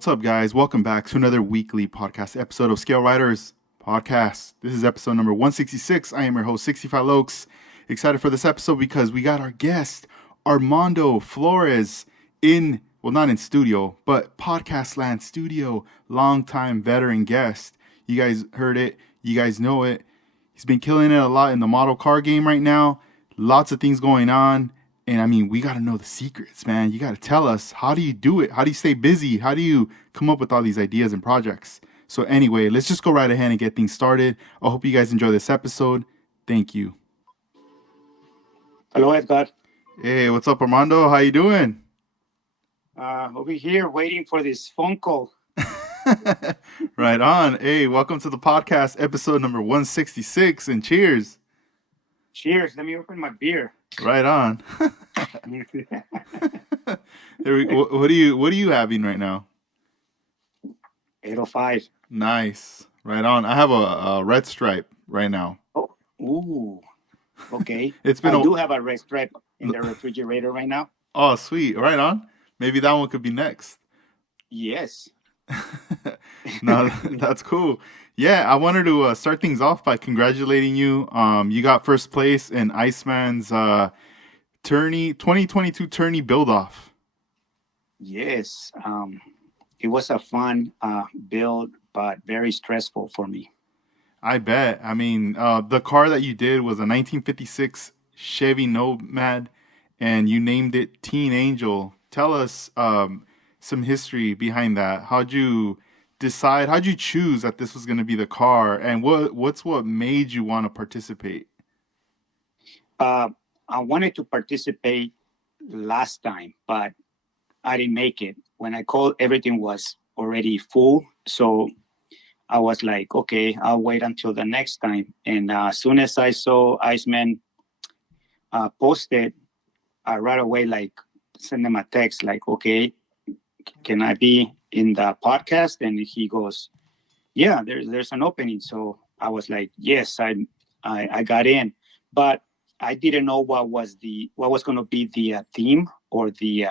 What's up, guys? Welcome back to another weekly podcast episode of Scale Riders Podcast. This is episode number 166. I am your host, 65 Lokes. Excited for this episode because we got our guest, Armando Flores, not in studio, but podcast land studio, longtime veteran guest. You guys heard it. You guys know it. He's been killing it a lot in the model car game right now. Lots of things going on. And I mean, we got to know the secrets, man. You got to tell us, how do you do it? How do you stay busy? How do you come up with all these ideas and projects? So anyway, let's just go right ahead and get things started. I hope you guys enjoy this episode. Thank you. Hello, Edgar. Hey, what's up, Armando? How you doing? Over here waiting for this phone call. Right on. Hey, welcome to the podcast, episode number 166, and cheers. Cheers. Let me open my beer. Right on. What are you having right now? 805. Nice. Right on. I have a red stripe right now. Oh, ooh. Okay. It's been I do have a red stripe in the refrigerator right now. Oh, sweet. Right on. Maybe that one could be next. Yes. No, that's cool. Yeah, I wanted to start things off by congratulating you. You got first place in Iceman's Tourney 2022 Tourney build-off. Yes. It was a fun build, but very stressful for me. I bet. I mean, the car that you did was a 1956 Chevy Nomad, and you named it Teen Angel. Tell us some history behind that. How'd you choose that this was going to be the car, and what made you want to participate? I wanted to participate last time, but I didn't make it. When I called, everything was already full. So I was like, okay, I'll wait until the next time. And as soon as I saw Iceman posted, I right away send him a text like, okay, can I be in the podcast? And he goes, yeah, there's an opening. So I was like, yes, I got in, but I didn't know what was going to be the theme or the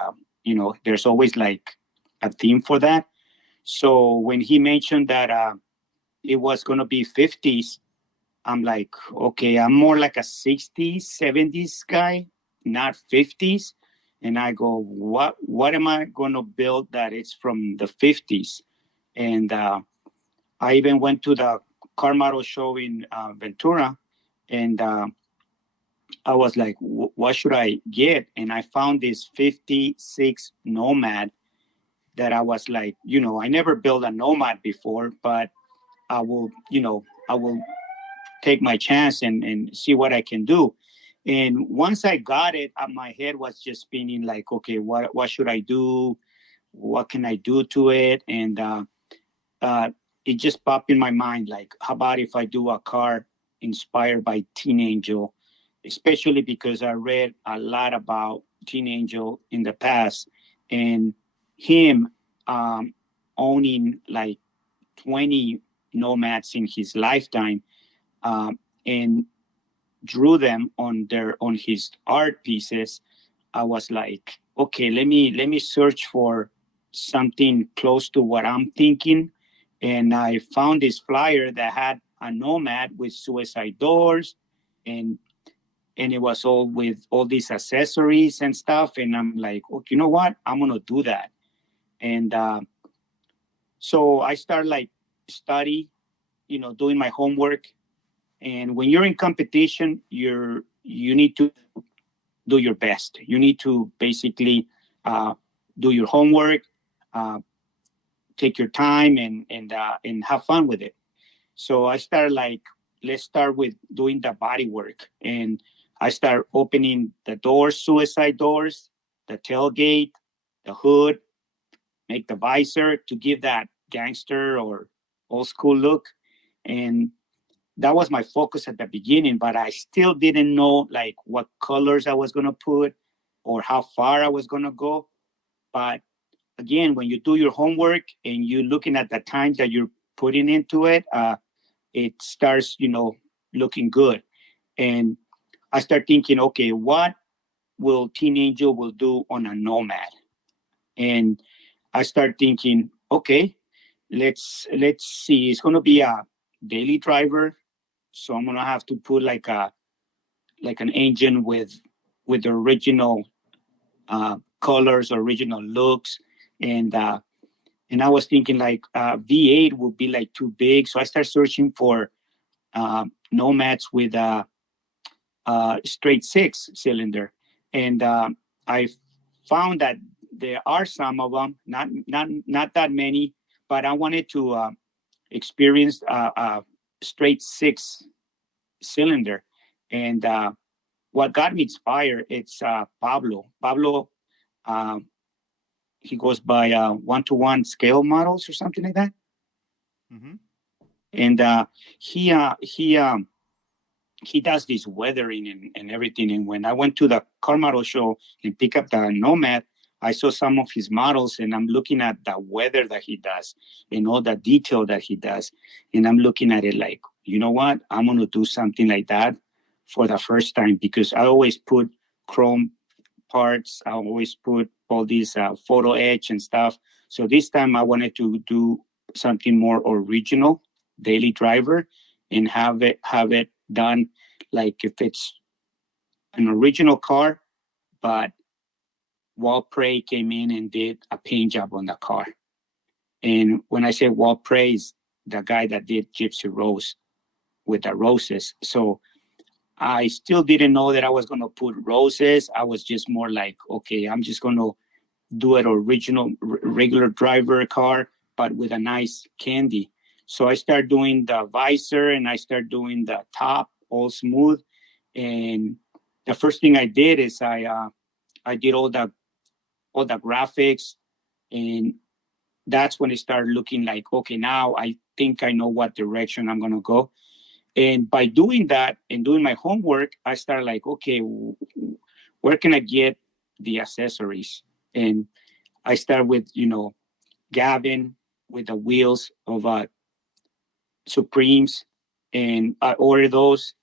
there's always like a theme for that. So when he mentioned that it was going to be 50s, I'm like, okay, I'm more like a 60s, 70s guy, not 50s. And I go, what am I going to build that it's from the 50s? And I even went to the car model show in Ventura, and I was like, what should I get? And I found this 56 Nomad that I was like, I never built a Nomad before, but I will take my chance and see what I can do. And once I got it, my head was just spinning like, okay, what should I do? What can I do to it? And it just popped in my mind, like, how about if I do a car inspired by Teen Angel, especially because I read a lot about Teen Angel in the past, and him owning like 20 Nomads in his lifetime, and drew them on his art pieces. I was like, okay, let me search for something close to what I'm thinking. And I found this flyer that had a Nomad with suicide doors, and it was all with all these accessories and stuff. And I'm like, oh, you know what? I'm gonna do that. And so I start like study, doing my homework. And when you're in competition, you need to do your best. You need to basically do your homework, uh, take your time, and have fun with it. So I started like, let's start with doing the body work, and I start opening the doors, suicide doors, the tailgate, the hood, make the visor to give that gangster or old school look. And that was my focus at the beginning, but I still didn't know like what colors I was going to put or how far I was going to go. But again, when you do your homework and you're looking at the time that you're putting into it, it starts, looking good. And I start thinking, okay, what will Teen Angel will do on a Nomad? And I start thinking, okay, let's see. It's gonna be a daily driver, so I'm gonna have to put like an engine with the original colors, original looks, and and I was thinking like V8 would be like too big, so I started searching for nomads with straight six cylinder, and I found that there are some of them, not that many, but I wanted to experience a straight six cylinder, and what got me inspired, it's Pablo. Pablo, uh, he goes by 1-to-1 scale models or something like that, Mm-hmm. and he uh, he um, he does this weathering and everything. And when I went to the car model show and pick up the Nomad, I saw some of his models, and I'm looking at the weather that he does and all the detail that he does. And I'm looking at it like, you know what? I'm going to do something like that for the first time, because I always put chrome parts. I always put all these photo etch and stuff. So this time I wanted to do something more original, daily driver, and have it done like if it's an original car, but Walt Prey came in and did a paint job on the car. And when I say Walt Prey, is the guy that did Gypsy Rose with the roses. So I still didn't know that I was going to put roses. I was just more like, okay, I'm just going to do an original regular driver car, but with a nice candy. So I start doing the visor and I start doing the top all smooth. And the first thing I did is I did all the graphics, and that's when it started looking like, okay, now I think I know what direction I'm gonna go. And by doing that and doing my homework, I started like, okay, where can I get the accessories? And I start with, Gavin with the wheels of Supremes, and I ordered those.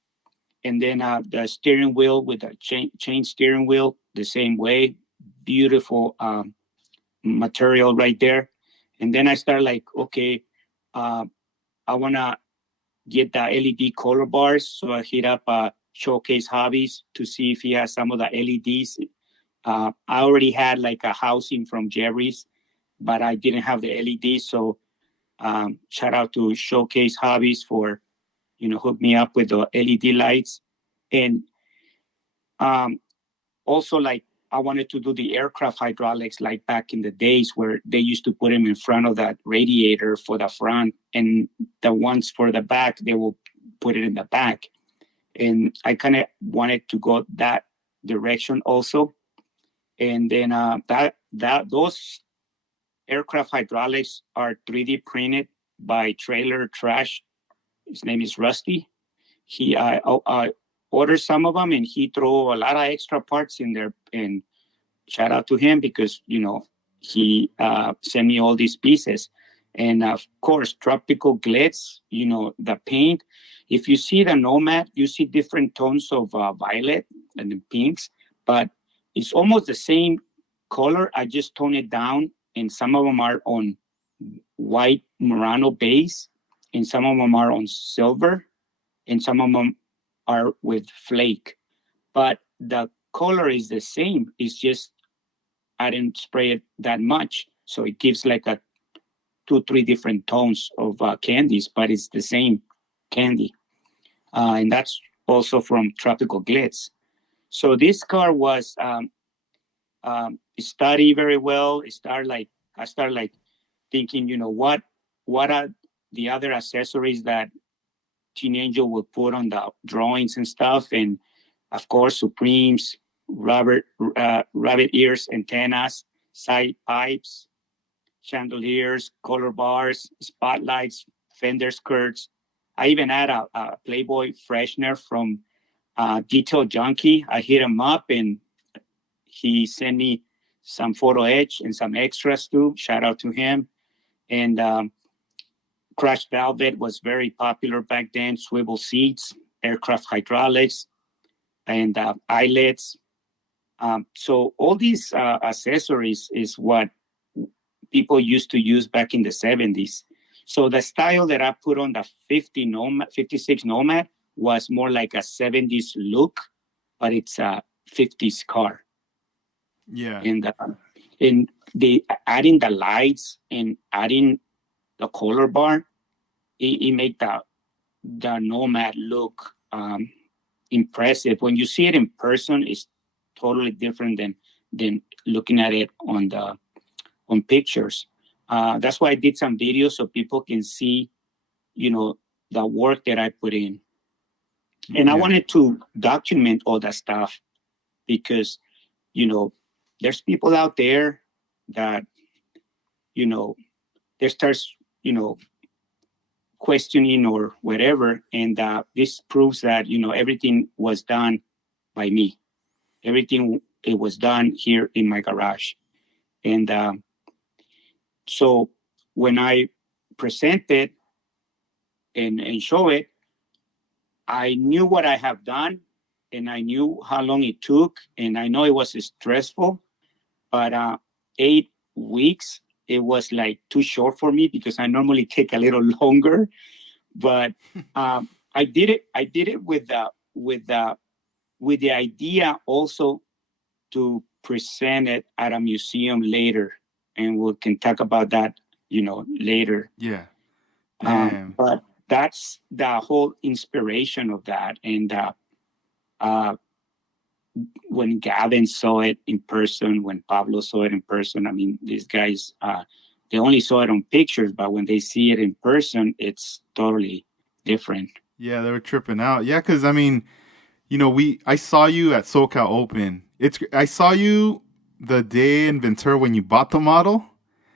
And then the steering wheel with the chain steering wheel, the same way, beautiful material right there. And then I started like, okay, uh, I wanna get the LED color bars, so I hit up Showcase Hobbies to see if he has some of the LEDs. I already had like a housing from Jerry's, but I didn't have the LED. So shout out to Showcase Hobbies for hook me up with the LED lights, and um, also like I wanted to do the aircraft hydraulics like back in the days where they used to put them in front of that radiator for the front, and the ones for the back they will put it in the back, and I kind of wanted to go that direction also. And then that those aircraft hydraulics are 3D printed by Trailer Trash. His name is Rusty. He ordered some of them, and he threw a lot of extra parts in there. And shout out to him because he sent me all these pieces. And of course, tropical glitz. The paint. If you see the Nomad, you see different tones of violet and the pinks, but it's almost the same color. I just tone it down, and some of them are on white Murano base, and some of them are on silver, and some of them are with flake. But the color is the same. It's just I didn't spray it that much, so it gives like a 2, 3 different tones of candies, but it's the same candy, and that's also from Tropical Glitz. So this car was studied very well. I started like thinking, what are the other accessories that Teen Angel would put on the drawings and stuff, and of course Supremes, rabbit ears, antennas, side pipes, chandeliers, color bars, spotlights, fender skirts. I even had a Playboy freshener from Detail Junkie. I hit him up and he sent me some photo etch and some extras too. Shout out to him. And crushed velvet was very popular back then. Swivel seats, aircraft hydraulics, and eyelets. So all these accessories is what people used to use back in the 70s. So the style that I put on the 56 Nomad was more like a 70s look, but it's a 50s car. Yeah. And the adding the lights and adding the color bar, it made the Nomad look impressive. When you see it in person, it's totally different than looking at it on pictures. That's why I did some videos so people can see, the work that I put in. And I Yeah. wanted to document all that stuff because, you know, there's people out there that, you know, they start, you know, questioning or whatever. And this proves that, everything was done by me. Everything it was done here in my garage. And so when I present it and show it, I knew what I have done and I knew how long it took. And I know it was stressful, but 8 weeks, it was like too short for me because I normally take a little longer. But I did it. I did it with the idea also to present it at a museum later, and we can talk about that, later. Yeah. Damn. But that's the whole inspiration of that. And uh, when Gavin saw it in person, when Pablo saw it in person, I mean, these guys, they only saw it on pictures, but when they see it in person, it's totally different. Yeah, they were tripping out. Yeah, because I mean, I saw you at SoCal Open. I saw you the day in Ventura when you bought the model,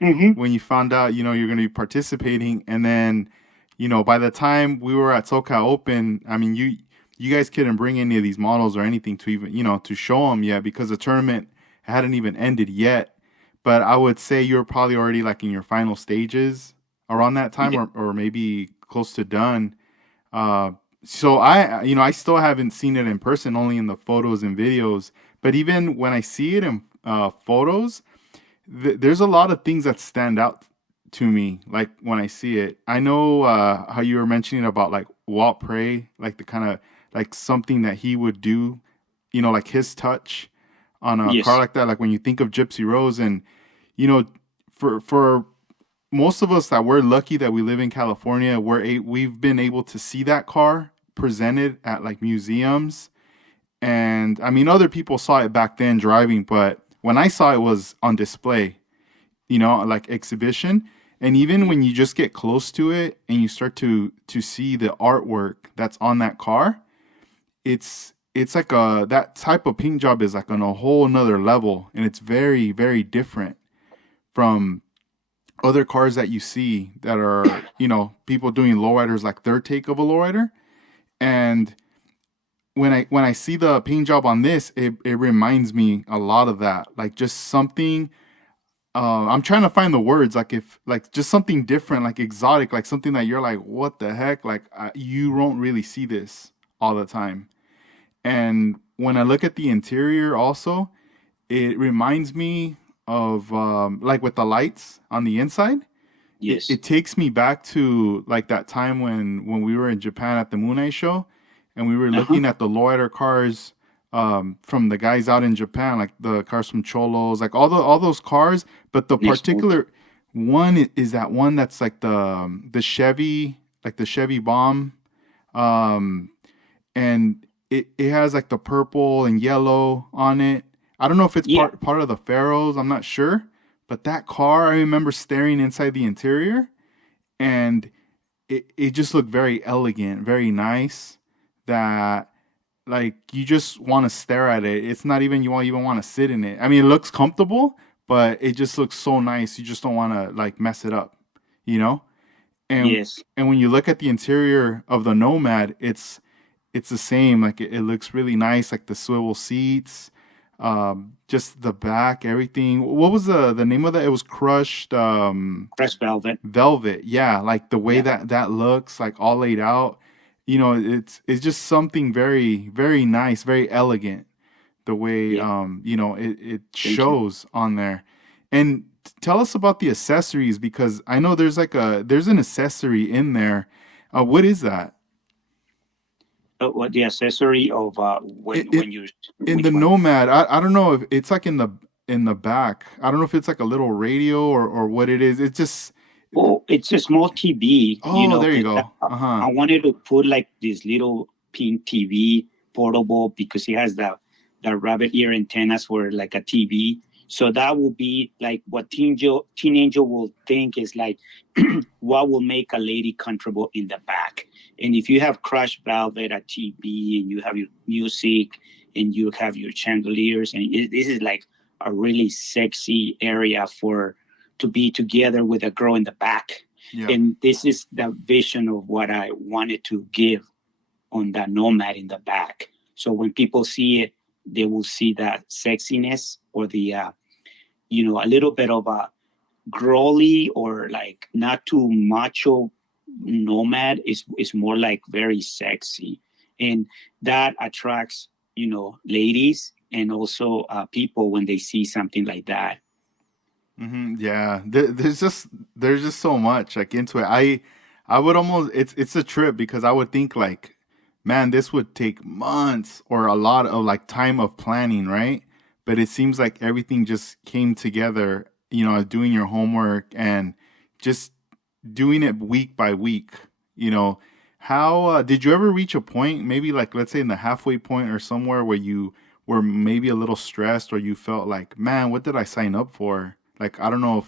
Mm-hmm. when you found out, you're going to be participating. And then, by the time we were at SoCal Open, I mean, you guys couldn't bring any of these models or anything to even, to show them yet because the tournament hadn't even ended yet. But I would say you're probably already like in your final stages around that time, Yeah. or maybe close to done. Uh, so I still haven't seen it in person, only in the photos and videos. But even when I see it in photos, there's a lot of things that stand out to me. Like when I see it, I know how you were mentioning about like Walt Prey, like the kind of like something that he would do, like his touch on a car Yes. like that. Like when you think of Gypsy Rose, and you know, for most of us that we're lucky that we live in California, we've been able to see that car presented at like museums. And I mean, other people saw it back then driving, but when I saw it was on display, like exhibition. And even Yeah. when you just get close to it and you start to see the artwork that's on that car, it's like that type of paint job is like on a whole another level, and it's very, very different from other cars that you see that are, people doing lowriders like their take of a lowrider. And when I see the paint job on this, it reminds me a lot of that. Like just something. I'm trying to find the words. Like if like just something different, like exotic, like something that you're like, what the heck? Like you won't really see this all the time. And when I look at the interior, also, it reminds me of like with the lights on the inside. it, Yes. it takes me back to like that time when we were in Japan at the Moonai show, and we were Uh-huh. looking at the lowrider cars from the guys out in Japan, like the cars from Cholos, like all those cars. But the Next week. particular one is that one that's like the Chevy, like the Chevy Bomb, um, and it has like the purple and yellow on it. I don't know if it's Yeah. part of the Pharaohs. I'm not sure, but that car, I remember staring inside the interior, and it just looked very elegant, very nice. That like you just want to stare at it. It's not even you won't even want to sit in it. I mean, it looks comfortable, but it just looks so nice. You just don't want to like mess it up, you know. And Yes. and when you look at the interior of the Nomad, it's the same. Like it looks really nice, like the swivel seats, just the back, everything. What was the name of that? It was crushed Crest velvet. velvet. Yeah, like the way Yeah. that looks, like all laid out. It's just something very, very nice, very elegant. The way Yeah. it Thank you. shows on there, and tell us about the accessories because I know there's an accessory in there. What is that? What the accessory of It, when it you in the which one? Nomad. I don't know if it's like in the back. I don't know if it's like a little radio or what it is. It's just Oh, it's a small TV, there you because go. Uh-huh. I wanted to put like this little pink TV portable because it has the rabbit ear antennas for like a TV. So that will be like what teenager will think is like what will make a lady comfortable in the back. And if you have crushed velvet, a TV, and you have your music, and you have your chandeliers, and this is like a really sexy area for to be together with a girl in the back. Yeah. And this is the vision of what I wanted to give on that nomad in the back. So when people see it, they will see that sexiness or the, a little bit of a growly or like not too macho nomad is more like very sexy. And that attracts, ladies and also people when they see something like that. Yeah, there's just so much like into it. I would almost it's a trip because I would think like, man, this would take months or a lot of like time of planning, right? But it seems like everything just came together, doing your homework and just doing it week by week. You know, how did you ever reach a point, maybe like let's say in the halfway point or somewhere where you were maybe a little stressed or you felt like, man, what did I sign up for? Like, I don't know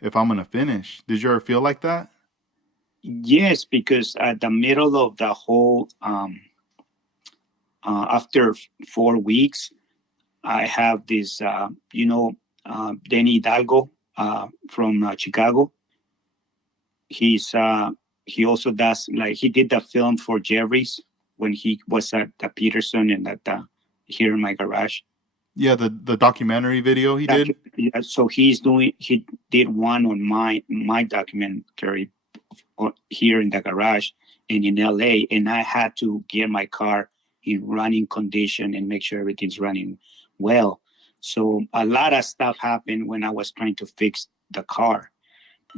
if I'm gonna finish. Did you ever feel like that? Yes, because at the middle of the whole, after 4 weeks, I have this, Danny Hidalgo from Chicago. He's he also does like he did the film for Jerry's when he was at the Peterson and at the here in my garage. Yeah, the documentary video he did. Yeah, so he did one on my documentary here in the garage and in LA, and I had to get my car in running condition and make sure everything's running well. So a lot of stuff happened when I was trying to fix the car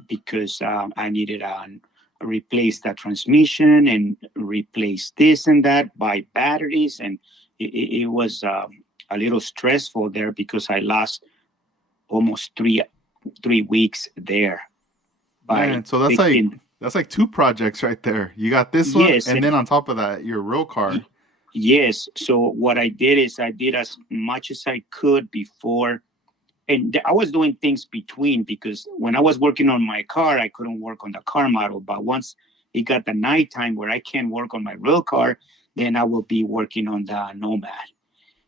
because I needed to replace the transmission and replace this and that, buy batteries, and it was a little stressful there because I lost almost 3 weeks there by Man, so that's like fixing. two projects right there. You got this one, Yes, and then on top of that, your real car. yes. So what I did is I did as much as I could before, and I was doing things between because when I was working on my car, I couldn't work on the car model. But once it got the nighttime where I can work on my real car, then I will be working on the Nomad.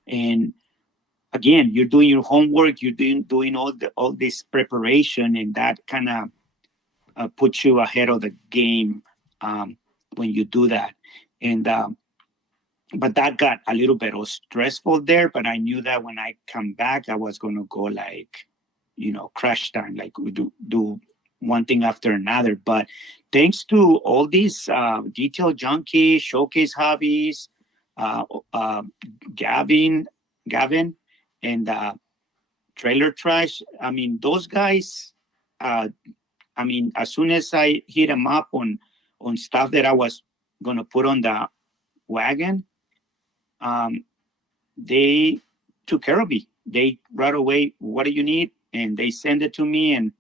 And again, you're doing your homework, you're doing all this preparation, and that kind of puts you ahead of the game when you do that. And but that got a little bit stressful there. But I knew that when I come back, I was going to go like, crash time, like we do one thing after another. But thanks to all these detail junkies, showcase hobbies, uh, uh, Gavin, Gavin, and Trailer Trash. I mean, those guys. As soon as I hit them up on stuff that I was gonna put on the wagon, um, they took care of me. They right away, what do you need? And they send it to me, and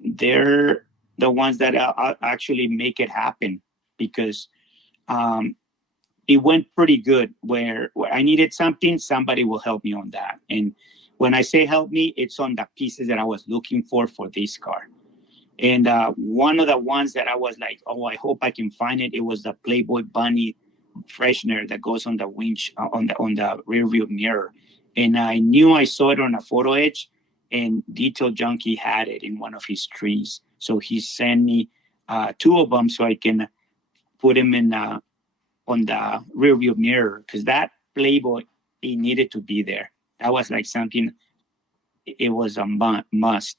they're the ones that actually make it happen because um, it went pretty good. Where I needed something, somebody will help me on that. And when I say help me, it's on the pieces that I was looking for this car. And one of the ones that I was like, oh, I hope I can find it. It was the Playboy Bunny freshener that goes on the winch on the rear view mirror. And I knew I saw it on a photo edge, and Detail Junkie had it in one of his trees. So he sent me two of them so I can put them in on the rear view mirror because that Playboy it needed to be there. That was like something. It was a must.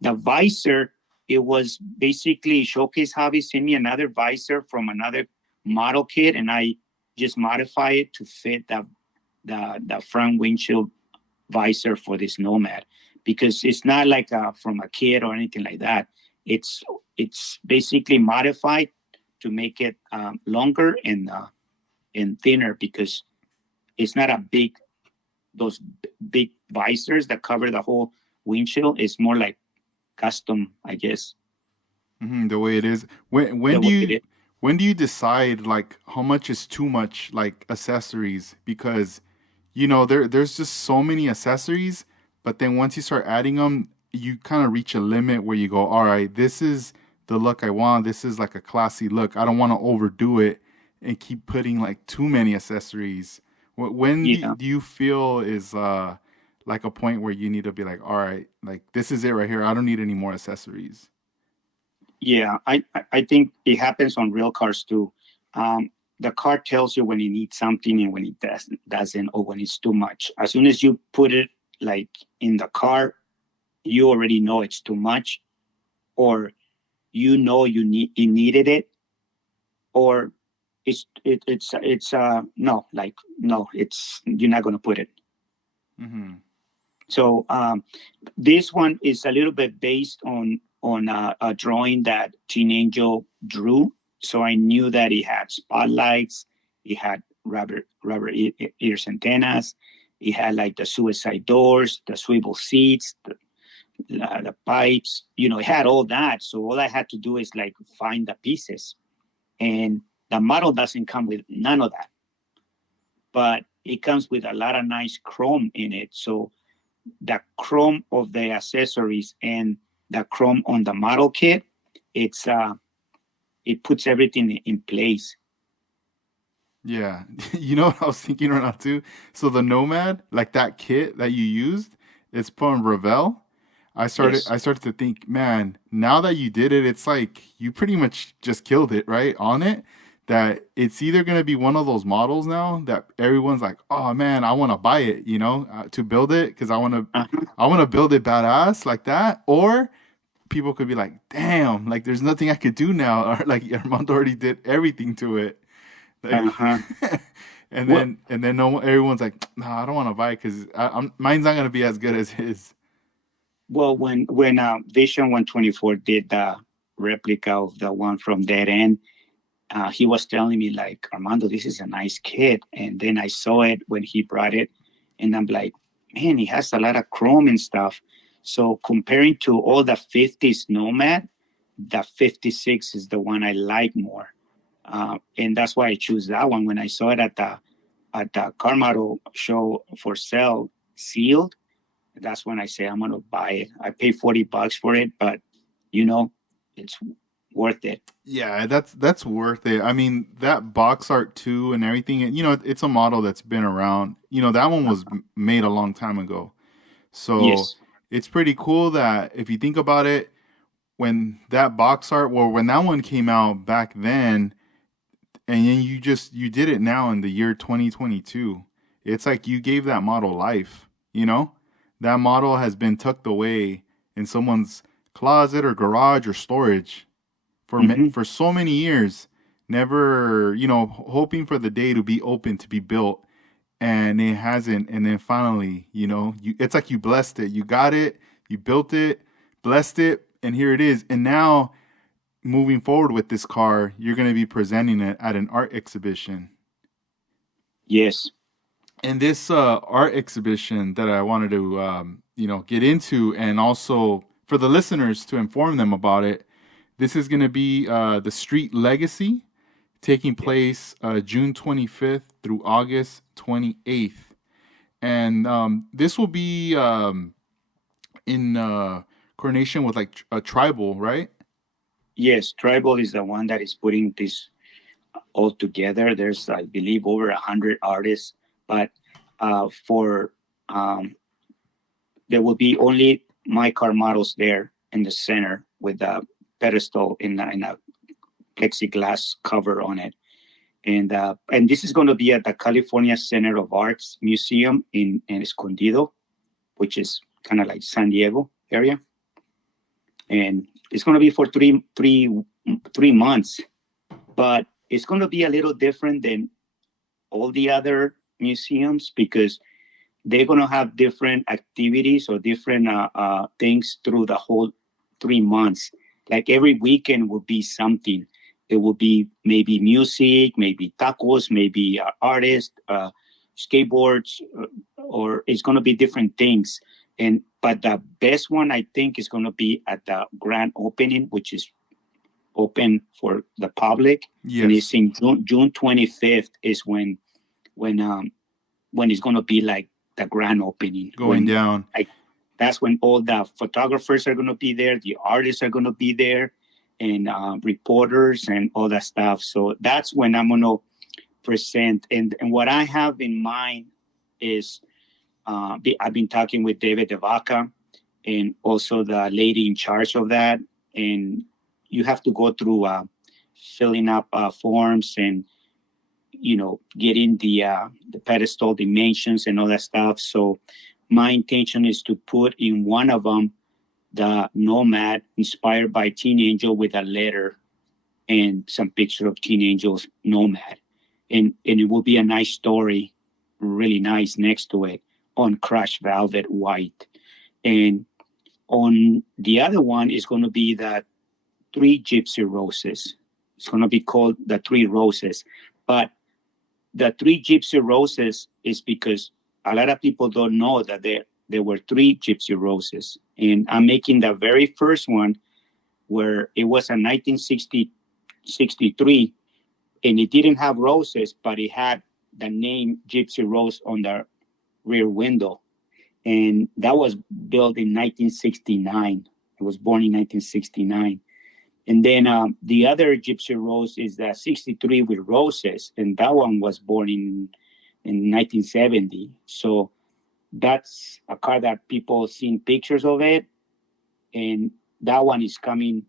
The visor, it was basically Showcase Hobby sent me another visor from another model kit, and I just modify it to fit the front windshield visor for this Nomad. because it's not like from a kid or anything like that. It's it's basically modified to make it longer and thinner, because it's not a big those big visors that cover the whole windshield. It's more like custom, I guess, The way it is. When the do way it you is. when do you decide like how much is too much like accessories? Because there's just so many accessories, but then once you start adding them, you kind of reach a limit where you go, all right, this is the look I want. This is like a classy look. I don't want to overdo it and keep putting like too many accessories. When Yeah, do you feel is like a point where you need to be like, all right, like this is it right here. I don't need any more accessories. yeah. I think it happens on real cars too. The car tells you when it needs something and when it doesn't, or when it's too much. As soon as you put it like in the car, you already know it's too much, or you needed it, or it's no, like, no, it's you're not going to put it. Hmm. So this one is a little bit based on a drawing that Teen Angel drew. So I knew that it had spotlights, it had rubber ears antennas, it had like the suicide doors, the swivel seats, the pipes. It had all that. So all I had to do is like find the pieces, and the model doesn't come with none of that, but it comes with a lot of nice chrome in it. So the chrome of the accessories and the chrome on the model kit, it's it puts everything in place. Yeah. You know what I was thinking right now too? So the Nomad, like that kit that you used, it's from Revell. Yes. I started to think, man, now that you did it, it's like you pretty much just killed it, right? On it. That it's either gonna be one of those models now that everyone's like, oh man, I want to buy it, to build it because Uh-huh. I want to build it badass like that, or people could be like, damn, like there's nothing I could do now, or like Armando already did everything to it. Like, Uh-huh. Well, and then no everyone's like, nah, I don't want to buy it because mine's not gonna be as good as his. when Vision 124 did the replica of the one from Dead End, he was telling me like, Armando, this is a nice kit. And then I saw it when he brought it, and I'm like, man, he has a lot of chrome and stuff. So comparing to all the 50s Nomad, the 56 is the one I like more. And that's why I choose that one. When I saw it at the car model show for sale, sealed, that's when I say I'm gonna buy it. I pay $40 for it, but you know, it's worth it. Yeah, that's worth it. I mean, that box art too and everything. It's a model that's been around. That one was made a long time ago. So Yes. it's pretty cool that if you think about it, when that box art, well, when that one came out back then, and then you did it now in the year 2022. It's like you gave that model life, that model has been tucked away in someone's closet or garage or storage Mm-hmm. for so many years, never, hoping for the day to be open to be built, and it hasn't. And then finally, it's like you blessed it, you got it, you built it, blessed it, and here it is. And now moving forward with this car, you're going to be presenting it at an art exhibition. Yes. And this art exhibition that I wanted to, get into, and also for the listeners to inform them about it, this is going to be the Street Legacy, taking place June 25th through August 28th. And this will be in coordination with like a tribal, right? Yes, Tribal is the one that is putting this all together. There's, I believe, over 100 artists, but for there will be only my car models there in the center with a pedestal in a plexiglass cover on it. And this is going to be at the California Center of Arts Museum in Escondido, which is kind of like San Diego area, and it's going to be for 3 months. But it's going to be a little different than all the other museums, because they're going to have different activities or different things through the whole 3 months. Like every weekend will be something. It will be maybe music, maybe tacos, maybe artists, skateboards, or it's going to be different things. And but the best one I think is going to be at the grand opening, which is open for the public, and Yes. it's in June 25th is when when it's going to be like the grand opening. Going down. Like that's when all the photographers are going to be there, the artists are going to be there, and reporters and all that stuff. So that's when I'm going to present. And what I have in mind is I've been talking with David Devaka and also the lady in charge of that. And you have to go through filling up forms and getting the pedestal dimensions and all that stuff. So my intention is to put in one of them the Nomad inspired by Teen Angel with a letter and some picture of Teen Angel's Nomad. And it will be a nice story, really nice next to it on crushed velvet white. And on the other one is going to be the three gypsy roses. It's going to be called the three roses. But the three gypsy roses is because a lot of people don't know that there were three gypsy roses. And I'm making the very first one where it was in 1963 and it didn't have roses, but it had the name Gypsy Rose on the rear window. And that was built in 1969. It was born in 1969. And then the other Gypsy Rose is the 63 with roses, and that one was born in 1970. So that's a car that people seen pictures of it, and that one is coming.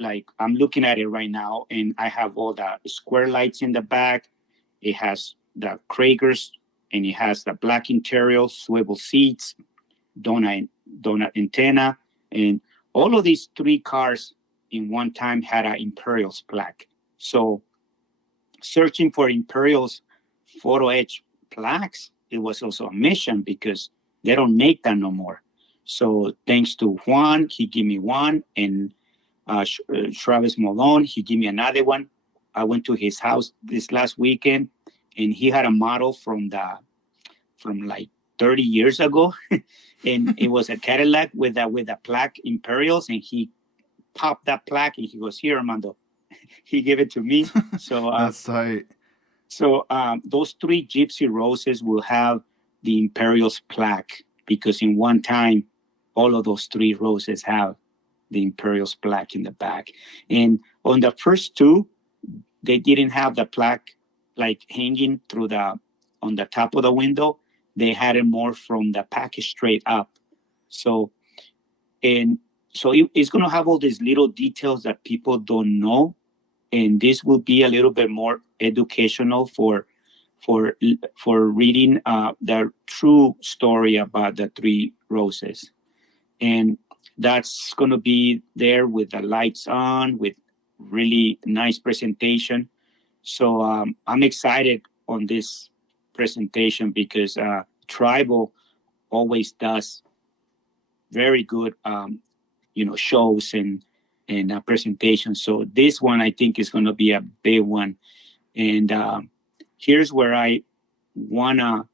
Like I'm looking at it right now, and I have all the square lights in the back. It has the Kragers, and it has the black interior, swivel seats, donut antenna, and all of these three cars in one time had an Imperials plaque. So searching for Imperials photo etch plaques, it was also a mission because they don't make that no more. So thanks to Juan, he gave me one, and Travis Malone, he gave me another one. I went to his house this last weekend, and he had a model from like 30 years ago, and it was a Cadillac with a plaque Imperials, and he popped that plaque and he goes, "Here, Armando." He gave it to me. So That's tight. So those three Gypsy Roses will have the Imperials plaque because in one time, all of those three roses have the Imperials plaque in the back. And on the first two, they didn't have the plaque like hanging on the top of the window. They had it more from the package straight up. So, and so it's going to have all these little details that people don't know. And this will be a little bit more educational for reading the true story about the three roses. And that's going to be there with the lights on, with really nice presentation. So I'm excited on this presentation because Tribal always does very good, shows and presentations. So this one I think is going to be a big one. And here's where I wanna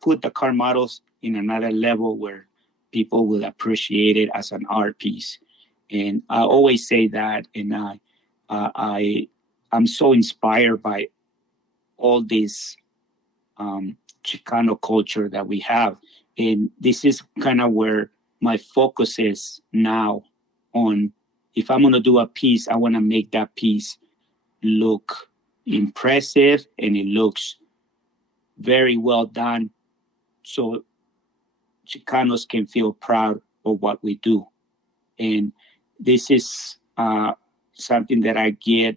put the car models in another level where people will appreciate it as an art piece. And I always say that, and I'm so inspired by all this Chicano culture that we have, and this is kind of where my focus is now. On if I'm gonna do a piece, I want to make that piece look impressive and it looks very well done, so Chicanos can feel proud of what we do. And this is something that I get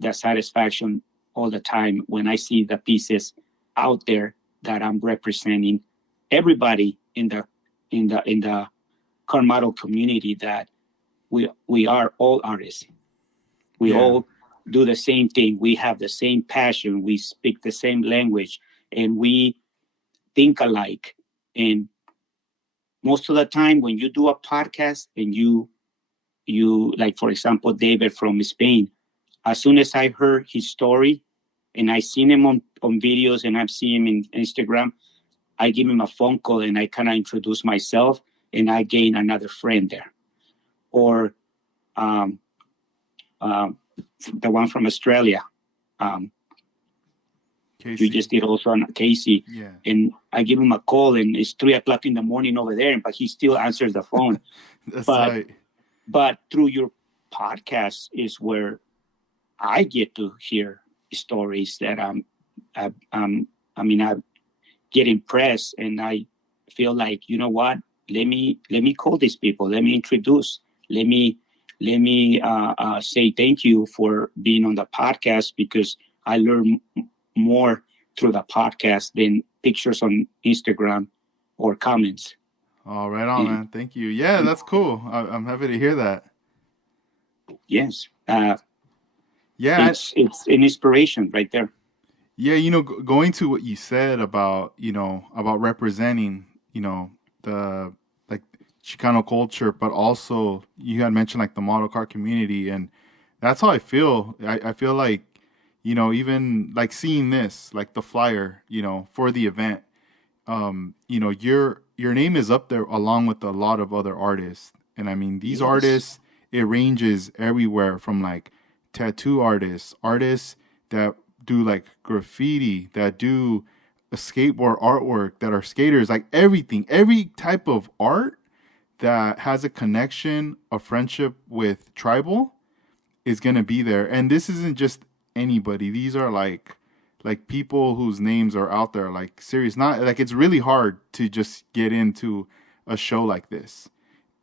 the satisfaction all the time when I see the pieces out there that I'm representing everybody in the car model community, that we are all artists. We all do the same thing. We have the same passion. We speak the same language, and we think alike. And most of the time when you do a podcast and you like, for example, David from Spain, as soon as I heard his story and I seen him on videos and I've seen him in Instagram, I give him a phone call and I kind of introduce myself and I gain another friend there. Or um, um, the one from Australia, um, you Casey. just did also on Casey, Yeah. and I give him a call and it's 3 o'clock in the morning over there, but he still answers the phone. That's But tight. through your podcast is where I get to hear stories that I mean, I get impressed and I feel like, you know what, let me call these people, let me introduce, let me say thank you for being on the podcast, because I learn more through the podcast than pictures on Instagram or comments. All right on, And man. Thank you. Yeah, that's cool. I'm happy to hear that. yes, Yeah, it's an inspiration right there. yeah. Going to what you said about about representing the like Chicano culture, but also you had mentioned like the model car community, and that's how I feel. I feel like even like seeing this like the flyer for the event. Your name is up there along with a lot of other artists. And I mean, these Yes. artists, it ranges everywhere from like tattoo artists, artists that do like graffiti, that do a skateboard artwork, that are skaters, like everything, every type of art that has a connection, a friendship with tribal is going to be there. And this isn't just anybody. These are like people whose names are out there, like serious. Not like it's really hard to just get into a show like this.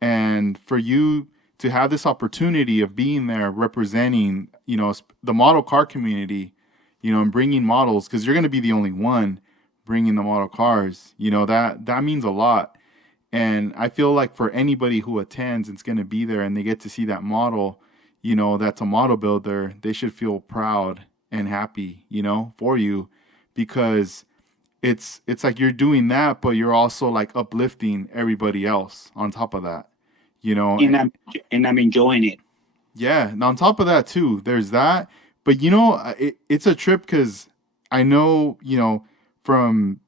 And for you to have this opportunity of being there representing, the model car community, and bringing models, because you're going to be the only one bringing the model cars, that means a lot. And I feel like for anybody who attends, it's going to be there and they get to see that model, that's a model builder, they should feel proud and happy, for you, because it's like you're doing that, but you're also like uplifting everybody else on top of that, you know. And I'm enjoying it. Yeah, and on top of that too, there's that. But it's a trip because I know, from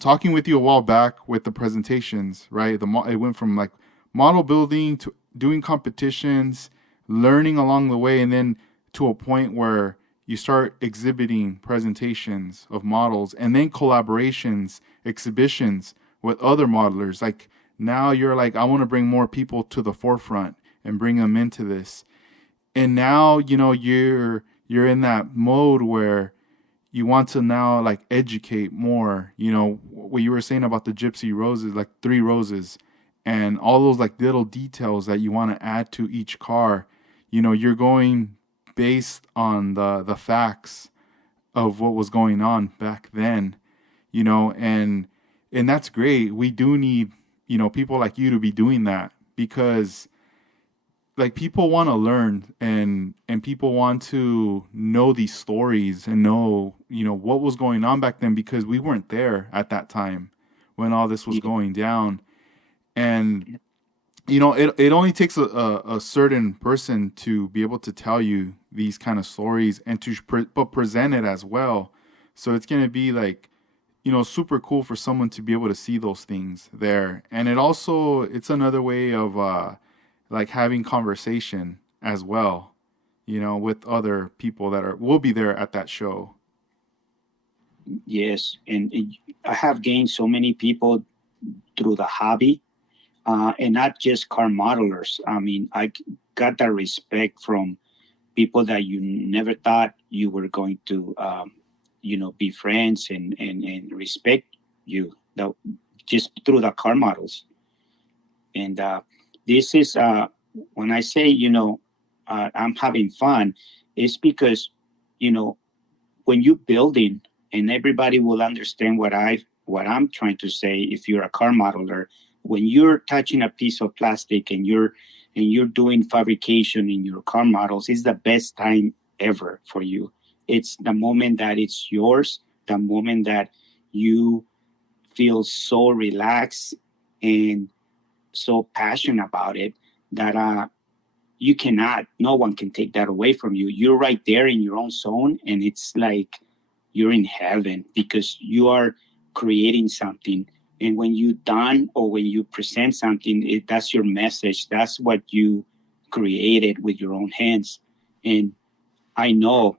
talking with you a while back with the presentations, right? It went from like model building to doing competitions, learning along the way, and then to a point where you start exhibiting presentations of models and then collaborations, exhibitions with other modelers. Like now you're like, I want to bring more people to the forefront and bring them into this. And now, you're in that mode where you want to now like educate more, what you were saying about the gypsy roses, like 3 roses, and all those like little details that you want to add to each car. You're going based on the facts of what was going on back then, and that's great. We do need, people like you to be doing that, because like people want to learn, and people want to know these stories and know what was going on back then, because we weren't there at that time when all this was Yeah. going down. And it only takes a certain person to be able to tell you these kind of stories and to but present it as well. So it's going to be like super cool for someone to be able to see those things there. And it's another way of like having conversation as well, with other people that will be there at that show. Yes, and I have gained so many people through the hobby, and not just car modelers. I mean, I got that respect from people that you never thought you were going to, be friends and respect you. Just through the car models. And this is when I say, I'm having fun, it's because, you know, when you're building, and everybody will understand what I'm trying to say. If you're a car modeler, when you're touching a piece of plastic and you're doing fabrication in your car models, it's the best time ever for you. It's the moment that it's yours, the moment that you feel so relaxed and so passionate about it that you cannot, no one can take that away from you. You're right there in your own zone, and it's like you're in heaven because you are creating something. And when you done or when you present something, that's your message. That's what you created with your own hands. And I know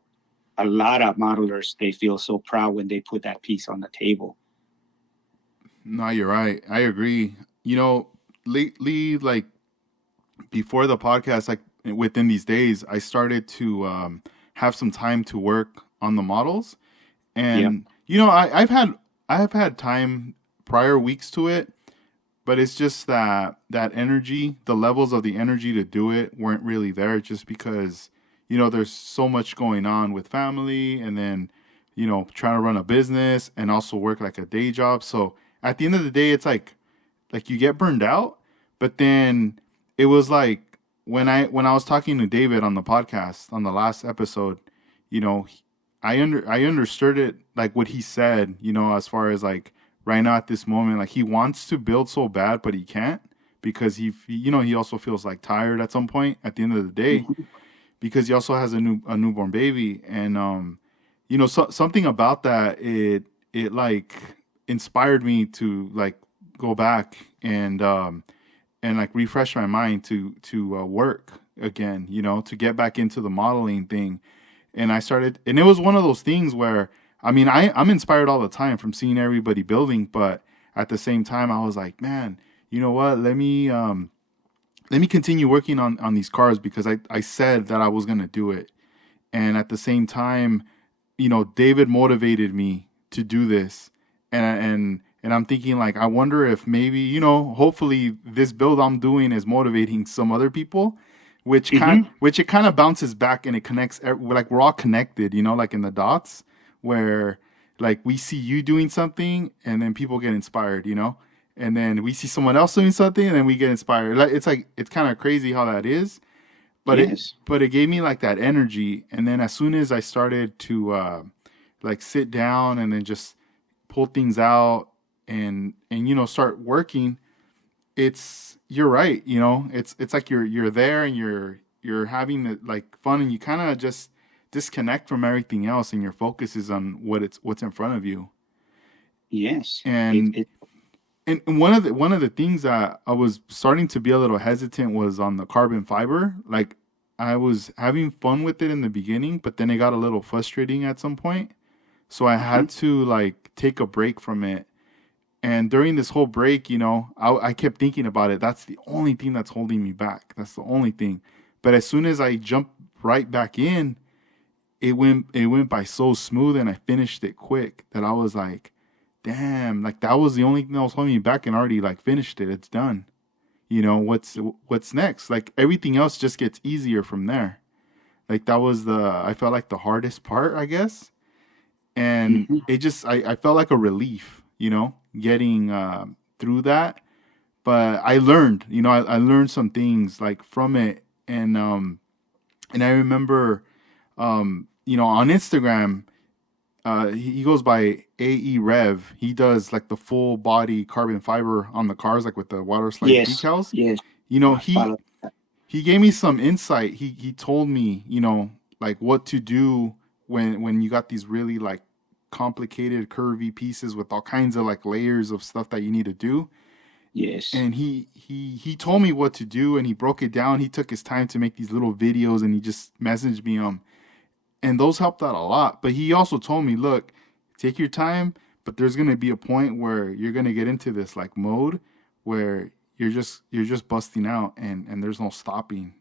a lot of modelers, they feel so proud when they put that piece on the table. No, you're right. I agree. Lately, like before the podcast, like within these days, I started to have some time to work on the models, Yeah. and I have had time prior weeks to it, but it's just that energy, the levels of the energy to do it weren't really there, just because there's so much going on with family, and then trying to run a business and also work like a day job. So at the end of the day, it's like you get burned out. But then it was like when I was talking to David on the podcast on the last episode, you know, I understood it, like what he said, as far as like right now at this moment, like he wants to build so bad, but he can't, because he also feels like tired at some point at the end of the day, Mhm. because he also has a newborn baby. And something about that, it like inspired me to like go back and like refresh my mind to work again, to get back into the modeling thing. And I started, and it was one of those things where, I mean, I'm inspired all the time from seeing everybody building, but at the same time I was like, man, you know what, let me continue working on these cars, because I said that I was going to do it. And at the same time, David motivated me to do this. And I'm thinking, like, I wonder if maybe, hopefully this build I'm doing is motivating some other people, Mhm. which it kind of bounces back, and it connects, like we're all connected, like in the dots, where like we see you doing something and then people get inspired, and then we see someone else doing something and then we get inspired. Like it's kind of crazy how that is, but Yes. it gave me like that energy. And then as soon as I started to like sit down and then just pull things out and start working, you're right, it's like you're there, and you're having the like fun, and you kind of just disconnect from everything else, and your focus is on what's in front of you. Yes. And It and one of the things that I was starting to be a little hesitant was on the carbon fiber. Like, I was having fun with it in the beginning, but then it got a little frustrating at some point. So I Mhm. had to like take a break from it. And during this whole break, I kept thinking about it. That's the only thing that's holding me back. That's the only thing. But as soon as I jumped right back in, it went by so smooth, and I finished it quick, that I was like, damn, like that was the only thing that was holding me back, and already like finished it. It's done. What's next? Like everything else just gets easier from there. Like that was I felt like the hardest part, I guess. And Mhm. I felt like a relief, getting through that. But I learned, I learned some things like from it. And I remember, on Instagram, he goes by AE Rev. He does like the full body carbon fiber on the cars, like with the water slide Yes. decals. Yes. You know, I he follow. he gave me some insight. He told me, like what to do when you got these really like complicated curvy pieces with all kinds of like layers of stuff that you need to do. Yes. And he told me what to do, and he broke it down. He took his time to make these little videos, and he just messaged me and those helped out a lot. But he also told me, look, take your time, but there's gonna be a point where you're gonna get into this like mode where you're just busting out, and there's no stopping,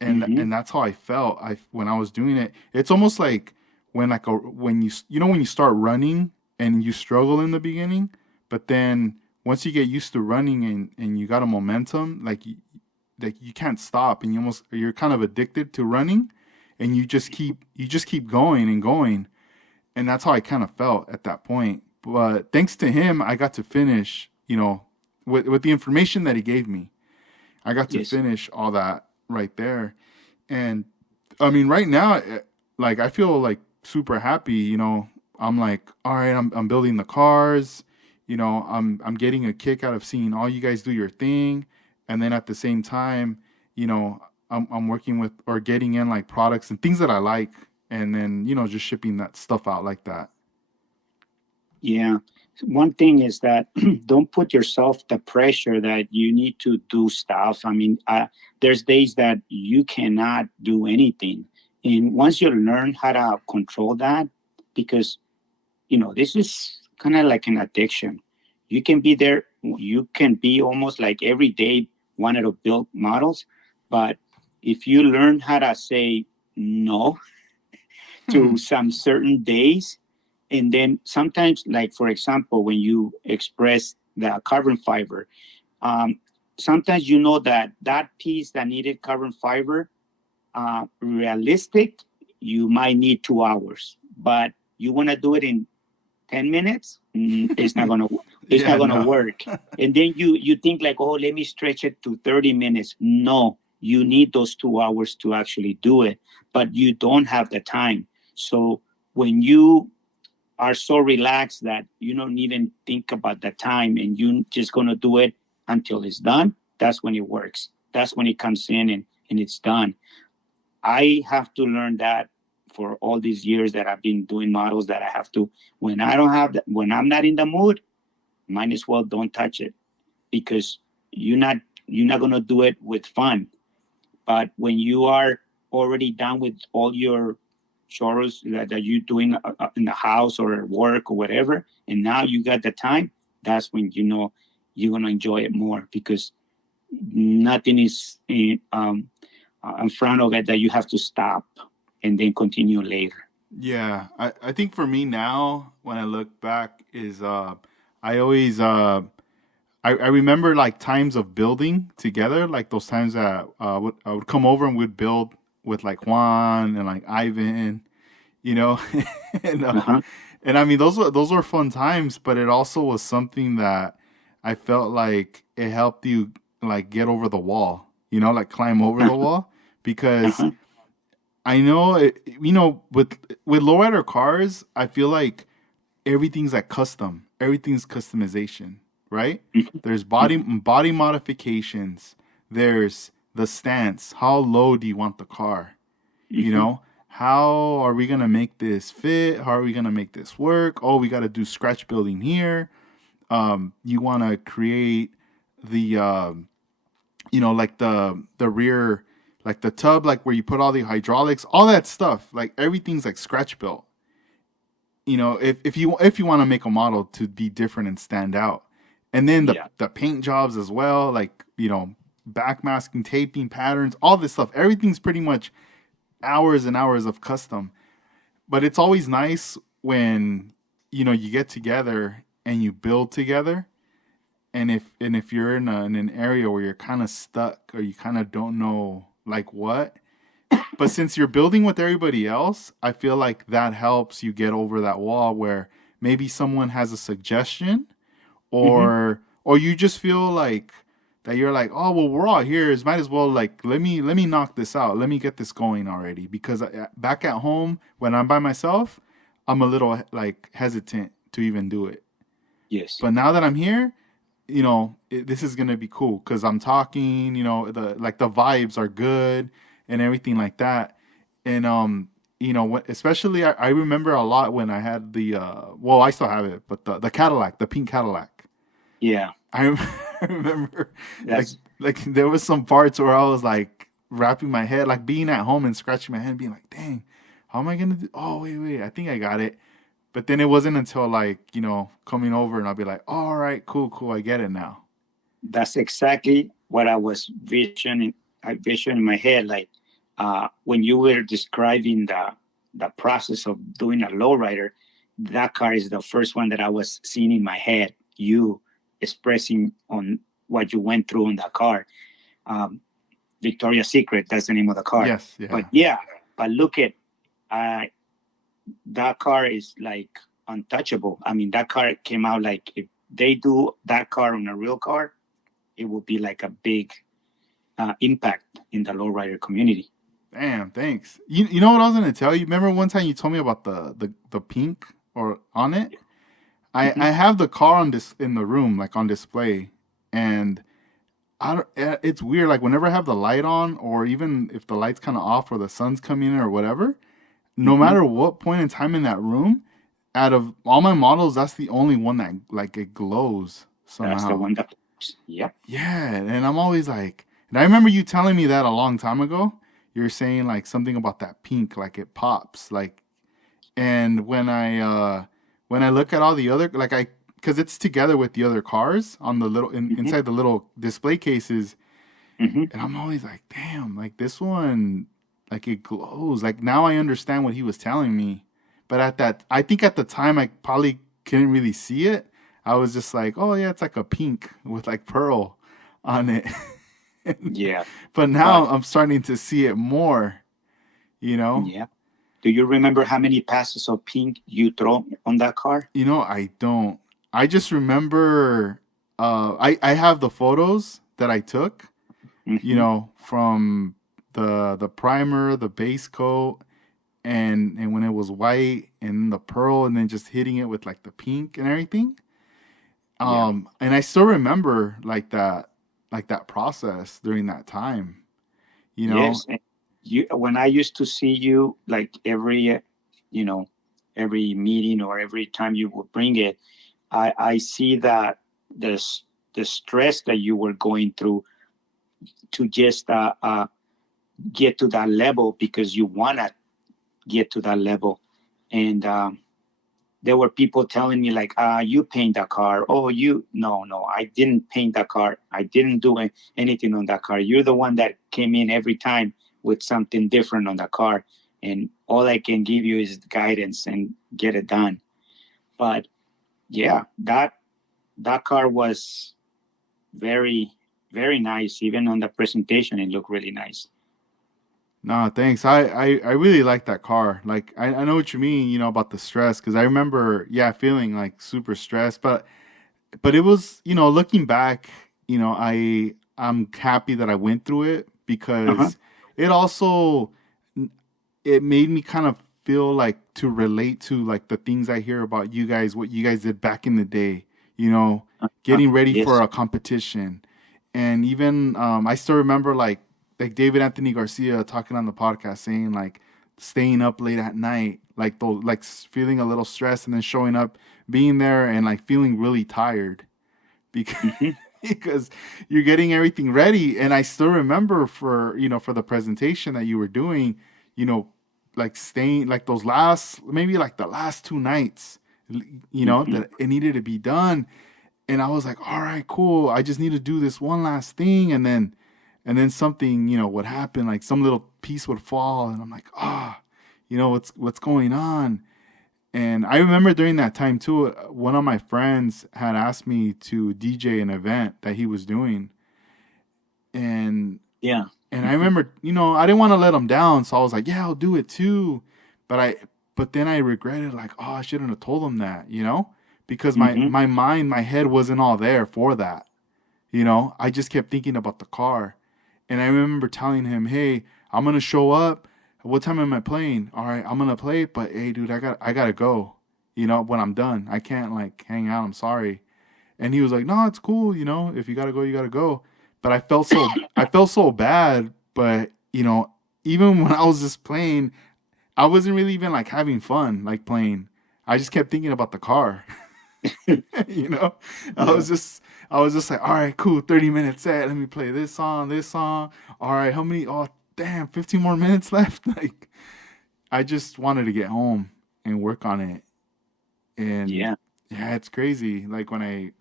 and Mhm. that's how I felt. When I was doing it, it's almost like when you start running and you struggle in the beginning, but then once you get used to running and you got a momentum, like you can't stop, and you're kind of addicted to running, and you just keep going and going. And that's how I kind of felt at that point. But thanks to him, I got to finish, with the information that he gave me. I got to Yes. finish all that right there. And I mean, right now, like I feel like super happy. I'm like, all right, I'm building the cars. I'm getting a kick out of seeing all you guys do your thing, and then at the same time, you know, I'm working with or getting in like products and things that I like, and then just shipping that stuff out like that. Yeah. One thing is that don't put yourself the pressure that you need to do stuff. I mean, there's days that you cannot do anything. And once you learn how to control that, because, this is kind of like an addiction. You can be there, you can be almost like every day wanting to build models. But if you learn how to say no to some certain days, and then sometimes, like for example, when you express the carbon fiber, um, sometimes that that piece that needed carbon fiber, realistic, you might need 2 hours, but you want to do it in 10 minutes. It's not gonna it's not Yeah, gonna no. work. And then you think like, oh, let me stretch it to 30 minutes. No, you need those 2 hours to actually do it, but you don't have the time. So when you are so relaxed that you don't even think about the time and you just gonna do it until it's done, that's when it works. That's when it comes in and it's done. I have to learn that for all these years that I've been doing models, that I have to, when I don't have when I'm not in the mood, might as well don't touch it, because you're not gonna do it with fun. But when you are already done with all your chores that you're doing in the house or at work or whatever, and now you got the time, that's when you're gonna enjoy it more, because nothing is in front of it that you have to stop and then continue later. Yeah, I think for me now, when I look back, is I always I remember like times of building together, like those times that I would come over and we'd build with like Juan and like Ivan, you know, and Uh-huh. and I mean those were fun times, but it also was something that I felt like it helped you like get over the wall, like climb over the wall, because Uh-huh. I know with lowrider cars, I feel like everything's like custom. Everything's customization, right? There's body modifications. There's the stance. How low do you want the car? You Mm-hmm. know, how are we gonna make this fit? How are we gonna make this work? Oh, we got to do scratch building here. You want to create the like the rear, like the tub, like where you put all the hydraulics, all that stuff. Like everything's like scratch built. If you want to make a model to be different and stand out, and then the Yeah. the paint jobs as well, like backmasking, taping, patterns, all this stuff. Everything's pretty much hours and hours of custom. But it's always nice when you get together and you build together. And if you're in an area where you're kind of stuck or you kind of don't know like what, but since you're building with everybody else, I feel like that helps you get over that wall where maybe someone has a suggestion, Mm-hmm. or you just feel like that you're like, oh well, we're all here. It's might as well like let me knock this out. Let me get this going already, because back at home when I'm by myself, I'm a little like hesitant to even do it. Yes. But now that I'm here, this is gonna be cool because I'm talking. The vibes are good and everything like that. And especially I remember a lot when I had the well, I still have it, but the Cadillac, the pink Cadillac. Yeah. I I remember like That's like there was some parts where I was like wrapping my head, like being at home and scratching my head, and being like, dang, how am I gonna do? Oh wait, I think I got it. But then it wasn't until like coming over and I'll be like, oh, all right, cool, I get it now. that's exactly what I was visioning. I visioned in my head, like when you were describing the process of doing a lowrider. That car is the first one that I was seeing in my head. You expressing on what you went through in that car. Um, Victoria's Secret, that's the name of the car. Yes, But yeah. yeah, but look at uh, that car is like untouchable. I mean, that car came out like, if they do that car on a real car, it would be like a big impact in the lowrider community. Damn, thanks. You know what I was gonna tell you? Remember one time you told me about the pink or on it? I Hmm. have the car on this in the room, like on display, and I don't. It's weird. Like whenever I have the light on, or even if the light's kind of off, or the sun's coming in, or whatever. No Hmm. matter what point in time in that room, out of all my models, that's the only one that like it glows That's the somehow. one that. Yep. Yeah, and I'm always like, and I remember you telling me that a long time ago. You're saying like something about that pink, like it pops, like. And when I look at all the other, like I, because it's together with the other cars on the Hmm. inside the little display cases, Hmm. and I'm always like, damn, like this one, like it glows. Like now I understand what he was telling me. But I think at the time I probably couldn't really see it. I was just like, oh yeah, it's like a pink with like pearl on it. Yeah. But now But I'm starting to see it more, you know? yeah. Do you remember how many passes of pink you throw on that car? I don't. I just remember I have the photos that I took, Hmm. from the primer, the base coat, and when it was white and the pearl and then just hitting it with like the pink and everything. Yeah. And I still remember like that process during that time, you know. Yes. And you, when I used to see you, like you know, every meeting or every time you would bring it, I see that the stress that you were going through to just get to that level because you want to get to that level. And there were people telling me like, you paint that car. Oh, you, no, I didn't paint that car. I didn't do anything on that car. You're the one that came in every time with something different on the car. And all I can give you is guidance and get it done. But yeah, that car was very, very nice. Even on the presentation, it looked really nice. No, thanks. I really like that car. Like I know what you mean, about the stress because I remember, yeah, feeling like super stressed, but it was, looking back, I'm happy that I went through it Uh-huh. because it also it made me kind of feel like to relate to like the things I hear about you guys, what you guys did back in the day, you know, Uh-huh. getting ready for Yes. a competition. And even I still remember like David Anthony Garcia talking on the podcast saying like staying up late at night, like those like feeling a little stressed and then showing up, being there and like feeling really tired because Hmm. because you're getting everything ready. And I still remember for the presentation that you were doing, you know like staying like those last maybe like the last 2 nights, Hmm. that it needed to be done. And I was like, all right, cool, I just need to do this one last thing. And then something would happen, like some little piece would fall and I'm like, what's going on. And I remember during that time too, one of my friends had asked me to DJ an event that he was doing, and Yeah. I remember, I didn't want to let him down, so I was like, yeah, I'll do it too. But but then I regretted, like, oh, I shouldn't have told him that, because my Hmm. my mind, my head wasn't all there for that. I just kept thinking about the car, and I remember telling him, hey, I'm gonna show up. What time am I playing? All right, I'm gonna play, but hey, dude, I gotta go. When I'm done, I can't like hang out. I'm sorry. And he was like, no, it's cool. If you gotta go, you gotta go. But I felt so bad. But even when I was just playing, I wasn't really even like having fun, like playing. I just kept thinking about the car. you know, I Yeah. was just I was just like, all right, cool, 30 minutes set. Let me play this song, this song. All right, how many? Oh, damn, 15 more minutes left. Like, I just wanted to get home and work on it. And Yeah. yeah, it's crazy. Like when I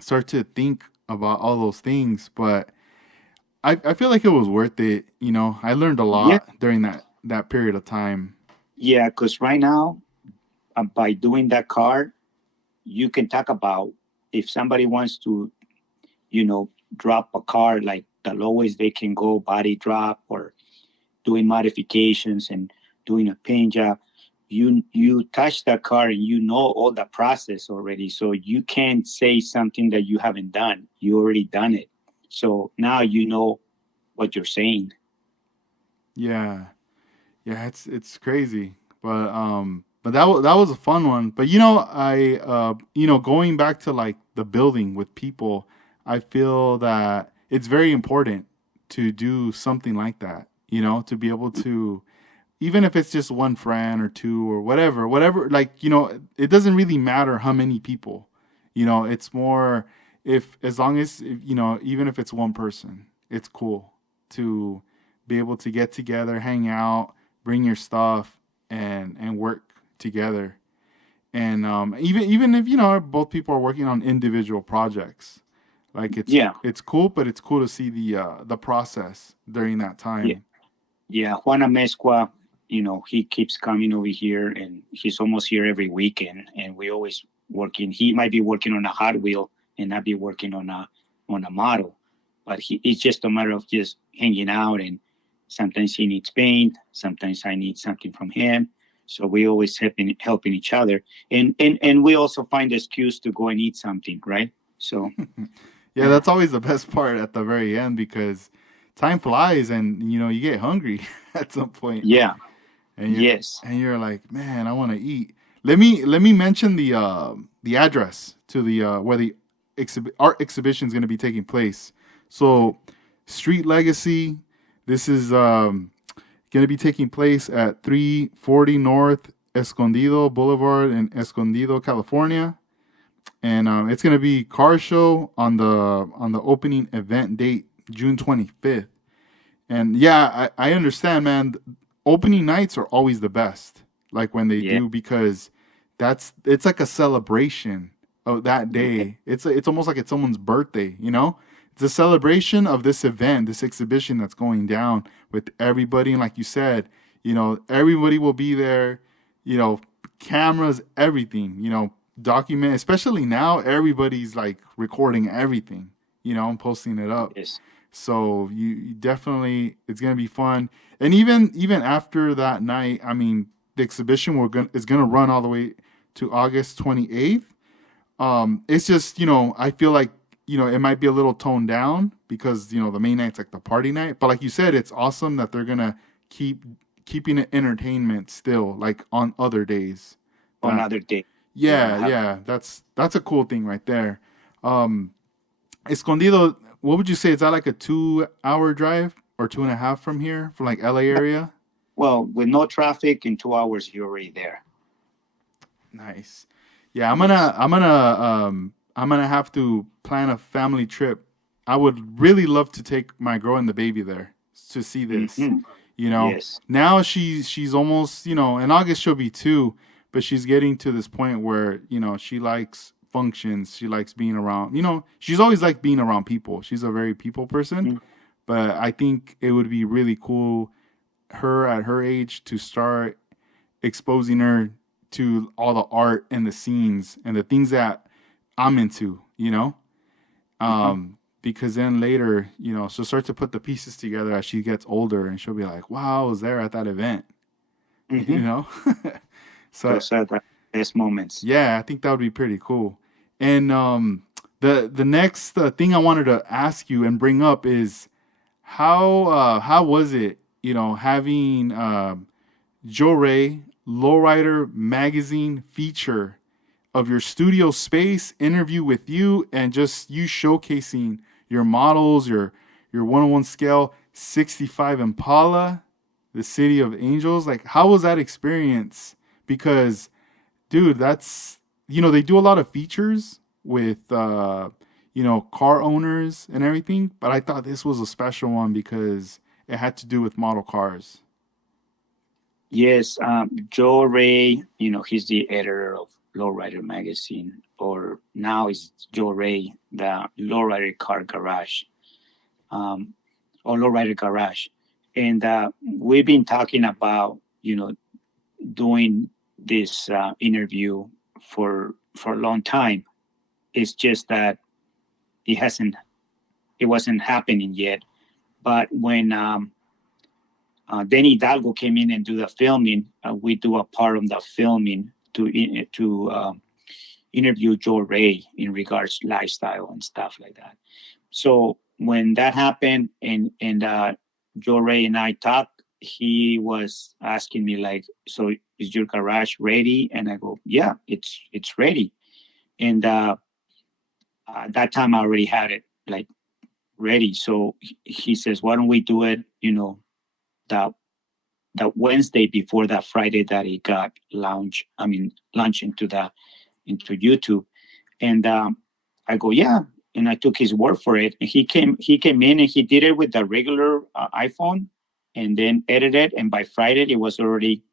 start to think about all those things, but I feel like it was worth it. I learned a Yeah. lot during that period of time. Yeah. Because right now, by doing that car, you can talk about if somebody wants to, you know, drop a car like the lowest they can go, body drop, or doing modifications and doing a paint job. You touch that car and you know all the process already, so you can't say something that you haven't done. You already done it, so now you know what you're saying. Yeah, yeah, it's crazy, but But that was a fun one. But going back to like the building with people, I feel that it's very important to do something like that. To be able to, even if it's just one friend or two or whatever, like, it doesn't really matter how many people. It's more, if as long as, even if it's one person, it's cool to be able to get together, hang out, bring your stuff, and work together. And even if both people are working on individual projects, like Yeah, it's cool, but it's cool to see the process during that yeah, time. yeah. Juan Amezcua, he keeps coming over here, and he's almost here every weekend, and we always working. He might be working on a Hot Wheel, and I'd be working on a model, but it's just a matter of just hanging out, and sometimes he needs paint, sometimes I need something from him. So we always helping each other, and we also find the excuse to go and eat something, right? So Yeah, that's always the best part at the very end because time flies and you get hungry at some point yeah, and you yes, and you're like, man, I want to eat. Let me mention the address to the where the art exhibition is going to be taking place. So, Street Legacy. This is going to be taking place at 340 North Escondido Boulevard in Escondido, California. And it's going to be car show on the opening event date, June 25th. And yeah, I understand, man. Opening nights are always the best, like when they yeah, do, because it's like a celebration of that yeah, day. It's almost like it's someone's birthday, you know. It's a celebration of this event, this exhibition that's going down with everybody. And like you said, everybody will be there. You know, cameras, everything. Document. Especially now, everybody's like recording everything. And posting it up. yes. So you definitely, it's gonna be fun. And even after that night, I mean, the exhibition is gonna run all the way to August 28th. It's just I feel like it might be a little toned down because the main night's like the party night. But like you said, it's awesome that they're gonna keep keeping it entertainment still like on other days. That Another day. Yeah, Yeah, yeah, that's a cool thing right there. Um, Escondido, what would you say? Is that like a 2 hour drive or two and a half from here, from like LA area? well, with no traffic in 2 hours, you're already there. Nice. Yeah, Yes. I'm gonna have to plan a family trip. I would really love to take my girl and the baby there to see this. Hmm. You know, Yes. now she's almost, in August she'll be 2, but she's getting to this point where, she likes functions, she likes being around, she's always liked being around people. She's a very people person, Mhm. but I think it would be really cool her at her age to start exposing her to all the art and the scenes and the things that I'm into. Uh-huh. Because then later, she'll start to put the pieces together as she gets older and she'll be like, wow, I was there at that event, you Hmm. know? So, Those are the best moments. yeah, I think that would be pretty cool. And the next thing I wanted to ask you and bring up is how was it, having Joe Ray Lowrider magazine feature of your studio space, interview with you, and just you showcasing your models, your 101 scale 65 Impala, the City of Angels. Like, how was that experience? Because, dude, they do a lot of features with car owners and everything, but I thought this was a special one because it had to do with model cars. Yes. Joe Ray, he's the editor of Lowrider magazine, or now is Joe Ray, the Lowrider Car Garage, um, or Lowrider Garage. And we've been talking about, doing this interview for a long time. It's just that it hasn't it wasn't happening yet. But when Danny Hidalgo came in and do the filming, we do a part of the filming to interview Joe Ray in regards to lifestyle and stuff like that. So when that happened and Joe Ray and I talked, he was asking me like, so is your garage ready? And I go, yeah, it's ready. And that time I already had it like ready. So he says, why don't we do it? That that Wednesday before that Friday that it got launched into YouTube. And I go, yeah. And I took his word for it. And he came in and he did it with the regular iPhone, and then edited. And by Friday, it was already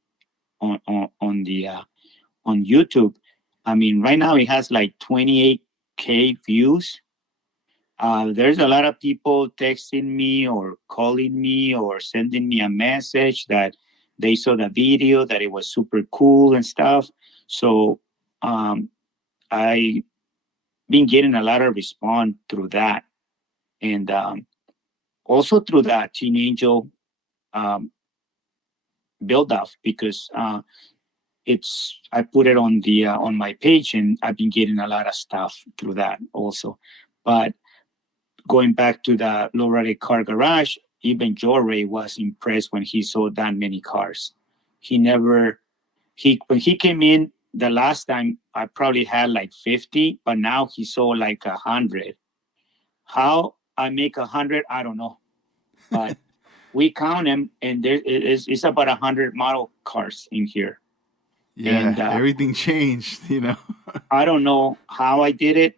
on YouTube. I mean, right now it has like 28K views. There's a lot of people texting me or calling me or sending me a message that they saw the video, that it was super cool and stuff. So um, I been getting a lot of response through that, and also through that Teen Angel um, build up, because it's I put it on my page, and I've been getting a lot of stuff through that also. But going back to the lowrider car garage, even Joe Ray was impressed when he saw that many cars. He never he When he came in the last time, I probably had like 50, but now he saw like 100. How I make 100, I don't know, but we count them, and it's about 100 model cars in here. And Yeah, everything changed, I don't know how I did it.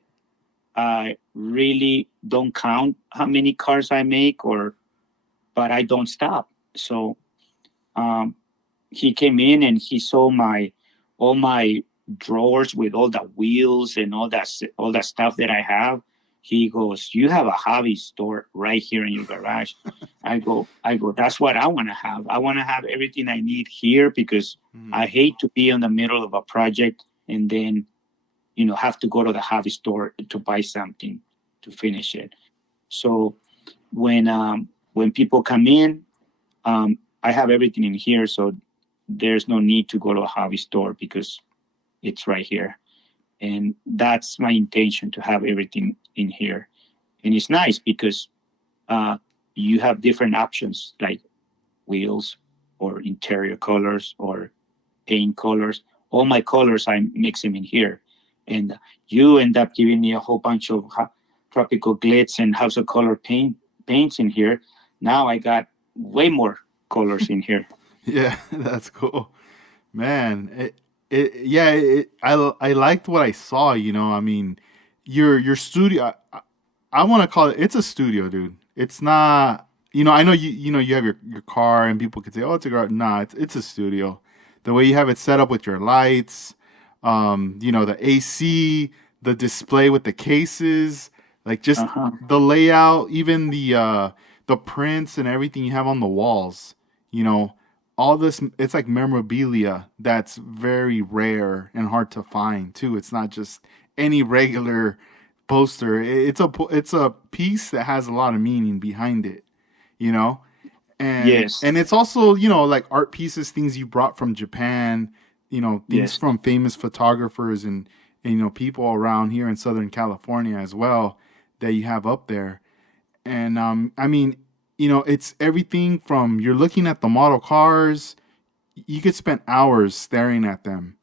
I really don't count how many cars I make, but I don't stop. So um, he came in and he saw all my drawers with all the wheels and all that stuff that I have. He goes, "You have a hobby store right here in your garage." I go. That's what I want to have. I want to have everything I need here, because Mm. I hate to be in the middle of a project and then have to go to the hobby store to buy something to finish it. So when people come in, I have everything in here, so there's no need to go to a hobby store because it's right here. And that's my intention, to have everything in here. And it's nice because uh, you have different options like wheels or interior colors or paint colors. All my colors, I mix them in here. And you end up giving me a whole bunch of tropical glitz and house of color paints in here. Now I got way more colors in here. Yeah, that's cool. Man, yeah, I liked what I saw, I mean, your studio, I want to call it's a studio, dude. It's not, I know you have your car and people could say, "Oh, it's a garage." Nah, it's a studio. The way you have it set up with your lights, the AC, the display with the cases, like just Uh-huh. the layout, even the prints and everything you have on the walls, you know, all this, it's like memorabilia that's very rare and hard to find too. It's not just any regular poster. It's a piece that has a lot of meaning behind it, you know? And Yes. and it's also, like art pieces, things you brought from Japan, things Yes. from famous photographers and people around here in Southern California as well that you have up there. And I mean, it's everything from you're looking at the model cars, you could spend hours staring at them.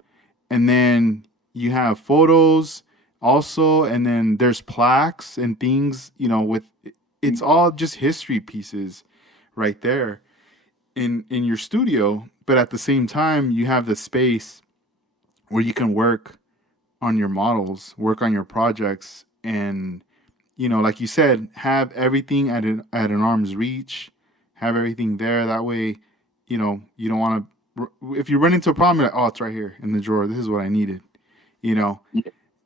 And then you have photos also, and then there's plaques and things, with it's all just history pieces right there in your studio. But at the same time, you have the space where you can work on your models, work on your projects, and like you said, have everything at an arm's reach, have everything there. That way, you don't want to. If you run into a problem, you're like, oh, it's right here in the drawer. This is what I needed, you know,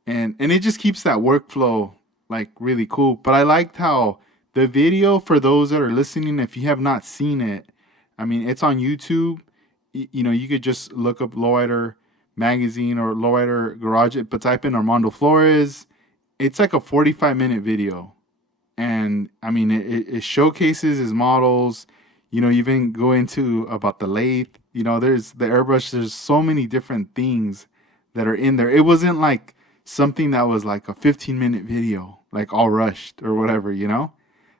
and it just keeps that workflow like really cool. But I liked how the video, for those that are listening, if you have not seen it, I mean, it's on YouTube. You could just look up Lowrider magazine or Lowrider garage, but type in Armando Flores. It's like a 45-minute video, and I mean, it showcases his models. Even go into about the lathe. There's the airbrush. There's so many different things that are in there. It wasn't like something that was like a 15-minute video, like all rushed or whatever.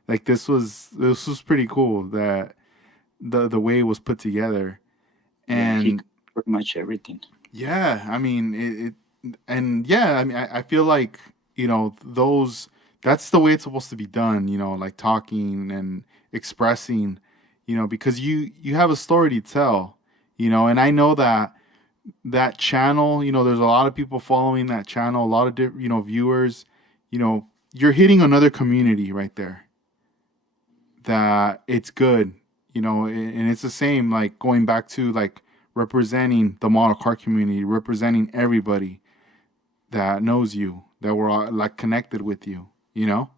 Like this was pretty cool that the way it was put together. Yeah. He and pretty much everything. Yeah, I mean and yeah, I mean, I feel like those that's the way it's supposed to be done. Like talking and expressing. Because you have a story to tell. And I know that channel. There's a lot of people following that channel, a lot of viewers. You're hitting another community right there. That it's good. And it's the same, like going back to like representing the model car community, representing everybody that knows you, that we're all, like connected with you, you know.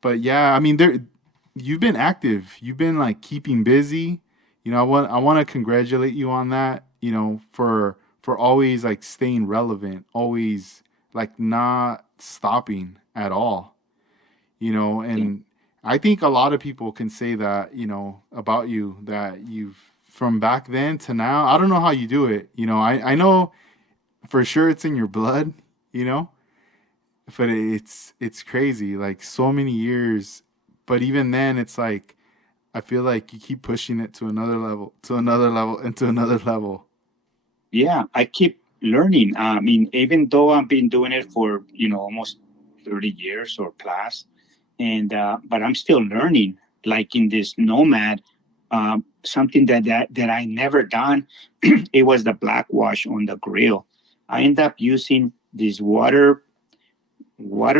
But yeah, I mean, you've been active, you've been like keeping busy. I want to congratulate you on that. For always like staying relevant, always like not stopping at all. Yeah. And I think a lot of people can say that, about you, that you've from back then to now. I don't know how you do it. I know for sure it's in your blood, you know, but it's crazy. Like so many years, but even then, it's like I feel like you keep pushing it to another level, to another level, and to another level. Yeah, I keep learning. I mean, even though I've been doing it for, almost 30 years or plus, and but I'm still learning. Like in this Nomad, something that I never done, it was the black wash on the grill. I end up using this water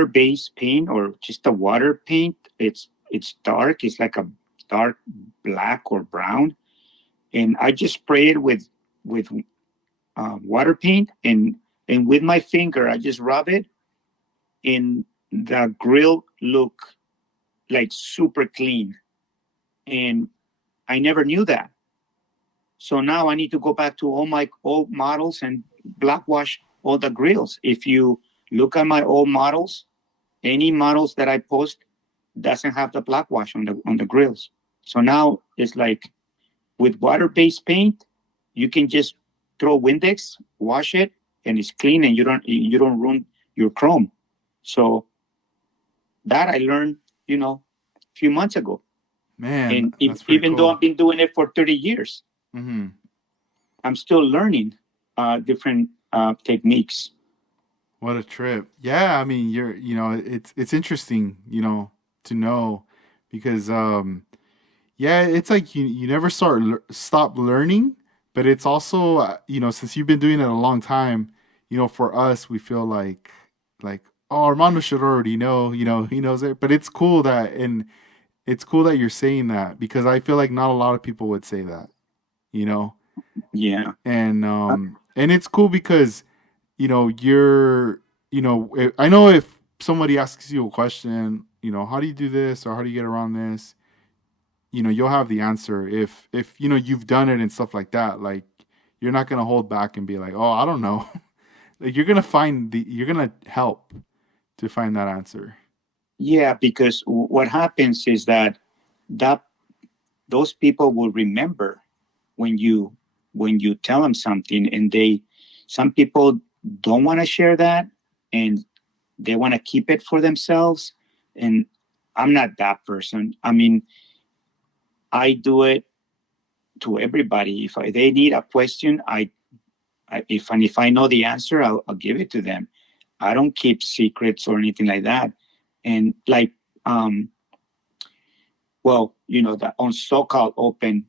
based paint or just a water paint. It's dark. It's like a dark black or brown, and I just spray it with water paint, and with my finger I just rub it, and the grill look like super clean, and I never knew that. So now I need to go back to all my old models and black wash all the grills. If you look at my old models, any models that I post doesn't have the black wash on the grills. So now it's like with water based paint, you can just throw Windex, wash it, and it's clean, and you don't ruin your chrome. So that I learned, a few months ago, Man, and that's pretty even though cool. I've been doing it for 30 years, Hmm. I'm still learning different techniques. What a trip. Yeah, I mean, it's interesting, to know because yeah, it's like you never stop learning, but it's also since you've been doing it a long time, for us we feel like oh, Armando should already know, he knows it, but it's cool that you're saying that because I feel like not a lot of people would say that, you know, Yeah, and it's cool because you're I know if somebody asks you a question, how do you do this or how do you get around this, you'll have the answer if you've done it and stuff like that. Like you're not gonna hold back and be like, oh, I don't know. Like you're gonna help to find that answer. yeah. Because what happens is that those people will remember when you tell them something, and some people don't want to share that, and they want to keep it for themselves, and I'm not that person. I mean, I do it to everybody. If they need a question, if I know the answer, I'll give it to them. I don't keep secrets or anything like that. And like, um well, the on so-called open,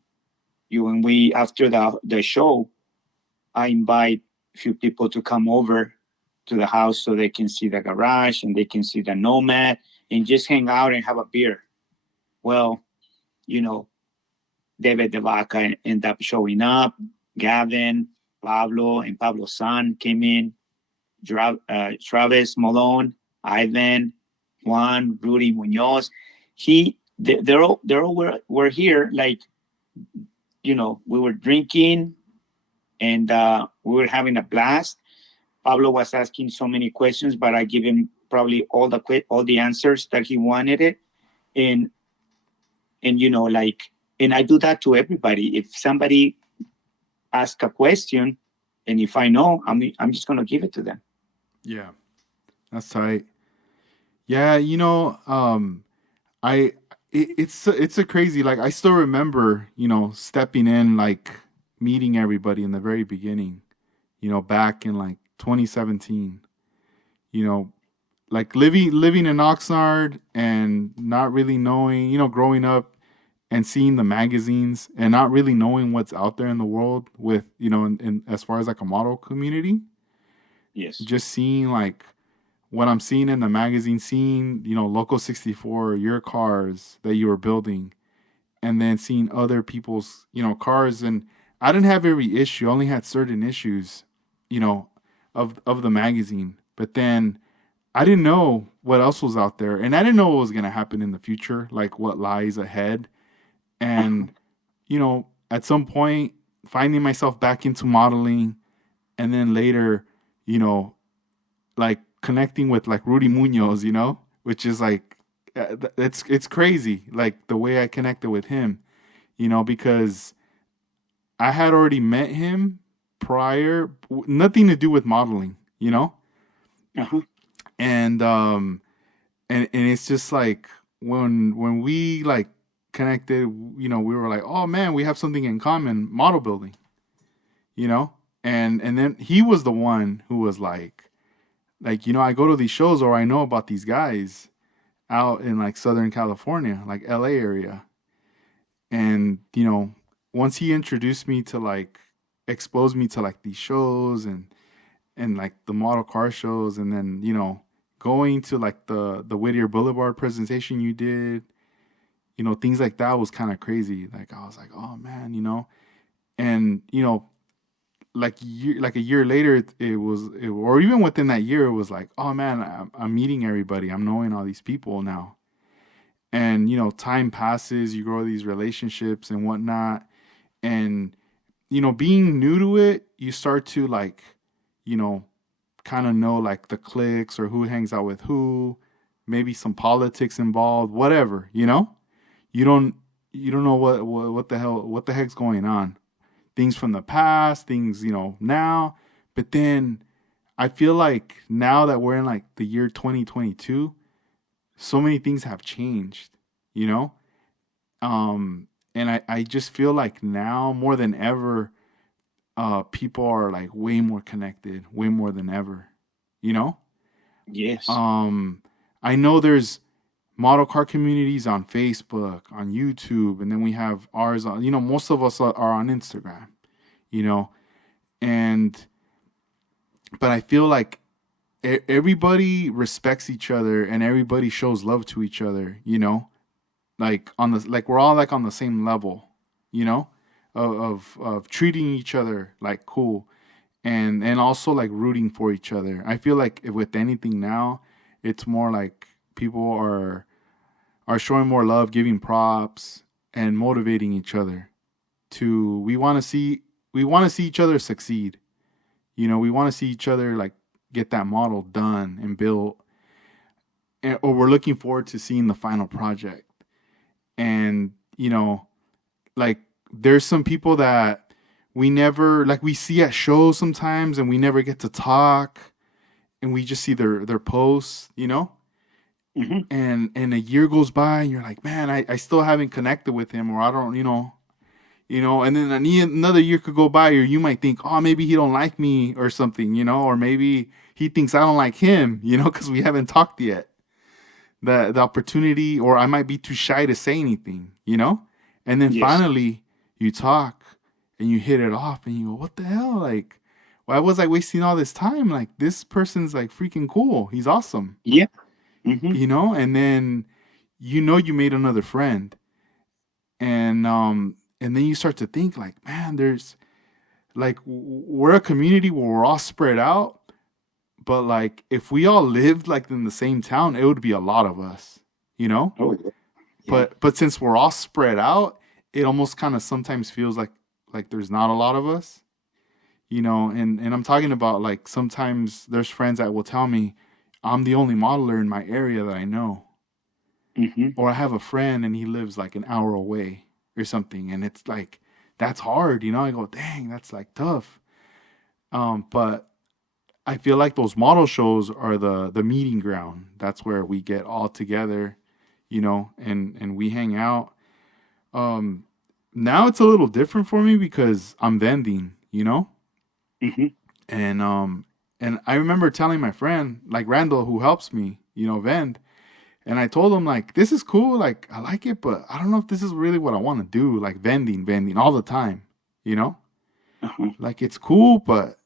you when we after the show, I invite a few people to come over to the house so they can see the garage and they can see the Nomad and just hang out and have a beer. Well, you know, David De Vaca ended up showing up. Gavin, Pablo, and Pablo's son came in. Travis Malone, Ivan, Juan, Rudy Munoz. They're all were here. Like, we were drinking, and we were having a blast. Pablo was asking so many questions, but I give him probably all the answers that he wanted it. And like, and I do that to everybody. If somebody asks a question, and if I know, I'm just gonna give it to them. Yeah, that's tight. Yeah, I it's a crazy, like I still remember stepping in like meeting everybody in the very beginning, back in like 2017, you know, like living in Oxnard and not really knowing, growing up and seeing the magazines and not really knowing what's out there in the world with, in as far as like a model community, Yes. just seeing like what I'm seeing in the magazine, seeing, Local 64, your cars that you were building, and then seeing other people's, cars. And I didn't have every issue. I only had certain issues, you know, of the magazine. But then I didn't know what else was out there. And I didn't know what was gonna happen in the future, like what lies ahead. Uh-huh. And, at some point finding myself back into modeling and then later, you know, like connecting with like Rudy Munoz, which is like it's crazy like the way I connected with him, because I had already met him prior, nothing to do with modeling, Uh-huh. and and it's just like when we like connected, we were like, oh man, we have something in common, model building, you know, and then he was the one who was like I go to these shows or I know about these guys out in like Southern California, like LA area. And, once he introduced me to like expose me to like these shows and like the model car shows and then, going to like the Whittier Boulevard presentation you did, things like that was kind of crazy. Like I was like, "Oh man," And, like a year later or even within that year it was like, "Oh man, I'm meeting everybody. I'm knowing all these people now." And time passes, you grow these relationships and whatnot, and being new to it, you start to like you know kind of know like the cliques or who hangs out with who, maybe some politics involved, whatever, you don't know what the hell, what the heck's going on, things from the past, things now. But then I feel like now that we're in like the year 2022, so many things have changed, you know? And I just feel like now more than ever, people are like way more connected, way more than ever, you know? Yes. Um, I know there's model car communities on Facebook, on YouTube, and then we have ours on, most of us are on Instagram, you know? And, but I feel like everybody respects each other and everybody shows love to each other, like on the like we're all like on the same level, you know, of treating each other like cool, and also like rooting for each other. I feel like if with anything now, it's more like people are showing more love, giving props, and motivating each other to we want to see each other succeed. We want to see each other like get that model done and built, or we're looking forward to seeing the final project. And like there's some people that we never like we see at shows sometimes and we never get to talk, and we just see their posts, Hmm. and a year goes by and you're like, man, I still haven't connected with him, or I don't, and then another year could go by, or you might think, oh, maybe he don't like me or something, or maybe he thinks I don't like him, because we haven't talked yet. The opportunity, or I might be too shy to say anything, and then Yes. finally you talk and you hit it off and you go, what the hell? Like, why was I wasting all this time? Like, this person's like freaking cool. He's awesome, Yeah. Hmm. and then you made another friend. And then you start to think like, man, there's like we're a community where we're all spread out, but like if we all lived like in the same town, it would be a lot of us, you know? Oh, yeah. But since we're all spread out, it almost kind of sometimes feels like there's not a lot of us, and I'm talking about like sometimes there's friends that will tell me I'm the only modeler in my area that I know, Hmm. or I have a friend and he lives like an hour away or something, and it's like that's hard, I go, dang, that's like tough. But I feel like those model shows are the meeting ground. That's where we get all together, and we hang out. Um, now it's a little different for me because I'm vending, Hmm. and and I remember telling my friend like Randall who helps me, vend, and I told him like this is cool, like I like it, but I don't know if this is really what I want to do, like vending all the time, you know? Uh-huh. Like it's cool, but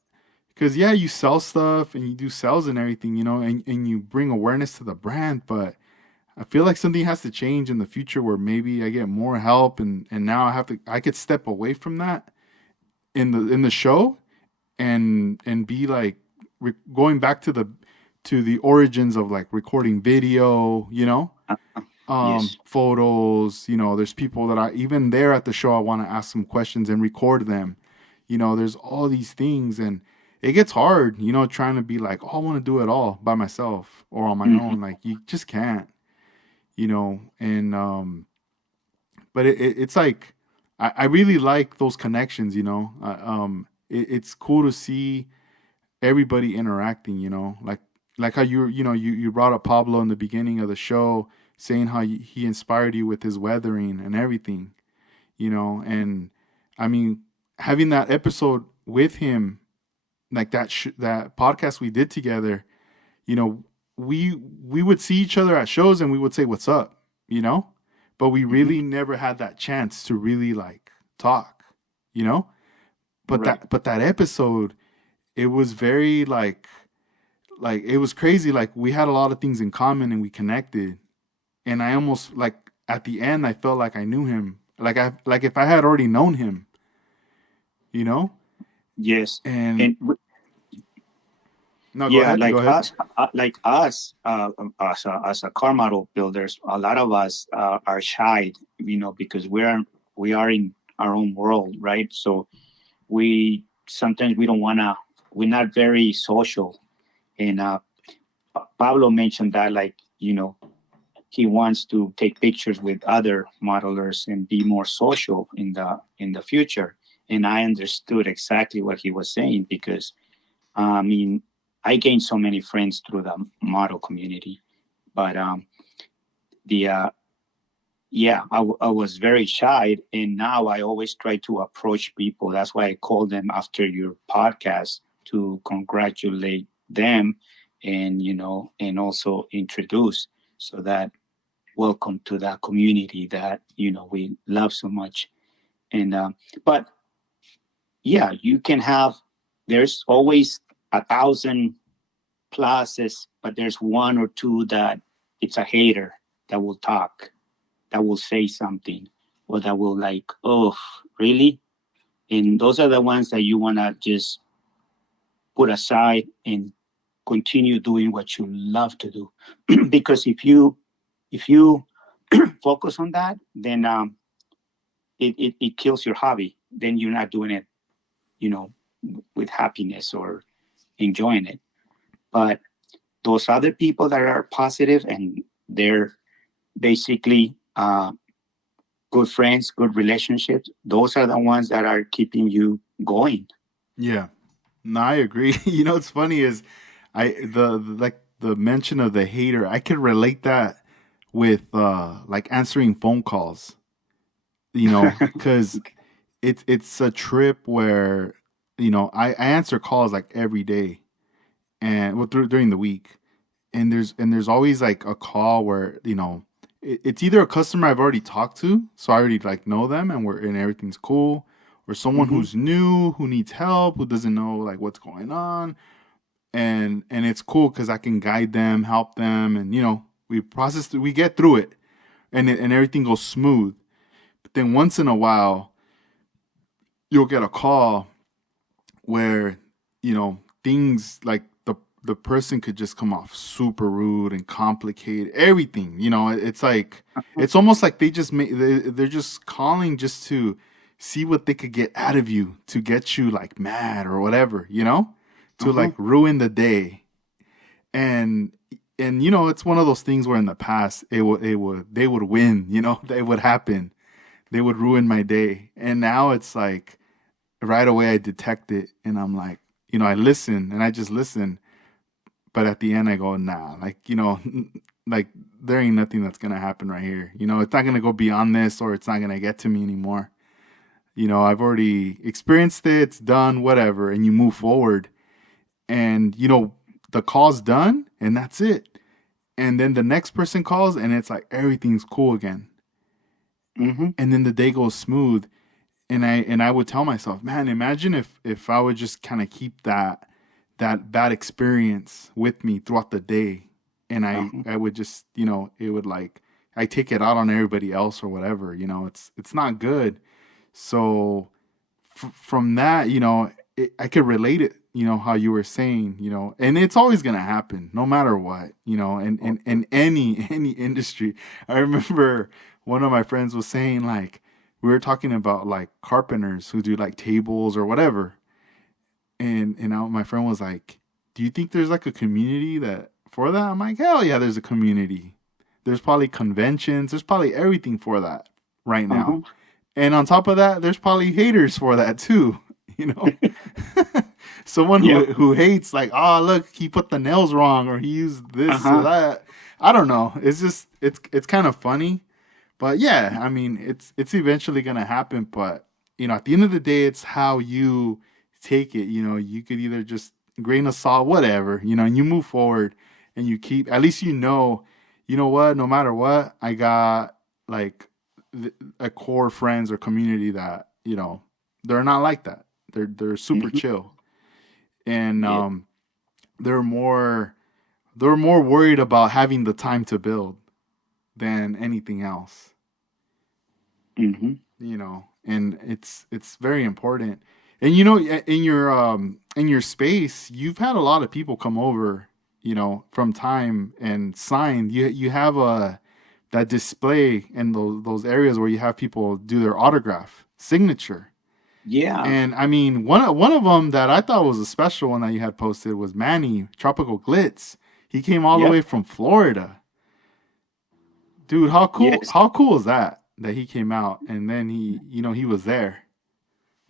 because yeah, you sell stuff and you do sales and everything, and you bring awareness to the brand, but I feel like something has to change in the future where maybe I get more help and now I could step away from that in the show and be like going back to the origins of like recording video, Uh-huh. Yes. photos, there's people that I even there at the show I want to ask some questions and record them. There's all these things and it gets hard, trying to be like, oh, I want to do it all by myself or on my Hmm. own. Like you just can't, and but it's like I really like those connections, it's cool to see everybody interacting, like how you brought up Pablo in the beginning of the show, saying how he inspired you with his weathering and everything, and I mean having that episode with him, like that podcast we did together, you know, we would see each other at shows and we would say what's up, but we Hmm. really never had that chance to really like talk, you know. But Right. that episode, it was very like it was crazy. Like we had a lot of things in common and we connected. And I almost like at the end, I felt like I knew him. Like if I had already known him, you know. Yes. And And no, yeah, go ahead. like us, as a car model builders, a lot of us are shy, because we are in our own world, right? So we sometimes we don't wanna, we're not very social. And Pablo mentioned that, like, he wants to take pictures with other modelers and be more social in the future. And I understood exactly what he was saying because I mean, I gained so many friends through the model community, but the yeah, I was very shy, and now I always try to approach people. That's why I call them after your podcast to congratulate them, and and also introduce, so that welcome to that community that we love so much. And but yeah, you can have. There's always 1,000 pluses, but there's one or two that it's a hater that will talk, that will say something, or that will like, oh, really? And those are the ones that you want to just put aside and continue doing what you love to do. Because if you focus on that, then it kills your hobby. Then you're not doing it, you know, with happiness or enjoying it. But those other people that are positive and they're basically good friends, good relationships, those are the ones that are keeping you going. Yeah, no, I agree. What's funny is like the mention of the hater. I could relate that with like answering phone calls. Because it's a trip where I answer calls like every day and well during the week, and there's always like a call where it's either a customer I've already talked to, so I already like know them and everything's cool, or someone Hmm. who's new who needs help who doesn't know like what's going on, and it's cool because I can guide them, help them, and we get through it, and everything goes smooth. But then once in a while you'll get a call where things like the person could just come off super rude and complicate everything. It's like it's almost like they're just calling just to see what they could get out of you to get you like mad or whatever, to Uh-huh. like ruin the day. And it's one of those things where in the past it would they would win, it would happen, they would ruin my day, and now it's like right away I detect it and I'm like, I listen and I just listen. But at the end I go, nah, like, like there ain't nothing that's gonna happen right here. It's not gonna go beyond this or it's not gonna get to me anymore. I've already experienced it. It's done, whatever. And you move forward. And, the call's done and that's it. And then the next person calls and it's like everything's cool again. Mm-hmm. And then the day goes smooth. And I would tell myself, man, imagine if I would just kind of keep that bad experience with me throughout the day. And Uh-huh. I would just, it would like, I take it out on everybody else or whatever, it's not good. So from that, I could relate it, how you were saying, and it's always going to happen no matter what, in any industry. I remember one of my friends was saying, like, we were talking about like carpenters who do like tables or whatever. My friend was like, "Do you think there's like a community that for that?" I'm like, "Hell yeah, there's a community. There's probably conventions. There's probably everything for that right now. Uh-huh. And on top of that, there's probably haters for that too. You know, someone Yep. who hates like, oh look, he put the nails wrong or he used this or Uh-huh. that. I don't know. It's just it's kind of funny, but yeah, I mean, it's eventually gonna happen. But at the end of the day, it's how you take it. You could either just grain of salt, whatever, and you move forward and you keep. At least you know what? No matter what, I got like a core friends or community that they're not like that. They're super Mm-hmm. chill, and Yeah. they're more worried about having the time to build than anything else. Mm-hmm. And it's very important. And in your space, you've had a lot of people come over, from time and sign. You have a that display in those areas where you have people do their autograph signature. Yeah. And I mean, one of them that I thought was a special one that you had posted was Manny Tropical Glitz. He came all the Yep. way from Florida. Dude, how cool Yes. how cool is that he came out and then he was there.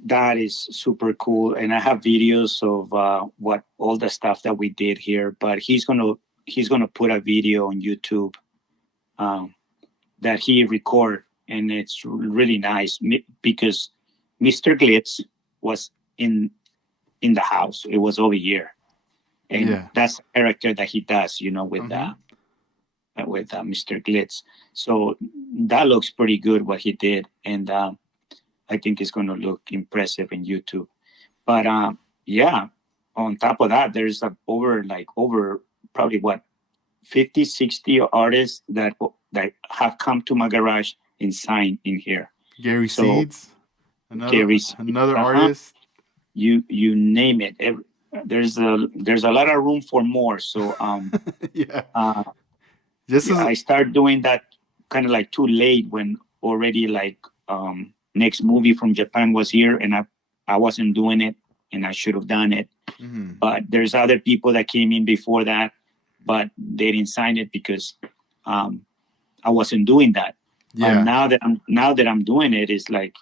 That is super cool. And I have videos of what all the stuff that we did here. But he's gonna put a video on YouTube um, that he record, and it's really nice because Mr. Glitz was in in the house. It was over here, and Yeah. that's a character that he does, Mhm. with Mr. Glitz. So that looks pretty good what he did, and I think it's going to look impressive in YouTube. But yeah, on top of that, there's over probably what 50, 60 artists that have come to my garage and signed in here. Gary So Seeds, another Gary, another uh-huh, artist. you name it. There's a lot of room for more. So Yeah. uh, Just yeah, as I started doing that kind of like too late when already like next movie from Japan was here, and I wasn't doing it, and I should have done it. mhm. But there's other people that came in before that, but they didn't sign it because um, I wasn't doing that. But Yeah. now that I'm doing it, it's like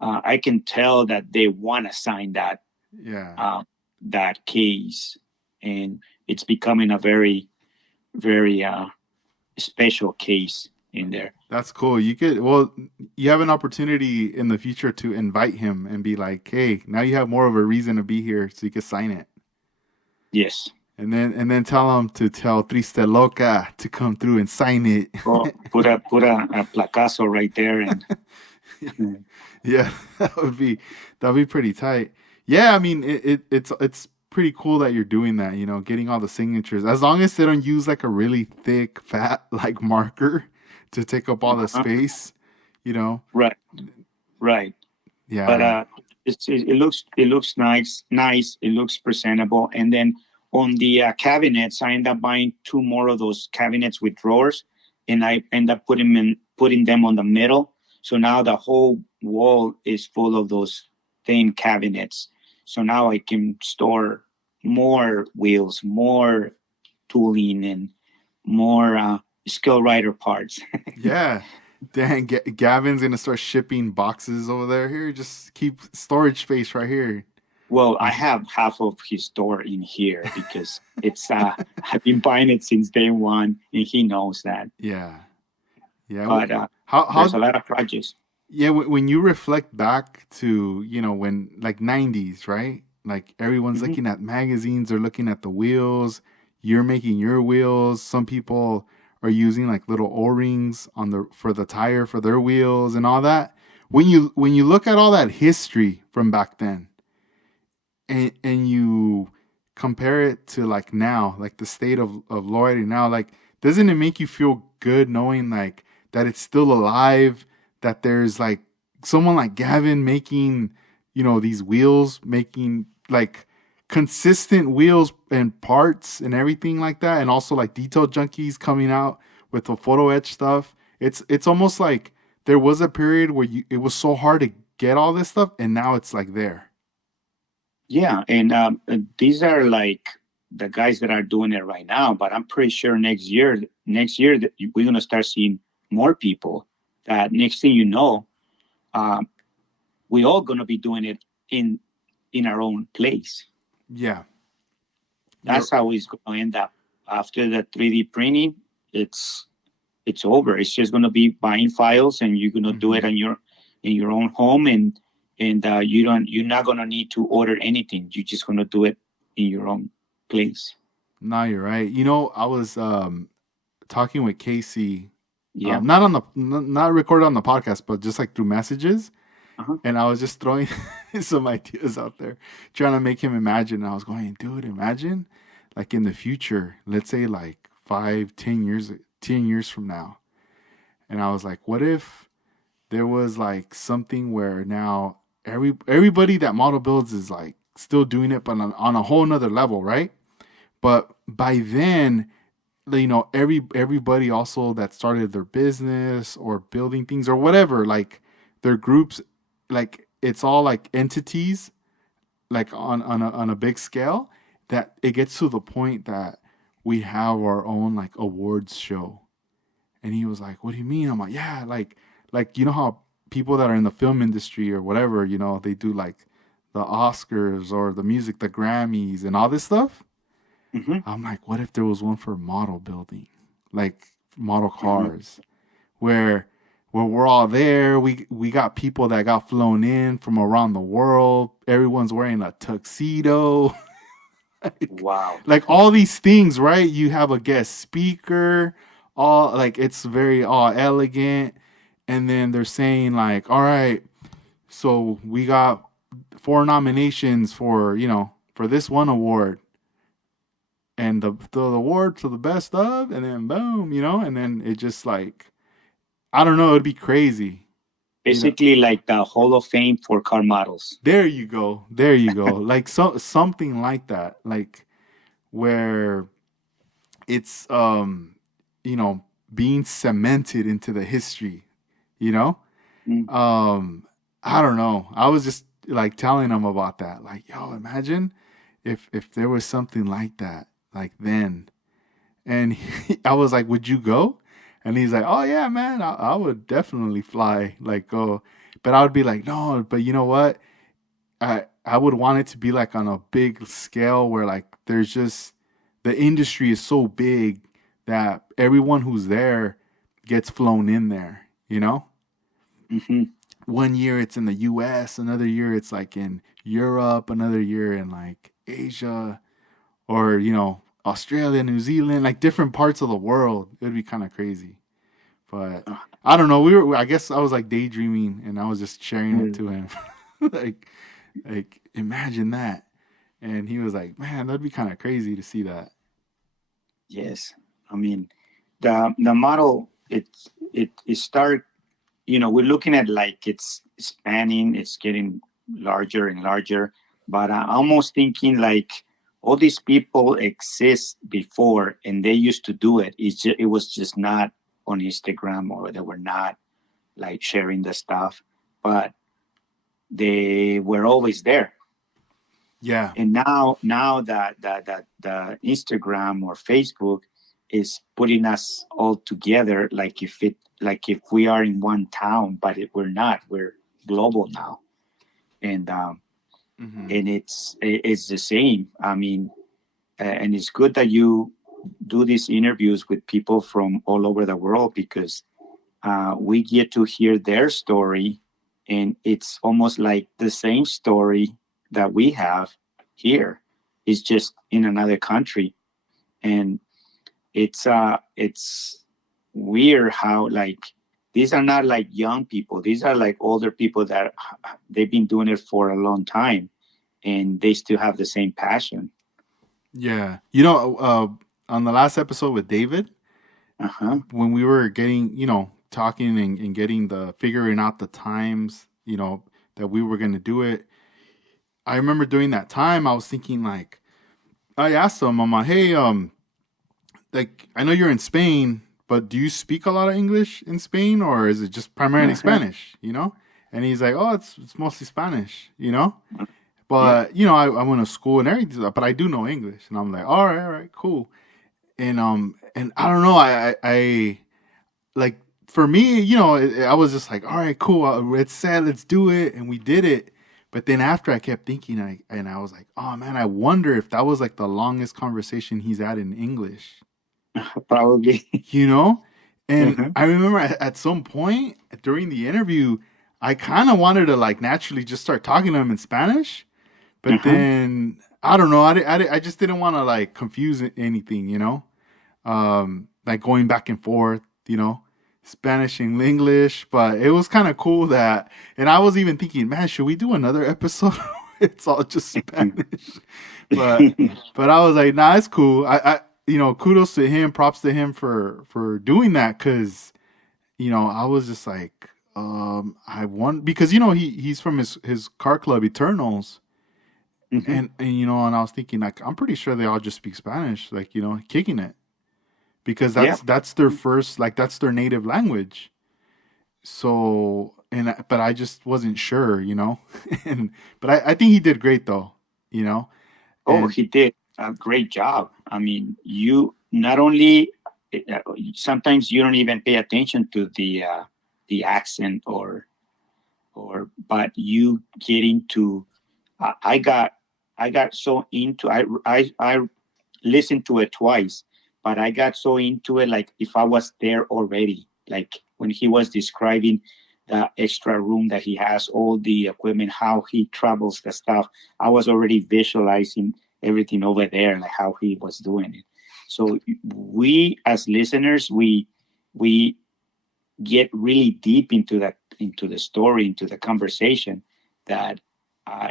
I can tell that they want to sign Yeah. uh, that case, and it's becoming a very very special case in there. That's cool. You have an opportunity in the future to invite him and be like, "Hey, now you have more of a reason to be here so you can sign it." Yes. And then tell him to tell Triste Loca to come through and sign it. Well, put a placazo right there, and Yeah, that would be pretty tight. Yeah, I mean it's pretty cool that you're doing that, getting all the signatures. As long as they don't use like a really thick, fat like marker to take up all the space, you know. right, right. But Yeah. it looks nice. It looks presentable. And then on the cabinets, I end up buying two more of those cabinets with drawers, and I end up putting them on the middle. So now the whole wall is full of those thin cabinets. So now I can store more wheels, more tooling, and more skill rider parts. Yeah. Dang, Gavin's gonna start shipping boxes over there. Here, just keep storage space right here. Well, I have half of his store in here because it's I've been buying it since day one, and he knows that. Yeah. Yeah. But How there's how a lot of projects. Yeah, when you reflect back to, when like 90s, right? Like everyone's Hmm. looking at magazines, they're looking at the wheels, you're making your wheels. Some people are using like little O-rings on the for the tire for their wheels and all that. When you look at all that history from back then, and you compare it to like now, like the state of Lloyd and now, like doesn't it make you feel good knowing like that it's still alive, that there's like someone like Gavin making, these wheels, making like consistent wheels and parts and everything like that, and also like Detail Junkies coming out with the photo etch stuff. It's almost like there was a period where it was so hard to get all this stuff, and now it's like there. Yeah, and these are like the guys that are doing it right now. But I'm pretty sure next year that we're gonna start seeing more people. That next thing you know, um, we all gonna be doing it in in our own place. Yeah. You're That's how it's gonna end up. After the 3D printing, it's it's over. It's just gonna be buying files, and you're gonna do it hmm on your in your own home, and you're not gonna need to order anything. You're just gonna do it in your own place. No, you're right. I was talking with Casey, Yeah. not recorded on the podcast, but just like through messages, Uh-huh. and I was just throwing some ideas out there, trying to make him imagine. And I was going, dude, imagine, like in the future, let's say like 10 years from now, and I was like, what if there was like something where now everybody that model builds is like still doing it, but on a whole nother level, right? But by then, everybody also that started their business or building things or whatever, like their groups, like it's all like entities, like on a big scale, that it gets to the point that we have our own like awards show. And he was like, what do you mean? I'm like, yeah, like how people that are in the film industry or whatever, they do like the Oscars or the music, the Grammys and all this stuff. Hmm. I'm like, what if there was one for model building, like model Hmm. cars, where we're all there. We got people that got flown in from around the world. Everyone's wearing a tuxedo. like, Wow. like all these things, right? You have a guest speaker, all like it's very all elegant. And then they're saying like, all right, so we got 4 nominations for this one award, and the award to the best of, and then boom, and then it just like, I don't know, it'd be crazy, you know. Basically, like the Hall of Fame for car models. There you go, like something like that, like where it's you know being cemented into the history, you know. Mm. um I don't know, I was just like telling them about that, like, yo, imagine if there was something like that, like then. And I was like, "Would you go?" And he's like, "Oh yeah, man, I would definitely fly, like go." But I would be like, "No, but you know what? I would want it to be like on a big scale where like there's just the industry is so big that everyone who's there gets flown in there, you know?" Hmm. One year it's in the US, another year it's like in Europe, another year in like Asia, or Australia, New Zealand, like different parts of the world. It would be kind of crazy, but I don't know. I guess I was like daydreaming, and I was just sharing it to him, like, imagine that. And he was like, "Man, that'd be kind of crazy to see that." Yes, I mean the model it start. We're looking at like it's spanning, it's getting larger and larger. But I'm almost thinking like all these people exist before, and they used to do it. It was just not on Instagram, or they were not like sharing the stuff, but they were always there. Yeah. And now that the Instagram or Facebook is putting us all together, like if we are in one town, but we're not. We're global now, and hmm it's the same. I mean, and it's good that you do these interviews with people from all over the world, because we get to hear their story, and it's almost like the same story that we have here. It's just in another country, and it's weird how like these are not like young people. These are like older people that they've been doing it for a long time, and they still have the same passion. Yeah. On the last episode with David, Uh huh. when we were getting, talking and getting figuring out the times, that we were going to do it, I remember during that time, I was thinking like, I asked him, I'm like, hey, like, I know you're in Spain, but do you speak a lot of English in Spain, or is it just primarily Uh-huh. Spanish, And he's like, oh, it's mostly Spanish. Yeah. But, I went to school and everything, but I do know English. And I'm like, all right, cool. And I don't know, I like, for me, I was just like, all right, cool. It's said, let's do it. And we did it. But then after I kept thinking, and I was like, oh man, I wonder if that was like the longest conversation he's had in English, Probably. you know? And Uh-huh. I remember at some point during the interview, I kind of wanted to like naturally just start talking to him in Spanish. But Uh-huh. then I don't know. I just didn't want to like confuse anything. Like going back and forth, Spanish and English. But it was kind of cool and I was even thinking, man, should we do another episode? It's all just Spanish. But but I was like, nah, it's cool. Kudos to him, props to him for doing that because I was just like, I want because he's from his car club Eternals. Mhm. And I was thinking like I'm pretty sure they all just speak Spanish, like kicking it because Yeah. that's their first, like that's their native language. So but I just wasn't sure. And but I think he did great though, you know, Oh, and he did a great job. I mean, you not only sometimes you don't even pay attention to the accent but you get into. I got so into. I listened to it twice, but I got so into it like if I was there already. Like when he was describing the extra room that he has, all the equipment, how he travels the stuff, I was already visualizing everything over there, like how he was doing it. So we as listeners, we get really deep into the story, into the conversation that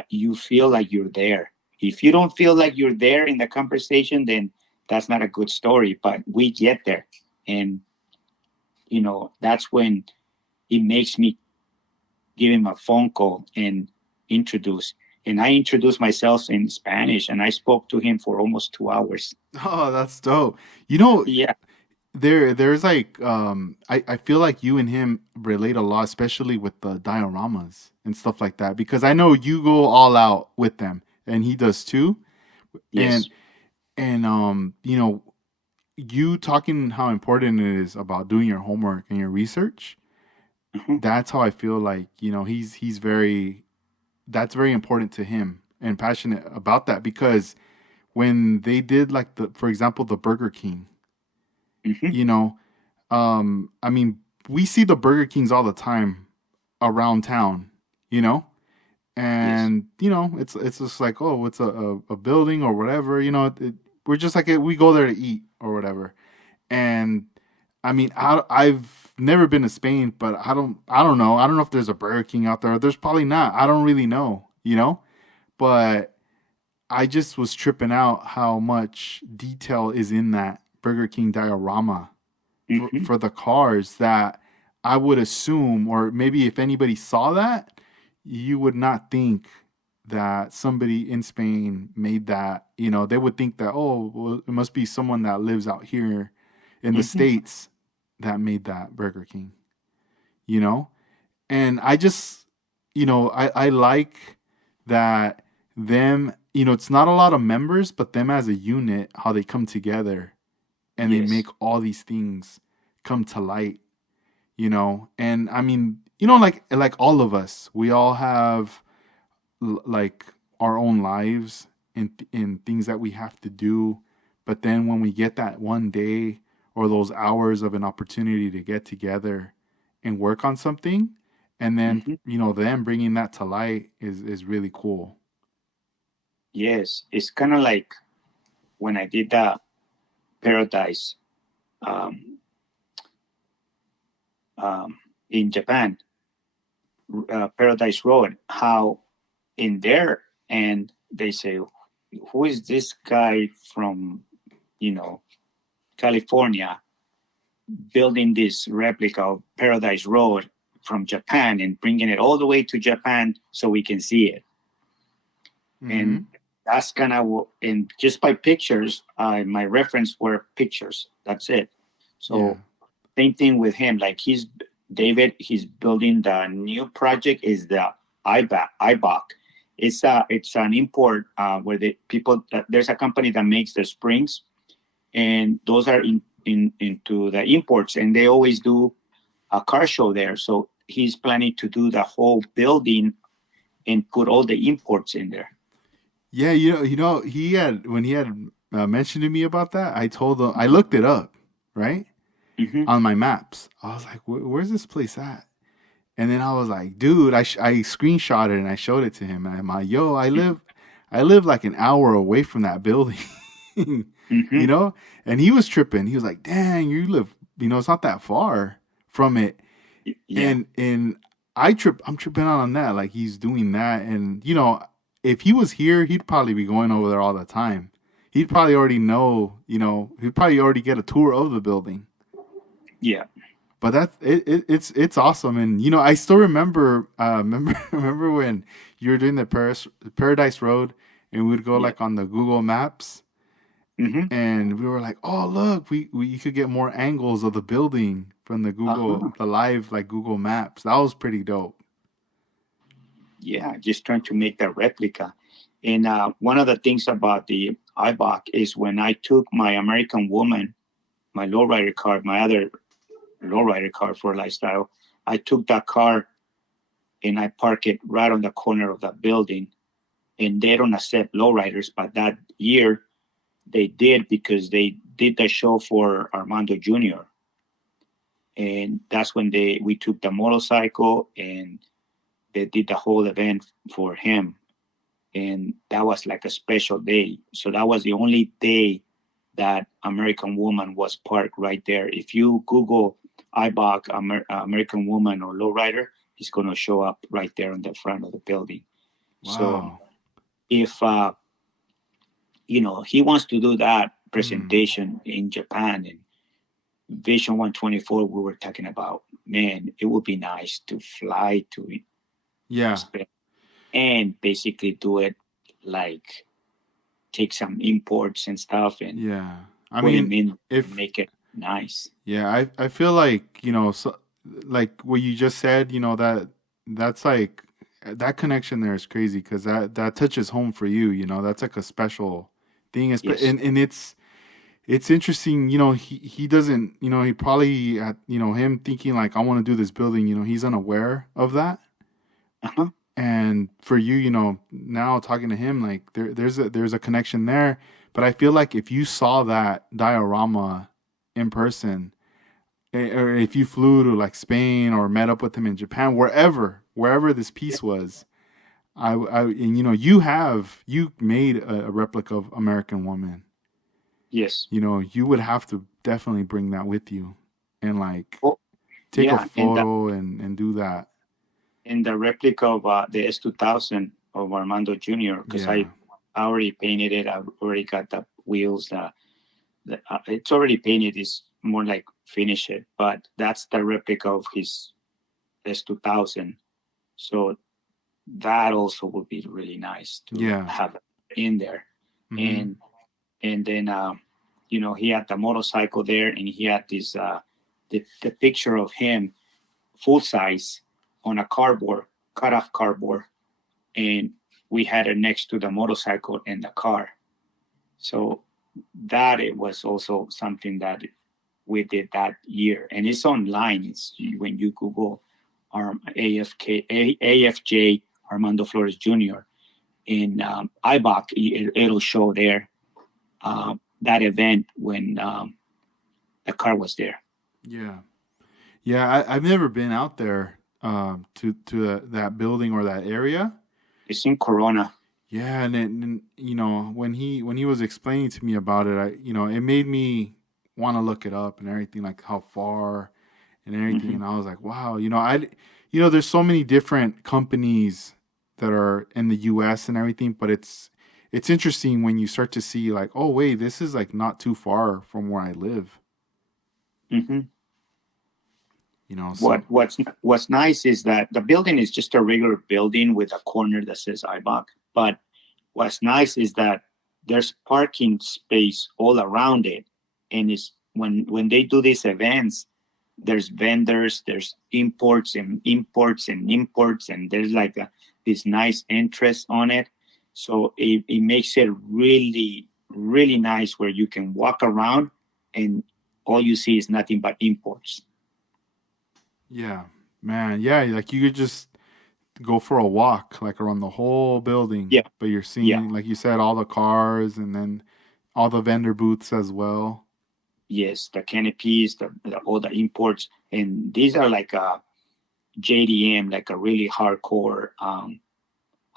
you feel like you're there. If you don't feel like you're there in the conversation, then that's not a good story. But we get there, and that's when it makes me give him a phone call and introduce. And I introduced myself in Spanish, and I spoke to him for almost 2 hours. oh, that's dope. You know, Yeah. there's like I feel like you and him relate a lot, especially with the dioramas and stuff like that, because I know you go all out with them and he does too. And Yes. you talking how important it is about doing your homework and your research. Mhm. That's how I feel like, he's very that's very important to him and passionate about that because when they did like for example, the Burger King, Mhm. you know, I mean, we see the Burger Kings all the time around town, you know, Yes. and it's just like, oh, it's a building or whatever, we're just like we go there to eat or whatever. And I mean, I've never been to Spain, but I don't know. I don't know if there's a Burger King out there. There's probably not. I don't really know. But I just was tripping out how much detail is in that Burger King diorama for, Mhm. for the cars that I would assume, or maybe if anybody saw that, you would not think that somebody in Spain made that. They would think that, oh, well, it must be someone that lives out here in the Mhm. States that made that Burger King, you know? And I just, I like that it's not a lot of members, but them as a unit, how they come together and they Yes. make all these things come to light. And I mean, like all of us, we all have like our own lives and things that we have to do. But then when we get that one day or those hours of an opportunity to get together and work on something, and then Hmm. them bringing that to light is really cool. Yes, it's kind of like when I did the Paradise um, um, in Japan, Paradise Road. How in there, and they say, "Who is this guy from, you know, California, building this replica of Paradise Road from Japan and bringing it all the way to Japan so we can see it?" Mm-hmm. And that's kind of, and just by pictures, my reference were pictures. That's it. Yeah. So same thing with him. Like he's building the new project is the IBOC. It's an import where the people there's a company that makes the springs, and those are into the imports, and they always do a car show there. So he's planning to do the whole building and put all the imports in there. Yeah, he had when he had mentioned to me about that, I told him I looked it up, right, Hmm. on my maps. I was like, "Where's this place at?" And then I was like, "Dude, I screenshot it and I showed it to him. And I'm like, yo, I live like an hour away from that building, you Hmm. know." And he was tripping. He was like, "Dang, you live, it's not that far from it." Yeah. And I'm tripping out on that. Like he's doing that, and if he was here, he'd probably be going over there all the time. He'd probably already know, he'd probably already get a tour of the building. Yeah. But it's awesome, and I still remember remember when you were doing the Paradise Road, and we would go Yeah. like on the Google Maps, Hmm. and we were like, oh look, we you could get more angles of the building from Uh-huh. the live like Google Maps. That was pretty dope. Yeah, just trying to make that replica. And one of the things about the IBOC is when I took my American Woman, my lowrider car, my other lowrider car for lifestyle, I took that car and I parked it right on the corner of that building. And they don't accept lowriders, but that year they did because they did the show for Armando Jr. And that's when we took the motorcycle and they did the whole event for him, and that was like a special day. So that was the only day that American Woman was parked right there. If you Google IBOC American Woman or Lowrider, it's going to show up right there in the front of the building. So Wow. if he wants to do that Hmm. presentation in Japan and Vision 124, we were talking about, man, it would be nice to fly to Yeah. Spain and basically do it like take some imports and stuff and Yeah. I put them mean, in and if make it nice. yeah, I feel like, so, like what you just said, that's like that connection there is crazy because that touches home for you, that's like a special thing. Yes. And it's interesting, he doesn't, he probably him thinking like I want to do this building, he's unaware of that. Uh-huh. And for you, now talking to him, like there's a connection there. But I feel like if you saw that diorama in person, or if you flew to like Spain or met up with him in Japan, wherever this Yeah. piece was, and you made a replica of American Woman. Yes. You would have to definitely bring that with you, and like Oh, take a yeah. photo and do that. And the replica of the S2000 of Armando Jr. because I Yeah, already painted it. I already got the wheels. It's already painted. It's more like finish it, but that's the replica of his S2000. So that also would be really nice to yeah. have in there. Mm-hmm. And then he had the motorcycle there, and he had this the picture of him full size on a cardboard, cut off cardboard, and we had it next to the motorcycle in the car. So that it was also something that we did that year, and it's online. It's when you Google AFJ Armando Flores Jr. in IBOC, it'll show there that event when the car was there. Yeah. Yeah, I've never been out there to that building or that area. It's in Corona. Yeah, and when he was explaining to me about it, it made me want to look it up and everything, like how far and everything. Hmm. And I was like, wow, there's so many different companies that are in the U.S. and everything, but it's interesting when you start to see like, oh wait, this is like not too far from where I live. Hmm. So What's nice is that the building is just a regular building with a corner that says IBOC. But what's nice is that there's parking space all around it, and it's when they do these events, there's vendors, there's imports, and there's like this nice interest on it. So it makes it really, really nice where you can walk around and all you see is nothing but imports. yeah, man, yeah, like you could just go for a walk like around the whole building, Yeah, but you're yeah, seeing, like you said, all the cars and then all the vendor booths as well. yes, the canopies, all the imports, and these are like a JDM, like a really hardcore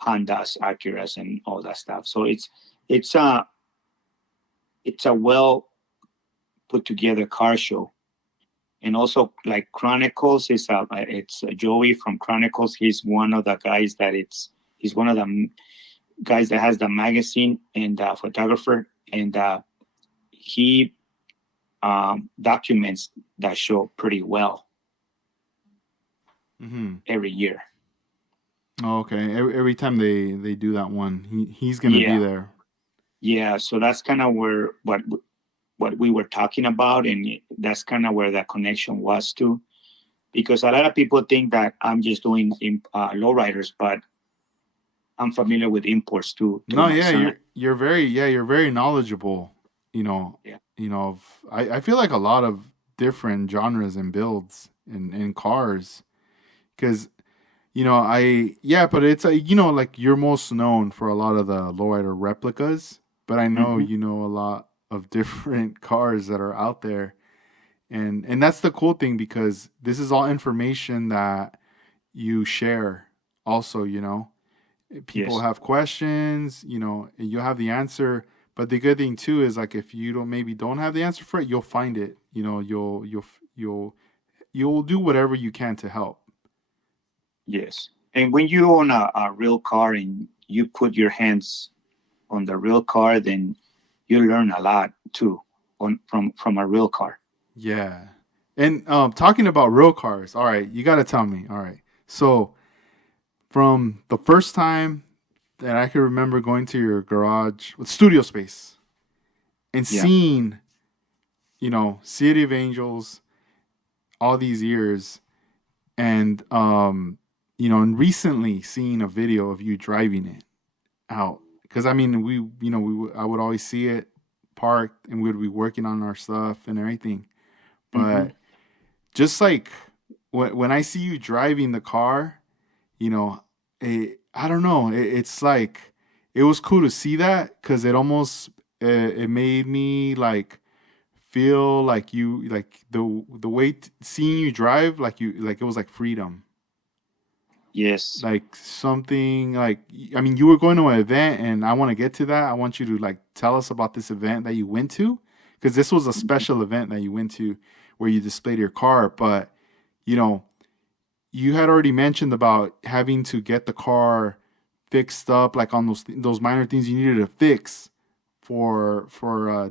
Hondas, Acuras, and all that stuff. So it's a it's a well put together car show. And also like Chronicles is it's Joey from Chronicles. He's one of the guys he's one of the guys that has the magazine and photographer, and he documents that show pretty well Hmm. every year. Oh, okay. Every time they do that one, he's gonna be Yeah, there. yeah. So that's kind of where what we were talking about, and that's kind of where that connection was too. Because a lot of people think that I'm just doing lowriders, but I'm familiar with imports too through No, my yeah, son. you're very knowledgeable. You know, Yeah. I feel like a lot of different genres and builds in cars because but it's like you're most known for a lot of the lowrider replicas, but I know Hmm. you know a lot of different cars that are out there, and that's the cool thing because this is all information that you share. Also, people Yes. have questions, and you have the answer. But the good thing too is like if you don't have the answer for it, you'll find it. You'll do whatever you can to help. Yes. And when you own a real car and you put your hands on the real car, then you learn a lot too on from a real car. Yeah. And talking about real cars, all right, you got to tell me. All right. So, from the first time that I can remember going to your garage with studio space and Yeah. seeing, City of Angels all these years, and and recently seeing a video of you driving it out, because I mean I would always see it parked and we'd be working on our stuff and everything, Hmm. but just like when I see you driving the car, I don't know, it's like it was cool to see that because it almost it made me like feel like you like the way seeing you drive like you like it was like freedom, Yes. like something like, I mean, you were going to an event and I want to get to that. I want you to like tell us about this event that you went to, because this was a Mhm. special event that you went to where you displayed your car, but you know you had already mentioned about having to get the car fixed up, like on those minor things you needed to fix for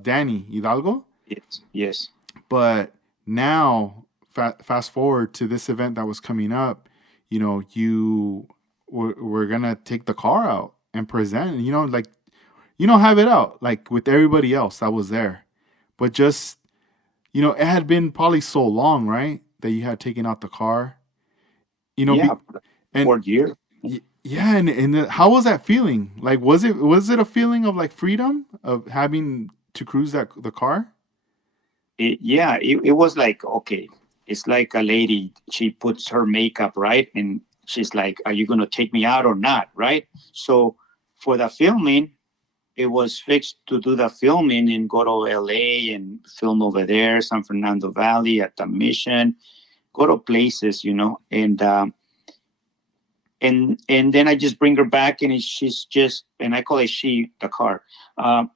Danny Hidalgo. Yes. Yes. But now, fast forward to this event that was coming up, we're gonna take the car out and present, and like have it out like with everybody else that was there. But just it had been probably so long, right, that you had taken out the car, you know, Yeah. be, and 4 years. yeah, and how was that feeling? Like, was it a feeling of like freedom of having to cruise the car? It was like, okay, it's like a lady, she puts her makeup, right? And she's like, are you going to take me out or not? Right. So for the filming, it was fixed to do the filming and go to LA and film over there, San Fernando Valley at the mission, go to places, and then I just bring her back, and she's just, and I call it she, the car.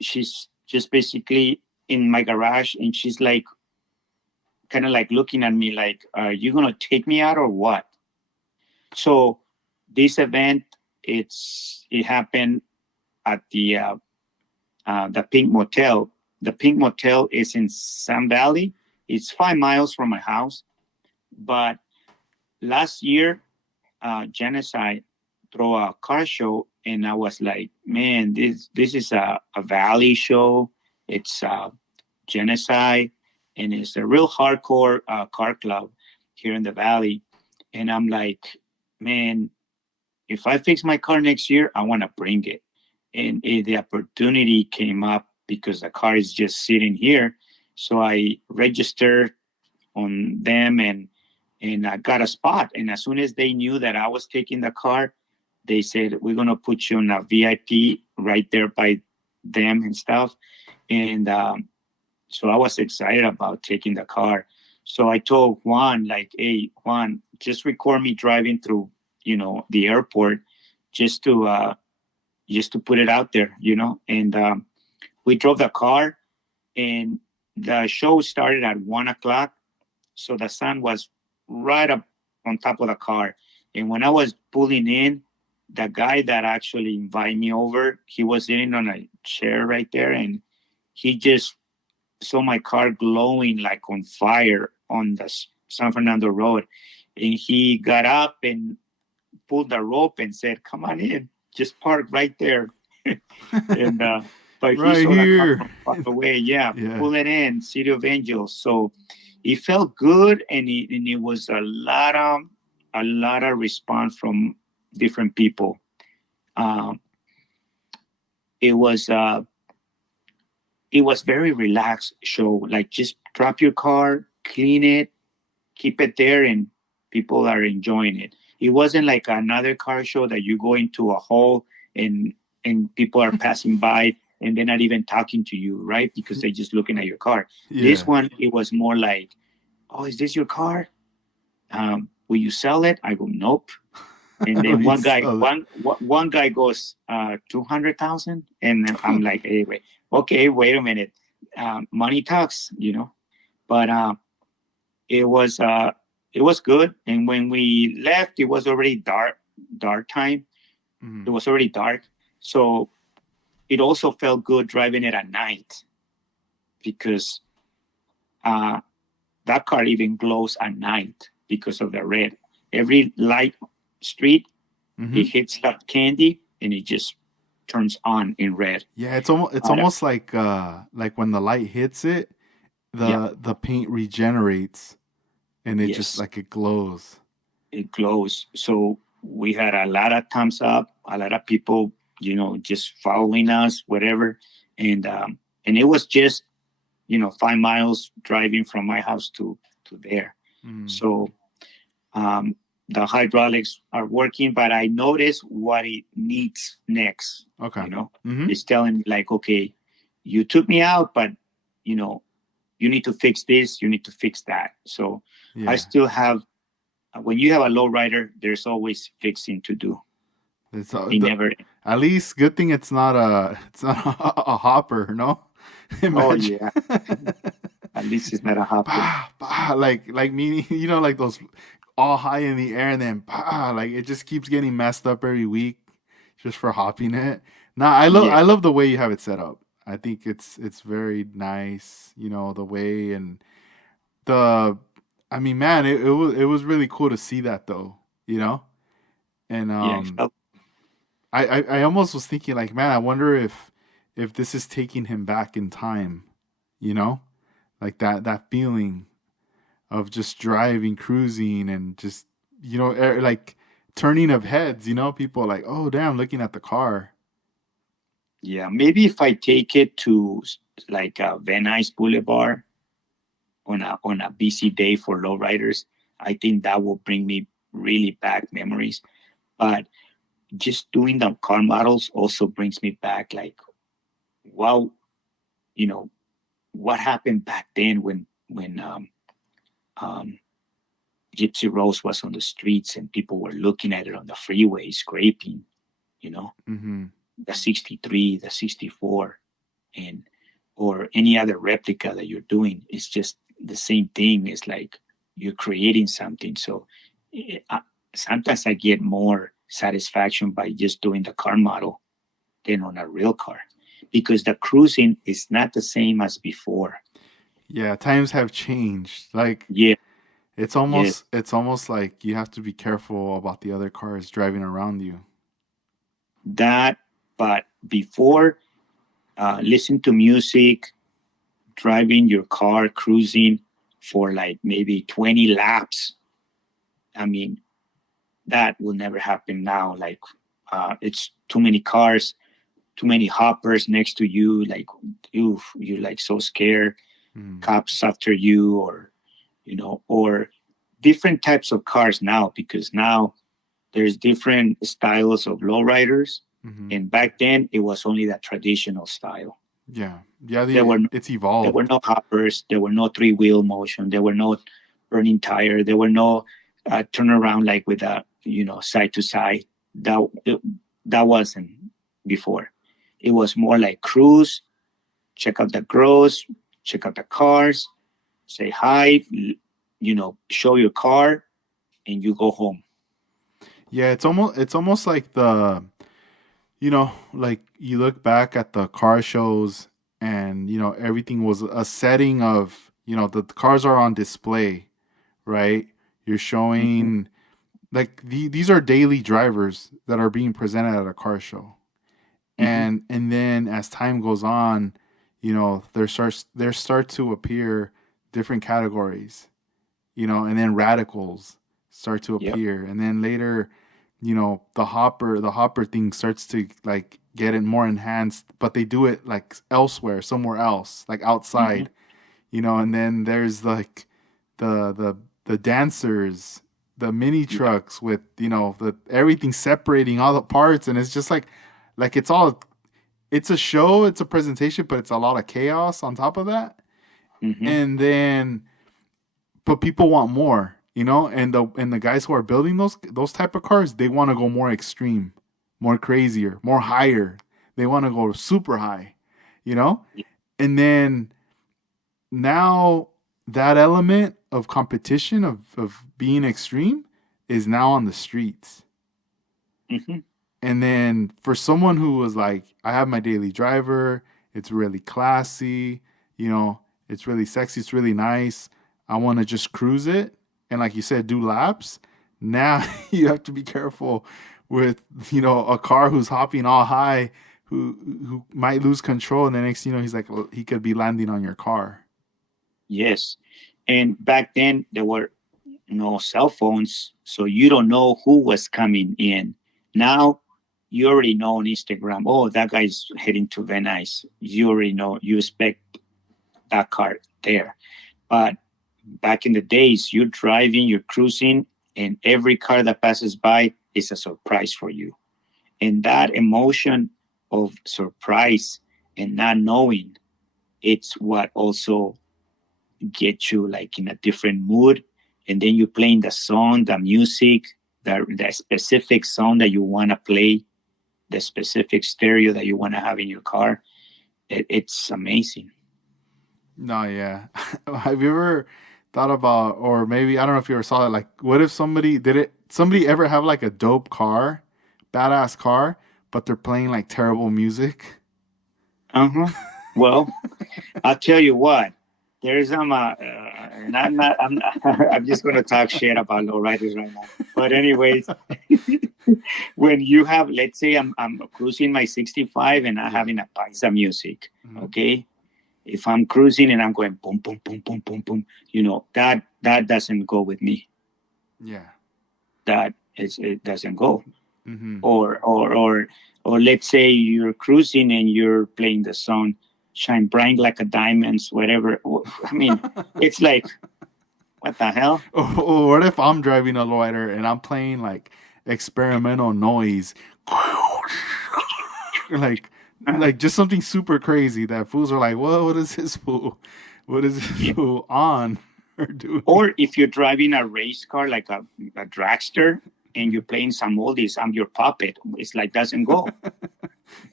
She's just basically in my garage, and she's like, kind of like looking at me like, "Are you gonna take me out or what?" So this event, it happened at the Pink Motel. The Pink Motel is in Sun Valley. It's 5 miles from my house. But last year, Genocide throw a car show, and I was like, man, this is a Valley show. It's Genocide, and it's a real hardcore car club here in the Valley. And I'm like, man, if I fix my car next year, I want to bring it. And the opportunity came up because the car is just sitting here. So I registered on them, and I got a spot. And as soon as they knew that I was taking the car, they said, we're going to put you in a VIP right there by them and stuff. And so I was excited about taking the car. So I told Juan, like, hey, Juan, just record me driving through, the airport, just to put it out there, And we drove the car, and the show started at 1 o'clock. So the sun was right up on top of the car. And when I was pulling in, the guy that actually invited me over, he was sitting on a chair right there, and he just saw my car glowing like on fire on the San Fernando Road. And he got up and pulled the rope and said, come on in, just park right there. and But he Right saw the car here. from far away. Yeah, Yeah. pull it in, City of Angels. So it felt good, and it was a lot of response from different people. Um, it was very relaxed show. Like, just drop your car, clean it, keep it there, and people are enjoying it. It wasn't like another car show that you go into a hall, and people are passing by, and they're not even talking to you, right? Because they're just looking at your car. This Yeah. one, it was more like, oh, is this your car? Will you sell it? I go, nope. And then You one guy, sell it. one guy goes, 200,000, and then I'm like, hey, wait a minute, money talks. But it was uh, it was good. And when we left, it was already dark time. It Mhm. was already dark, so it also felt good driving it at night, because uh, that car even glows at night because of the red. Every light street, it Mhm. hits that candy, and it just turns on in red. Yeah, it's But, almost like when the light hits it, yeah, the paint regenerates and it just yes, like it glows. it glows. So we had a lot of thumbs up, a lot of people, just following us, whatever, and it was just 5 miles driving from my house to there. Mm. So um, the hydraulics are working, but I noticed what it needs next. Okay. You know, Mhm. it's telling me like, okay, you took me out, but you know, you need to fix this, you need to fix that. So I Yeah. still have. When you have a low rider, there's always fixing to do. It's It never. at least good thing it's not a hopper, no? Oh Imagine. yeah, at least it's not a hopper. Bah, bah, like meaning like those all high in the air and then bah, like it just keeps getting messed up every week just for hopping it. Nah, Yeah, I love the way you have it set up. I think it's very nice, the way and the I mean, man, it was really cool to see that though, you know? And yeah. I felt. I almost was thinking like, man, I wonder if this is taking him back in time, you know? Like that feeling of just driving, cruising, and just like turning of heads. People like, oh damn, looking at the car. Yeah, maybe if I take it to like Van Nuys Boulevard on a busy day for lowriders, I think that will bring me really back memories. But just doing the car models also brings me back, like, wow, you know, what happened back then when um, Gypsy Rose was on the streets and people were looking at it on the freeway, scraping, you know, Mm-hmm. the 63, the 64, and or any other replica that you're doing. It's just the same thing. It's like you're creating something. So I, sometimes I get more satisfaction by just doing the car model than on a real car because the cruising is not the same as before. Yeah, times have changed. Like Yeah, yeah, it's almost like you have to be careful about the other cars driving around you. that. But before, listen to music, driving your car, cruising for like maybe 20 laps. I mean, that will never happen now. Like, it's too many cars, too many hoppers next to you. Like, you're like so scared. Mm. Cops after you, or or different types of cars now because now there's different styles of lowriders, Mm-hmm. and back then it was only the traditional style. Yeah, yeah. There were no, It's there were evolved. no hoppers, there were no three-wheel motion, there were no burning tire, there were no turn around like with a side to side. That wasn't before. It was more like cruise, check out the grows, check out the cars, say hi, show your car, and you go home. Yeah, it's almost like like you look back at the car shows and everything was a setting of the cars are on display, right? You're Mm-hmm, showing like these are daily drivers that are being presented at a car show. mm-hmm, And then as time goes on, there start to appear different categories, and then radicals start to yep, appear, and then later, the hopper thing starts to like get it more enhanced, but they do it like elsewhere, somewhere else, like mm-hmm, outside, and then there's like the dancers, the mini yep, trucks with the everything separating all the parts, and it's just like it's a show, it's a presentation, but it's a lot of chaos on top of that. mm-hmm, And then but people want more, and the guys who are building those type of cars, they want to go more extreme, more crazier, more higher. They want to go super high, you know? And then now that element of competition of being extreme is now on the streets. mm-hmm, And then for someone who was like, I have my daily driver, it's really classy, it's really sexy, it's really nice. I want to just cruise it and like you said, do laps. Now you have to be careful with, a car who's hopping all high who might lose control, and the next he's like he could be landing on your car. yes. And back then there were no cell phones, so you don't know who was coming in. Now you already know on Instagram, oh, that guy's heading to Venice. You already know, you expect that car there. But back in the days, you're driving, you're cruising, and every car that passes by is a surprise for you. And that emotion of surprise and not knowing, it's what also gets you like in a different mood. And then you're playing the song, the music, the specific song that you want to play, the specific stereo that you want to have in your car. It's amazing. No, yeah. Have you ever thought about, or maybe I don't know if you ever saw that, like, what if somebody ever have like a dope car, badass car, but they're playing like terrible music? Uh huh. Well, I'll tell you what. There's and I'm not, I'm just going to talk shit about lowriders right now. But anyways, when you have, let's say, I'm cruising my 65 and I'm Yeah. having a paisa music, Hmm. okay. If I'm cruising and I'm going boom, boom, boom, boom, boom, boom, that doesn't go with me. Yeah. It doesn't go. Hmm. Or let's say you're cruising and you're playing the song "Shine Bright Like a Diamonds," whatever. I mean, it's like, what the hell? Or what if I'm driving a loiter and I'm playing like experimental noise, like like just something super crazy that fools are like, "What? What is this fool? What is this Yeah, fool on?" are doing. Or if you're driving a race car like a dragster and you're playing some oldies, I'm your puppet. It's like doesn't go.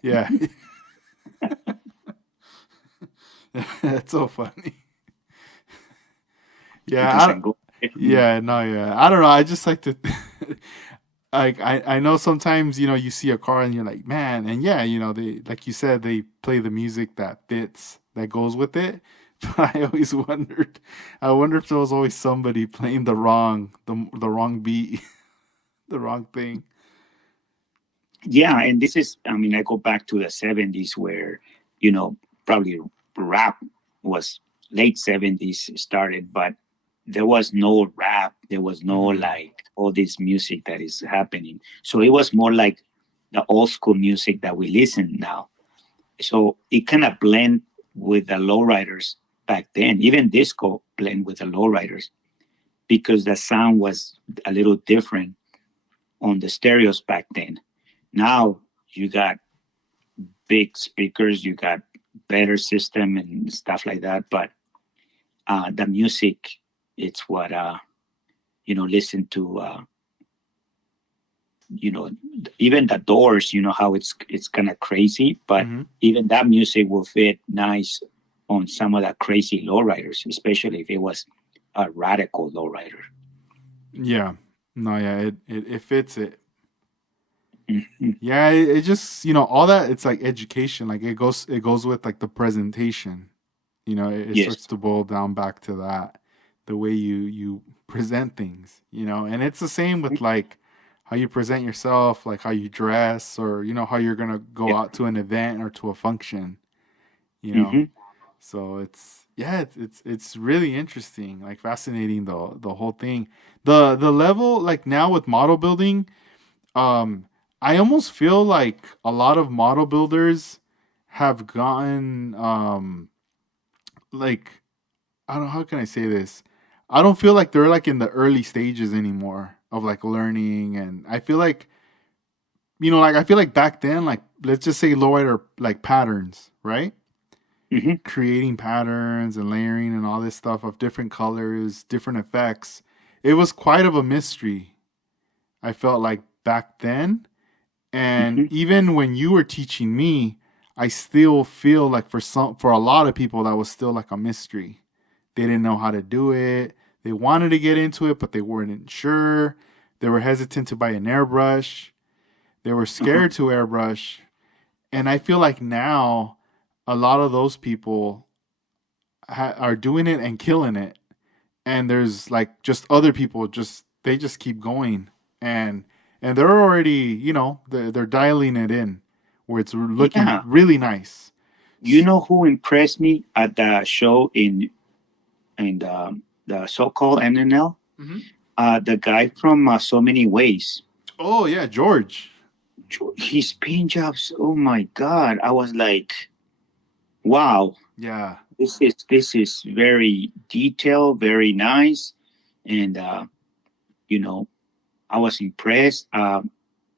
Yeah, that's so funny. It Yeah, doesn't go. yeah, no, yeah. I don't know. I just like to, like, I know sometimes, you see a car and you're like, man, and yeah, they, like you said, they play the music that fits, that goes with it. But I always wondered, I wonder if there was always somebody playing the wrong beat, the wrong thing. Yeah, and this is, I mean, I go back to the 70s where, you know, probably rap was late 70s started, but there was no rap. There was no Hmm. like all this music that is happening. So it was more like the old school music that we listen now. So it kind of blend with the lowriders back then. Even disco blend with the lowriders because the sound was a little different on the stereos back then. Now you got big speakers, you got better system and stuff like that. But the music, it's what listen to. Even the Doors. You know how it's kind of crazy, but Hmm. even that music will fit nice on some of the crazy lowriders, especially if it was a radical lowrider. Yeah, no, yeah, it fits it. Mhm. Yeah, it just all that it's like education. Like it goes with like the presentation. It Yes. starts to boil down back to that, the way you present things. And it's the same with like how you present yourself, like how you dress, or how you're gonna go Yeah. out to an event or to a function. You know, Hmm. so it's really interesting, like fascinating the whole thing. The level like now with model building. um, I almost feel like a lot of model builders have gotten like I don't know how can I say this. I don't feel like they're like in the early stages anymore of like learning, and I feel like like I feel like back then, like let's just say lowrider like patterns, right? Hmm. Creating patterns and layering and all this stuff of different colors, different effects. It was quite of a mystery. I felt like back then. And Hmm. even when you were teaching me, I still feel like for a lot of people that was still like a mystery. They didn't know how to do it. They wanted to get into it, but they weren't sure. They were hesitant to buy an airbrush. They were Uh-huh. scared to airbrush. And I feel like now a lot of those people are doing it and killing it. And there's like just other people they just keep going, and they're already they're dialing it in where it's looking Yeah. really nice. You know who impressed me at the show in the so-called NNL? Mhm. The guy from So Many Ways. Oh yeah, George. His paint jobs. Oh my God! I was like, wow, Yeah, this is very detailed, very nice, and you know, I was impressed.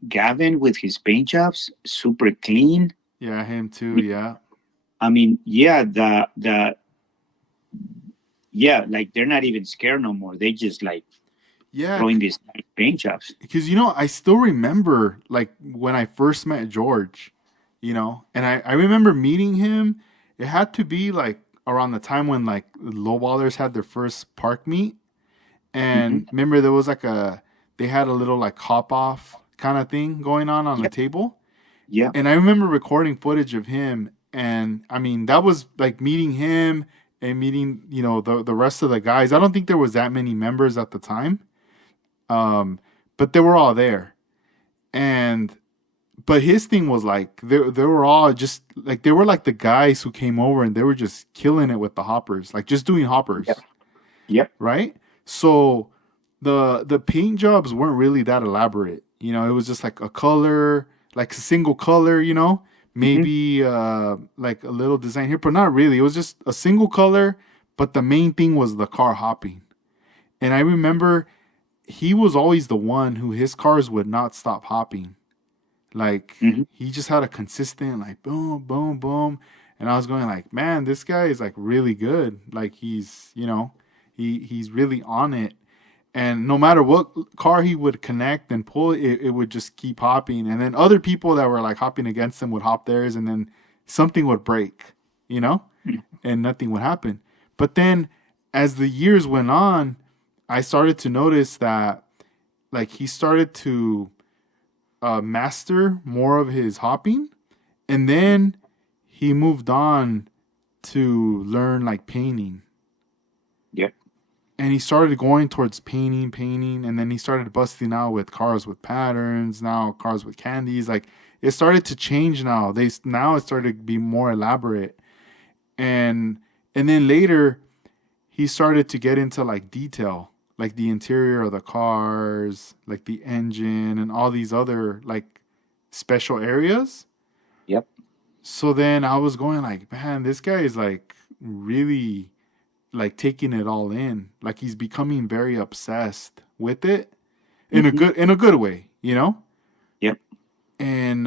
Gavin with his paint jobs, super clean. yeah, him too. Yeah, I mean, yeah, the yeah, like they're not even scared no more. They just like yeah, throwing these paint jobs. because I still remember like when I first met George, and I remember meeting him. It had to be like around the time when like lowballers had their first park meet. Hmm. And remember, there was like they had a little like hop off kind of thing going on the Yep. table. Yeah. And I remember recording footage of him. And I mean, that was like meeting him and meeting, the rest of the guys. I don't think there was that many members at the time. Um, but they were all there. And, but his thing was like, they were all just like, they were like the guys who came over and they were just killing it with the hoppers, like just doing Yep. hoppers, Yep. right? So the paint jobs weren't really that elaborate. It was just like a color, like a single color, Hmm. maybe like a little design here, but not really. It was just a single color, but the main thing was the car hopping. And I remember he was always the one who his cars would not stop hopping. Like Hmm. he just had a consistent like boom, boom, boom. And I was going like, man, this guy is like really good. Like he's. He's really on it. And no matter what car he would connect and pull, it would just keep hopping. And then other people that were like hopping against him would hop theirs, and then something would break, you know, and nothing would happen. But then as the years went on, I started to notice that like he started to master more of his hopping, and then he moved on to learn like painting, Yep. and he started going towards painting, and then he started busting out with cars with patterns, now cars with candies. Like it started to change now. Now it started to be more elaborate, and then later he started to get into like detail, like the interior of the cars, like the engine and all these other like special areas. Yep. So then I was going like, man, this guy is like really like taking it all in. Like he's becoming very obsessed with it Hmm. in a good way, you know? Yep. And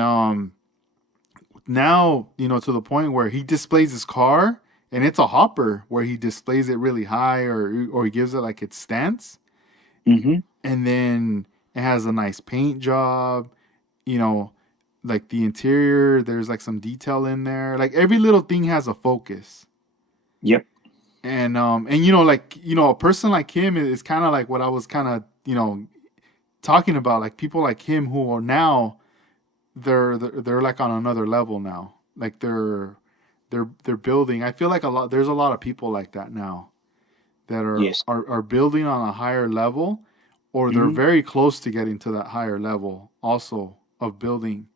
now, you know, to the point where he displays his car and it's a hopper where he displays it really high, or he gives it like its stance, Hmm. and then it has a nice paint job, you know, like the interior, there's like some detail in there. Like every little thing has a focus. Yep. And you know, like, you know, a person like him is kind of like what I was kind of, you know, talking about, like people like him who are now they're like on another level now. Like they're building. I feel like there's a lot of people like that now that Yes. are building on a higher level, or they're Hmm. very close to getting to that higher level also of building.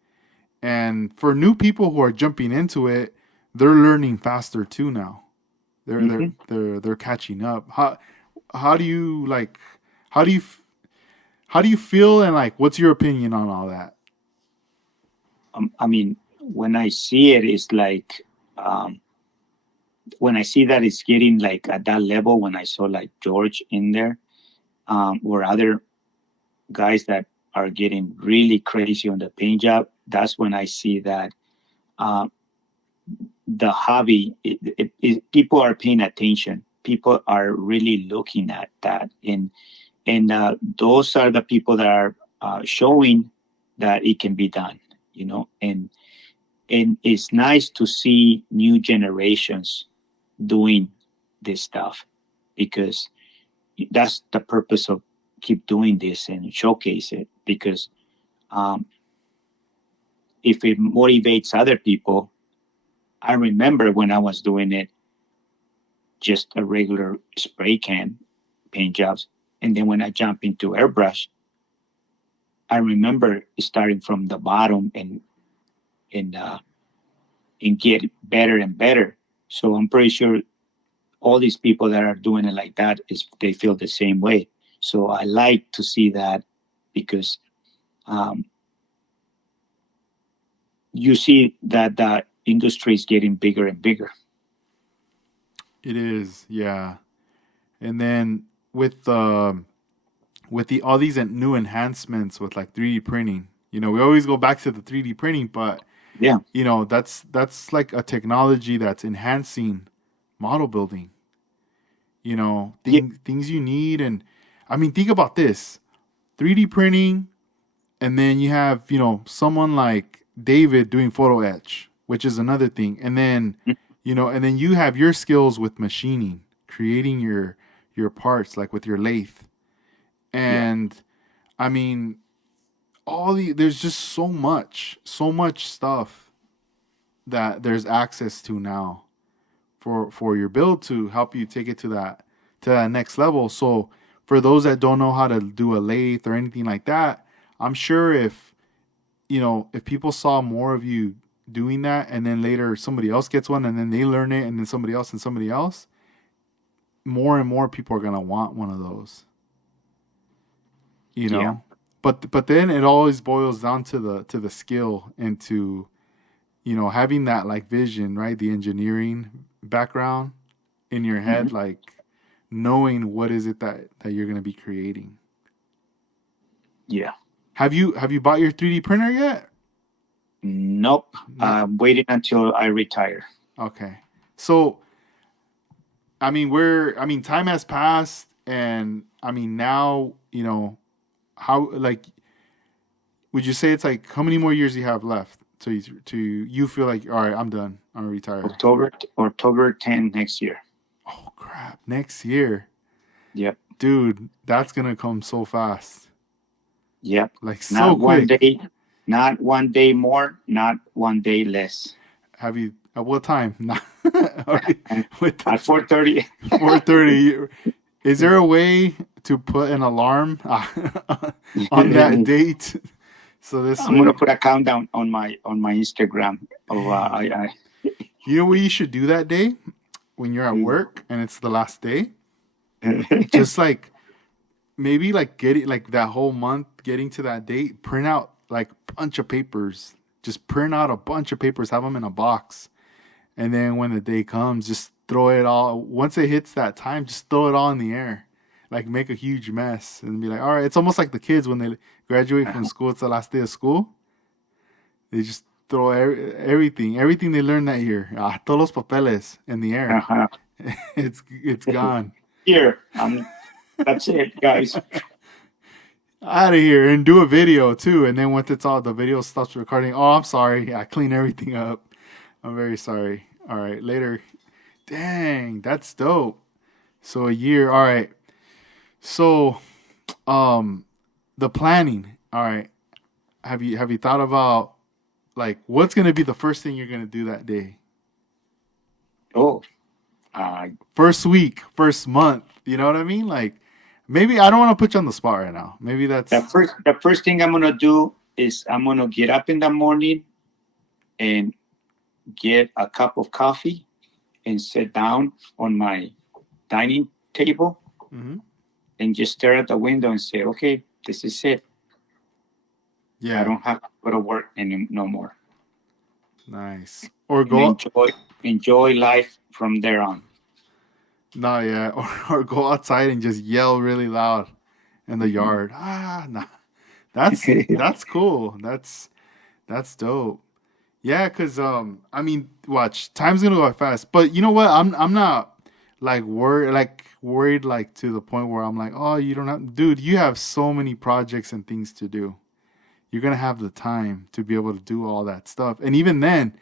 And for new people who are jumping into it, they're learning faster too now. Hmm. They're catching up. How do you like how do you how do you feel, and like what's your opinion on all that? I mean, when I see it, it's like um, when I see that it's getting like at that level. When I saw like George in there, or other guys that are getting really crazy on the paint job, that's when I see that um, the hobby, people are paying attention. People are really looking at that, and those are the people that are showing that it can be done. You know, and it's nice to see new generations doing this stuff, because that's the purpose of keep doing this and showcase it, because um, if it motivates other people. I remember when I was doing it, just a regular spray can paint jobs. And then when I jump into airbrush, I remember starting from the bottom and uh, and get better and better. So I'm pretty sure all these people that are doing it like that is they feel the same way. So I like to see that, because um, you see that the industry is getting bigger and bigger. It is, yeah. And then with the all these new enhancements with like 3D printing, you know, we always go back to the 3D printing, but Yeah. you know, that's like a technology that's enhancing model building. You know, Yeah. things you need. And I mean, think about this: 3D printing, and then you have, you know, someone like David doing photo etch, which is another thing. And then, you know, and then you have your skills with machining, creating your parts like with your lathe. Yeah. And I mean, there's just so much stuff that there's access to now for your build to help you take it to that next level. So for those that don't know how to do a lathe or anything like that, I'm sure if, you know, if people saw more of you doing that, and then later somebody else gets one, and then they learn it, and then somebody else, more and more people are gonna want one of those, you Yeah. know. But then it always boils down to the skill, and to, you know, having that like vision, right? The engineering background in your Hmm. head, like knowing what is it that you're gonna be creating. Yeah. Have you bought your 3D printer yet? Nope. Not I'm waiting until I retire. okay. So I mean, time has passed, and I mean, now, how, like, would you say it's like, how many more years do you have left to you feel like, all right, I'm done, I'm gonna retire? October 10 next year. Oh crap, next year, Yep. dude, that's gonna come so fast, Yep. like so Not one quick. day, not one day more, not one day less. Have you at what time? And With the at 4:30, 4:30. Is there a way to put an alarm on that I'm date? So this gonna way, put a countdown on my Instagram. Of dang. You know what you should do that day when you're at work and it's the last day? Just like maybe like getting like that whole month getting to that date, print out like a bunch of papers. Just print out a bunch of papers, have them in a box. And then when the day comes, just throw it all. Once it hits that time, just throw it all in the air. Like make a huge mess and be like, all right. It's almost like the kids when they graduate from school. It's the last day of school. They just throw everything they learned that year. Todos los papeles in the air. Uh-huh. It's gone. Here, that's it, guys. Out of here and do a video too. And then once it's all the video stops recording, oh, I'm sorry. I clean everything up. I'm very sorry. All right, later. Dang, that's dope. So a year. All right. So, the planning. All right. Have you thought about like what's gonna be the first thing you're gonna do that day? Oh, uh, First week, first month. You know what I mean? Like maybe I don't want to put you on the spot right now. Maybe that's the first thing I'm gonna do is I'm gonna get up in the morning and get a cup of coffee and sit down on my dining table hmm and just stare at the window and say, okay, this is it. I yeah, don't have to go to work no more. nice. Or And go enjoy life from there on. no, yeah, or go outside and just yell really loud in the Mhm. yard. Nah. That's cool. That's dope. Yeah, cause I mean, watch, time's gonna go fast. But you know what? I'm not worried like to the point where I'm like, oh, you don't have, dude. You have so many projects and things to do. You're gonna have the time to be able to do all that stuff. And even then,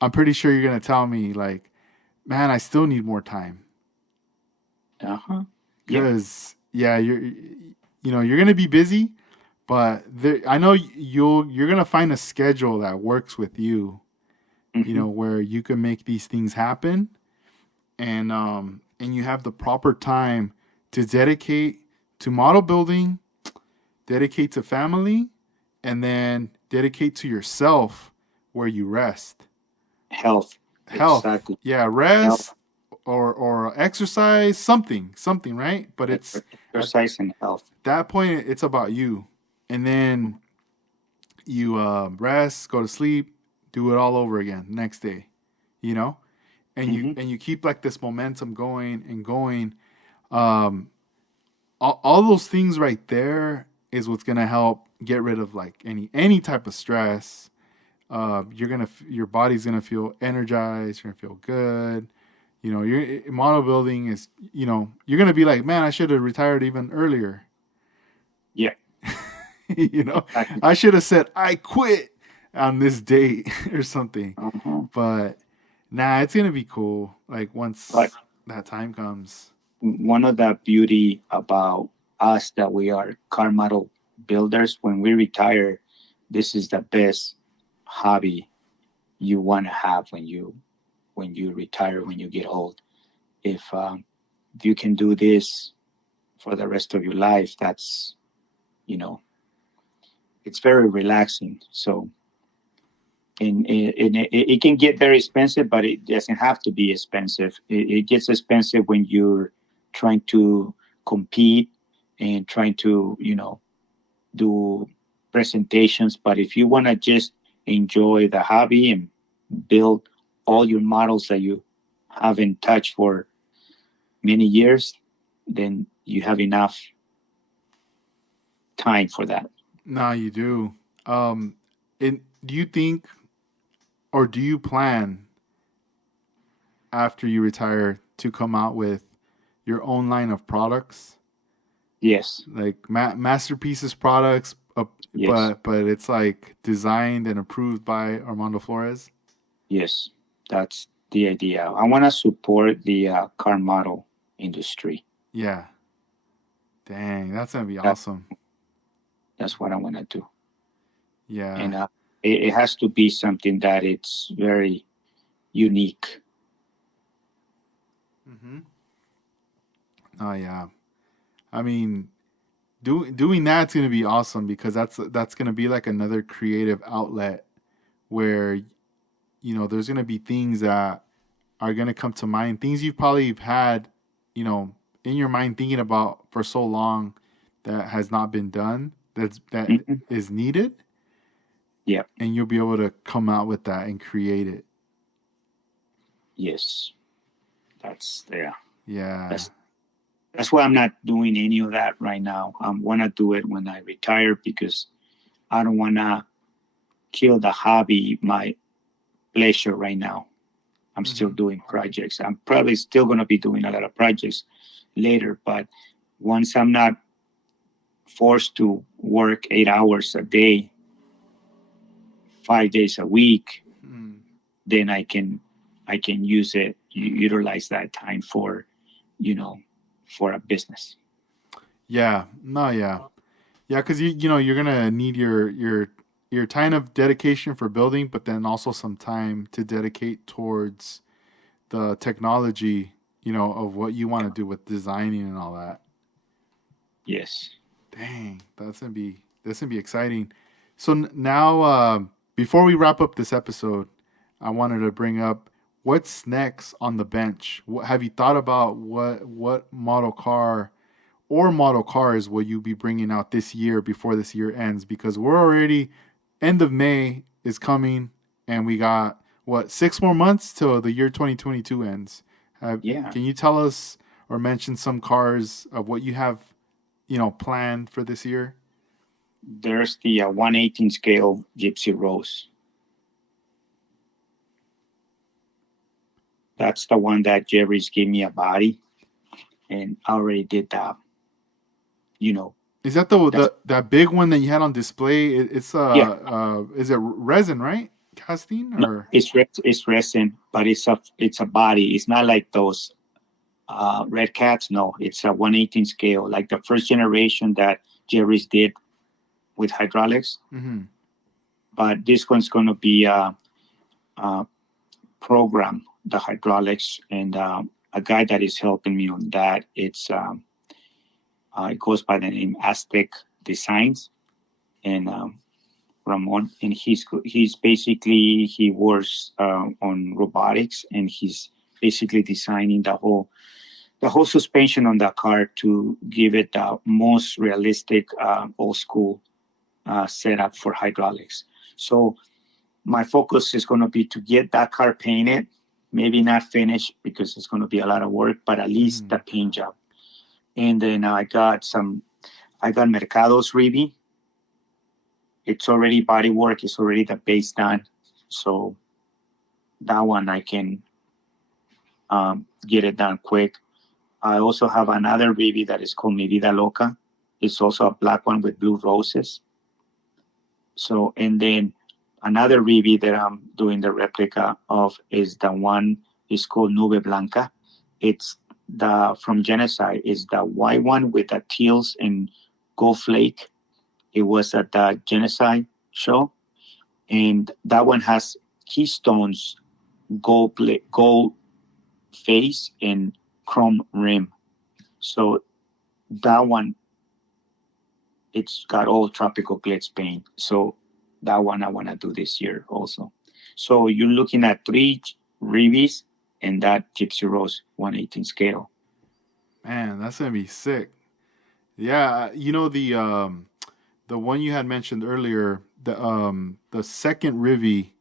I'm pretty sure you're gonna tell me like, man, I still need more time. Uh-huh. Yep. Cause yeah, you're gonna be busy, but I know you're gonna find a schedule that works with you. Hmm. Where you can make these things happen, and you have the proper time to dedicate to model building, dedicate to family, and then dedicate to yourself where you rest. Health. Health. Exactly. Yeah, Health, rest or exercise, something, right? But it's at exercise, and health. that point it's about you. And then you rest, go to sleep, do it all over again next day, you know? And you Hmm. and you keep like this momentum going and going. Um, all those things right there is what's gonna help get rid of like any type of stress. Your body's gonna feel energized. You're gonna feel good. Your model building is you're gonna be like, man, I should have retired even earlier. Yeah. you know, Exactly. I should have said I quit on this date or something. Uh-huh. But nah, it's gonna be cool. Like But once that time comes. one of the beauty about us that we are car model builders, when we retire, this is the best hobby you want to have when you retire, when you get old. If you can do this for the rest of your life, that's you know it's very relaxing. So it can get very expensive, but it doesn't have to be expensive. It gets expensive when you're trying to compete and trying to do presentations. But if you want to just enjoy the hobby and build all your models that you haven't touched for many years, then you have enough time for that. Nah, you do. Um, do you think or do you plan after you retire? to come out with your own line of products, Yes. like masterpieces products, Yes. but it's like designed and approved by Armando Flores. Yes. That's the idea. I want to support the car model industry. Yeah, dang, that's gonna be That, awesome. that's what I want to do. Yeah. And it has to be something that it's very unique. Mm-hmm. Oh yeah. I mean, doing that's gonna be awesome because that's gonna be like another creative outlet where there's gonna be things that are gonna come to mind, things you've probably had, you know, in your mind thinking about for so long that has not been done. That Hmm. is needed, Yeah. and you'll be able to come out with that and create it. Yes. That's yeah. Yeah. That's that's why I'm not doing any of that right now. I want to do it when I retire because I don't want to kill the hobby, my pleasure right now. I'm still Mm-hmm. doing projects. I'm probably still going to be doing a lot of projects later, but once I'm not forced to work 8 hours a day, 5 days a week, Mm. then I can use it, utilize that time for, you know, for a business. Yeah. No. Yeah. Yeah. Because you're gonna need your time of dedication for building, but then also some time to dedicate towards the technology, of what you want to do with designing and all that. Yes. Dang, that's gonna be exciting. So now, before we wrap up this episode, I wanted to bring up what's next on the bench. Have you thought about what model car or model cars will you be bringing out this year before this year ends? Because we're already end of May is coming, and we got what 6 more months till the year 2022 ends. Yeah. Can you tell us or mention some cars of what you have planned for this year? There's the 118 scale Gypsy Rose. That's the one that Jerry's gave me a body, and I already did that. You know, Is that the, that's the that big one that you had on display? It's yeah. is it resin, right? Casting No, or it's resin, but it's a body. It's not like those red cats. No, it's a 118 scale, like the first generation that Jerry's did with hydraulics. mm-hmm. But this one's going to be a program the hydraulics, and a guy that is helping me on that. It goes by the name Aztec Designs, and Ramon, and he's basically he works on robotics, and he's basically designing the whole suspension on the car to give it the most realistic old school setup for hydraulics. So my focus is going to be to get that car painted, maybe not finished because it's going to be a lot of work, but at least Mm-hmm. the paint job. And then I got Mercado's Rivi. It's already body work. It's already the base done. So that one I can get it done quick. I also have another Rivi that is called Mi Vida Loca. It's also a black one with blue roses. So, and then another Rivi that I'm doing the replica of is the one is called Nube Blanca. It's the from Genocide. Is the white one with the teals and gold flake. It was at the Genocide show, and that one has keystones, gold face and chrome rim. So that one, it's got all tropical glitz paint. So that one I want to do this year also. So you're looking at three Reeves and that Gypsy Rose 118 scale. Man, that's gonna be sick. Yeah, the one you had mentioned earlier, the second Rivi,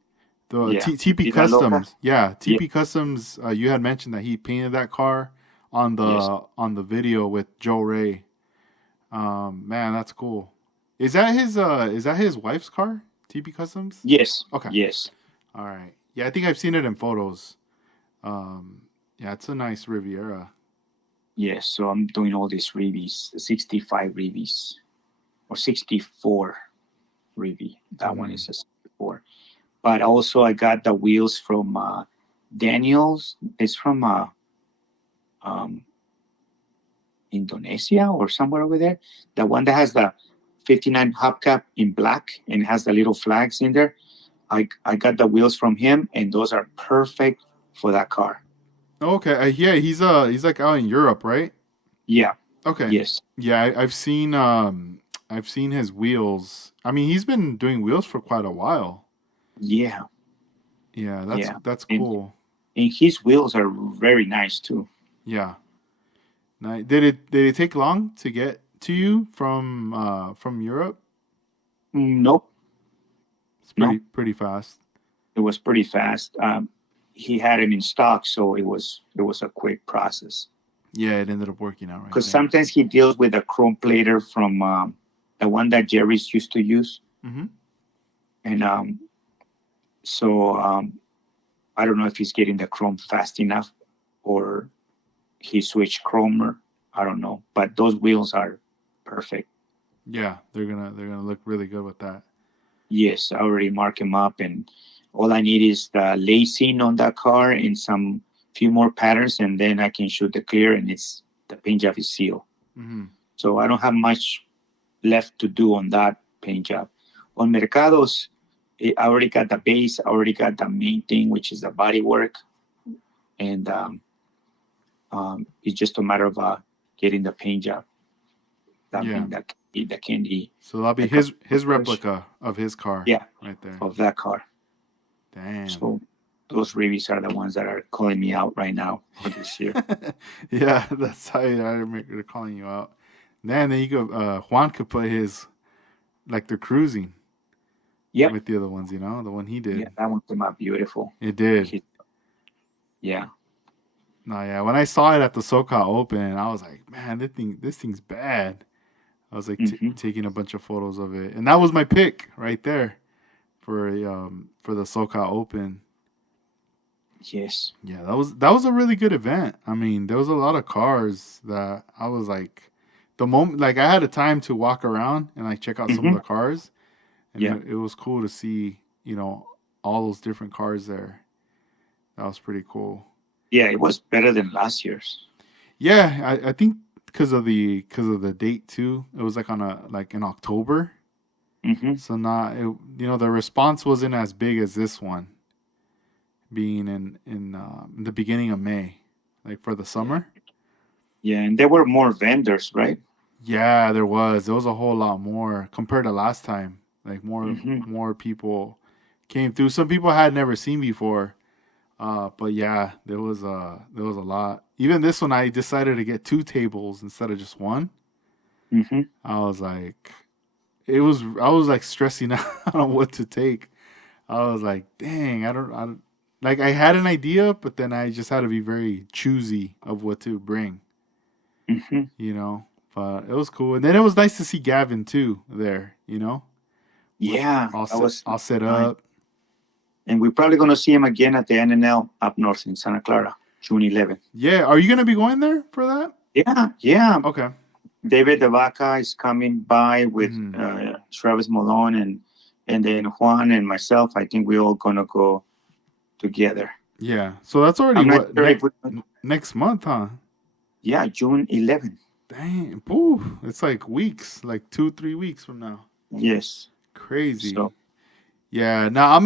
the Yeah. TP Vida Loca? Customs. Yeah, Yeah. TP Customs. You had mentioned that he painted that car on Yes. the video with Joe Ray. Man, that's cool. Is that his wife's car? TP Customs. Yes. Okay. Yes. All right. Yeah, I think I've seen it in photos. Um, Yeah, it's a nice Riviera. Yes, so I'm doing all these reviews, 65 reviews or 64 review. That one Mm-hmm. is a 64. But also I got the wheels from Daniels. It's from um, Indonesia or somewhere over there. The one that has the 59 hubcap in black and has the little flags in there. I got the wheels from him, and those are perfect for that car. Okay, yeah, he's like out in Europe, right? Yeah. Okay, Yes. yeah, I've seen his wheels. I mean, he's been doing wheels for quite a while. Yeah. Yeah, Yeah. that's And cool. and his wheels are very nice too. Yeah, did it take long to get to you from Europe? Nope. It's Nope. pretty fast. It was pretty fast. He had it in stock, so it was a quick process. Yeah, it ended up working out right Because then. sometimes he deals with a chrome plater from the one that Jerry's used to use, Mm-hmm. and so I don't know if he's getting the chrome fast enough or he switched chromer. I don't know, but those wheels are perfect. Yeah, they're gonna look really good with that. Yes, I already mark him up, and all I need is the lacing on that car and some few more patterns, and then I can shoot the clear, and it's the paint job is sealed. Mm-hmm. So I don't have much left to do on that paint job. On Mercados, I already got the base, I already got the main thing, which is the body work, and it's just a matter of getting the paint job. That Yeah. being the candy, So that'll be like a his polish. replica of his car Yeah, right there. of that car. Damn. So those reviews are the ones that are calling me out right now for this year. Yeah, that's how I remember calling you out. Then you go. Juan could put his like they're cruising Yep. with the other ones. You know, the one he Yeah, did. that one came out beautiful. It did. He, yeah. No, yeah. When I saw it at the SoCal Open, I was like, man, this thing's bad. I was like Hmm. taking a bunch of photos of it, and that was my pick right there for the SoCal Open. Yes. Yeah, that was a really good event. I mean, there was a lot of cars that I was like, the moment like I had a time to walk around and like check out some of Hmm. the cars, and Yeah. it was cool to see all those different cars there. That was pretty cool. Yeah, it was better than last year's. Yeah, I think because of the date too. It was like on a like in October, Hmm. so not the response wasn't as big as this one being in the beginning of May, like for the Yeah. summer. Yeah, and there were more vendors, right? Yeah, there was. There was a whole lot more compared to last time. Like Hmm. more people came through. Some people I had never seen before. But yeah, there was a lot. Even this one, I decided to get two tables instead of just one. Hmm. I was like, I was like stressing out on what to take. I was like, dang, I don't like I had an idea, but then I just had to be very choosy of what to bring. Hmm. you know. But it was cool, and then it was nice to see Gavin too there. With Yeah, that was all set nice. up. And we're probably going to see him again at the NNL up north in Santa Clara, June 11th. Yeah, are you gonna be going there for that? Yeah, yeah. Okay. David De Vaca is coming by with Hmm. Travis Malone and then Juan and myself. I think we're all gonna go together. Yeah. So that's already I'm not what sure if we. next month, huh? Yeah, June 11th. Dang, poof. It's like weeks, like 2 3 weeks from now. Yes. Crazy. So. Yeah. Now I'm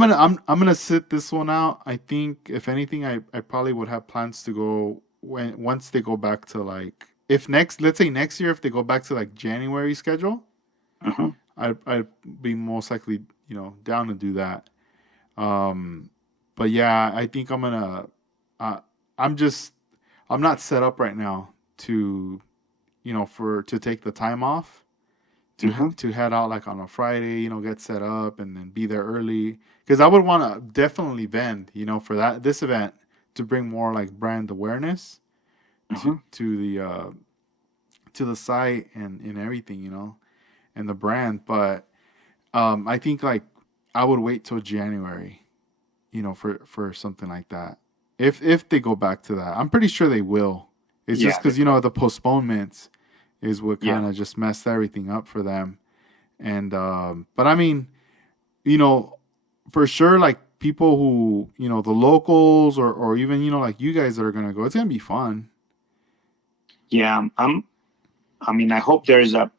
gonna sit this one out. I think if anything, I probably would have plans to go when once they go back to like if next let's say next year if they go back to like January schedule. Uh-huh. I'd be most likely, down to do that. Um, but yeah, I think I'm gonna. Uh, I'm just. I'm not set up right now to, for to take the time off Uh-huh. to head out like on a Friday. Get set up and then be there early because I would want to definitely vend. For this event to bring more like brand awareness Uh-huh. to the site and everything. And the brand, but I think like I would wait till January, for something like that. if they go back to that. I'm pretty sure they will. It's just Yeah, because the postponements is what yeah, kind of just messed everything up for them. And but I mean, you know, for sure, like people who the locals or even like you guys that are gonna go, it's gonna be fun. yeah. I mean, I hope there's a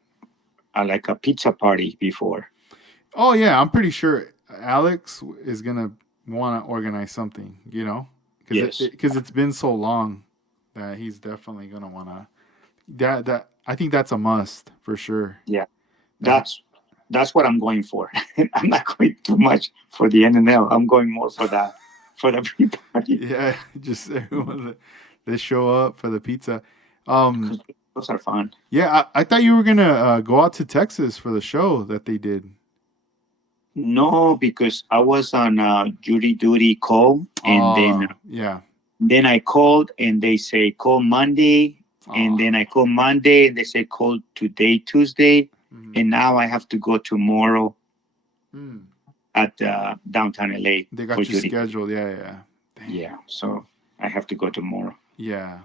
like a pizza party before. Oh yeah, I'm pretty sure Alex is gonna want to organize something, because Yes. it's been so long that he's definitely gonna want to. That I think that's a must for sure. Yeah. That That's what I'm going for. I'm not going too much for the NNL. I'm going more for the pre party yeah, just everyone that show up for the pizza. Um, because those are fun. yeah, I thought you were gonna go out to Texas for the show that they did. No, because I was on jury duty call, and Oh, yeah. then I called and they say call Monday, and Oh, then I call Monday and they say call today Tuesday, mm, and now I have to go tomorrow mm. at downtown LA They for got you jury. scheduled. Yeah, yeah. Dang. Yeah, so I have to go tomorrow. Yeah,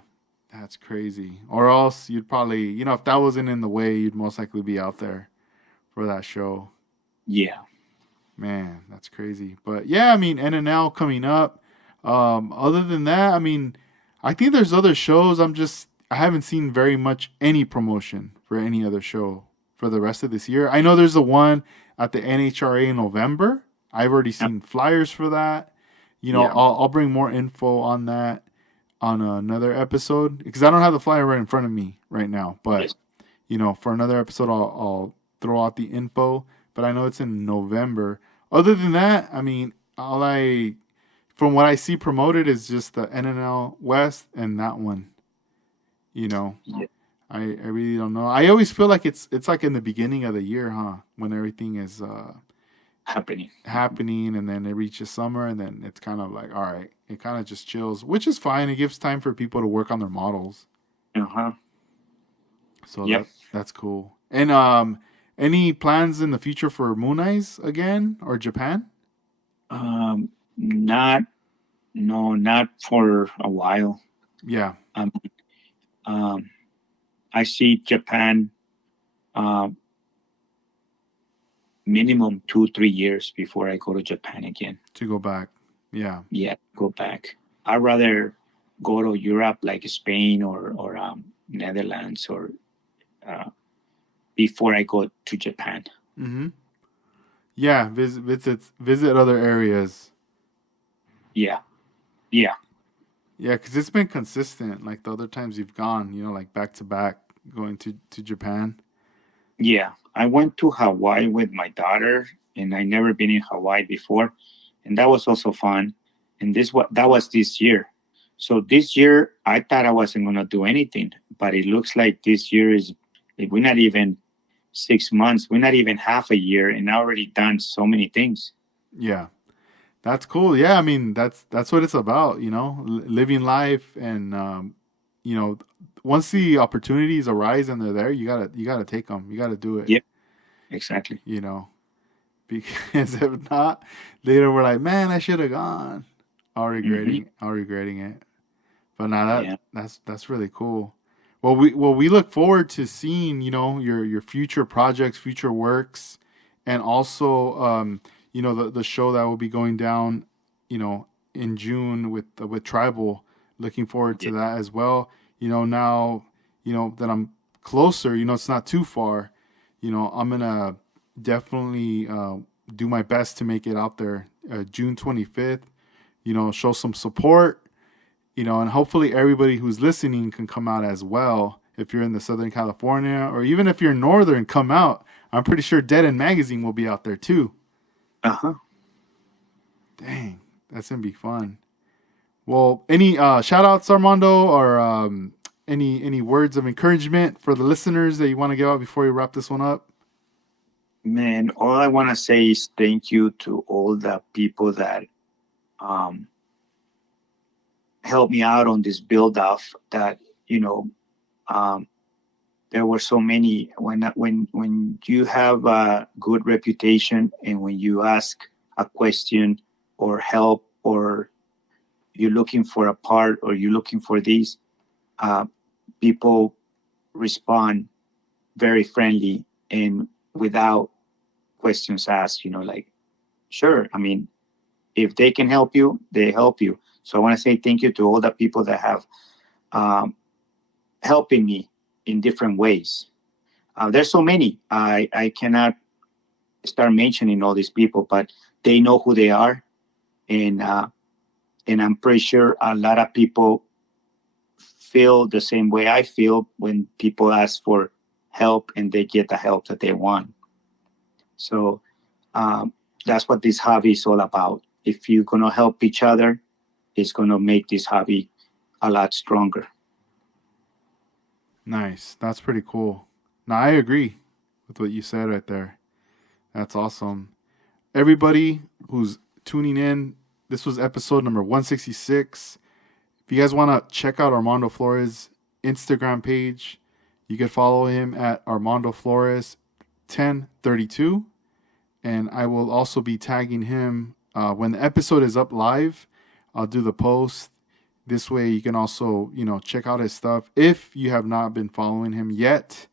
that's crazy. Or else you'd probably, if that wasn't in the way, you'd most likely be out there for that show. Yeah. Man, that's crazy. But yeah, I mean, NNL coming up. Other than that, I mean, I think there's other shows. I haven't seen very much any promotion for any other show for the rest of this year. I know there's the one at the NHRA in November. I've already seen flyers for that. Yeah. I'll bring more info on that on another episode because I don't have the flyer right in front of me right now. But Yes. for another episode, I'll throw out the info. But I know it's in November. Other than that, I mean, from what I see promoted is just the NNL West and that one. You know, Yeah. I really don't know. I always feel like it's like in the beginning of the year, huh? When everything is Happening. happening, and then it reaches summer, and then it's kind of like, all right, it kind of just chills, which is fine. It gives time for people to work on their models, Uh-huh. so Yep. that's cool. And any plans in the future for Moon Eyes again or Japan? Not no, not for a while. Yeah, Um, um, I see Japan um, minimum 2-3 years before I go to Japan again. to go back. Yeah, Yeah, go back. I'd rather go to Europe like Spain or Netherlands or uh, before I go to Japan. mm-hmm. Yeah, visit other areas. Yeah, yeah, Yeah, because it's been consistent. Like the other times you've gone, like back to back, going to Japan. yeah. I went to Hawaii with my daughter, and I never been in Hawaii before, and that was also fun. And that was this year. So this year I thought I wasn't gonna do anything, but it looks like this year is we're not even 6 months, we're not even half a year, and I already done so many things. Yeah, that's cool. Yeah, I mean that's what it's about. Living life, and once the opportunities arise and they're there, you gotta take them. You gotta do it. Yep, exactly. You know, because if not, later we're like, man, I should have gone. Hmm. All regretting it. But now Yeah. that's really cool. We look forward to seeing your future projects, future works, and also the show that will be going down in June with Tribal. Looking forward to Yeah. that as well. Now that I'm closer. It's not too far. I'm gonna definitely do my best to make it out there June 25th. Show some support, and hopefully everybody who's listening can come out as well. If you're in the Southern California, or even if you're Northern, come out. I'm pretty sure Dead End Magazine will be out there too. Uh-huh. Dang, that's gonna be fun. Well, any shout outs, Armando, or any words of encouragement for the listeners that you want to give out before we wrap this one up? Man, all I want to say is thank you to all the people that um, helped me out on this build off. That you know, um, there were so many. When you have a good reputation and when you ask a question or help or you're looking for a part or you're looking for these, uh, people respond very friendly and without questions asked, like, sure. I mean, if they can help you, they help you. So I want to say thank you to all the people that have, um, helping me in different ways. There's so many. I cannot start mentioning all these people, but they know who they are, and I'm pretty sure a lot of people feel the same way I feel when people ask for help and they get the help that they want. So, um, that's what this hobby is all about. If you're gonna help each other, it's gonna make this hobby a lot stronger. Nice. That's pretty cool. Now, I agree with what you said right there. That's awesome. Everybody who's tuning in, this was episode number 166. If you guys want to check out Armando Flores' Instagram page, you can follow him at Armando Flores 1032. And I will also be tagging him when the episode is up live. I'll do the post. This way you can also, check out his stuff if you have not been following him yet.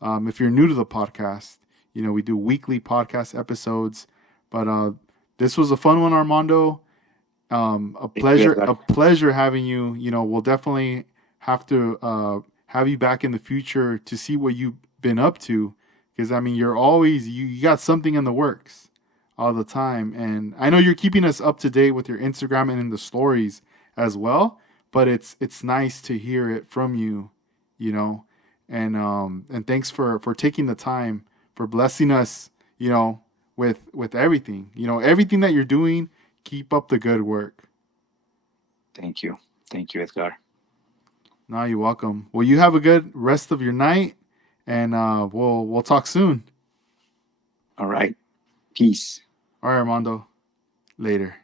If you're new to the podcast, we do weekly podcast episodes. But this was a fun one, Armando. A pleasure having you. We'll definitely have to have you back in the future to see what you've been up to. Because, I mean, you're always, you got something in the works all the time. And I know you're keeping us up to date with your Instagram and in the stories as well. But it's nice to hear it from you, and thanks for taking the time, for blessing us, with everything. Everything that you're doing, keep up the good work. Thank you. Thank you, Edgar. No, you're welcome. Well, you have a good rest of your night, and we'll talk soon. All right. Peace. All right, Armando. Later.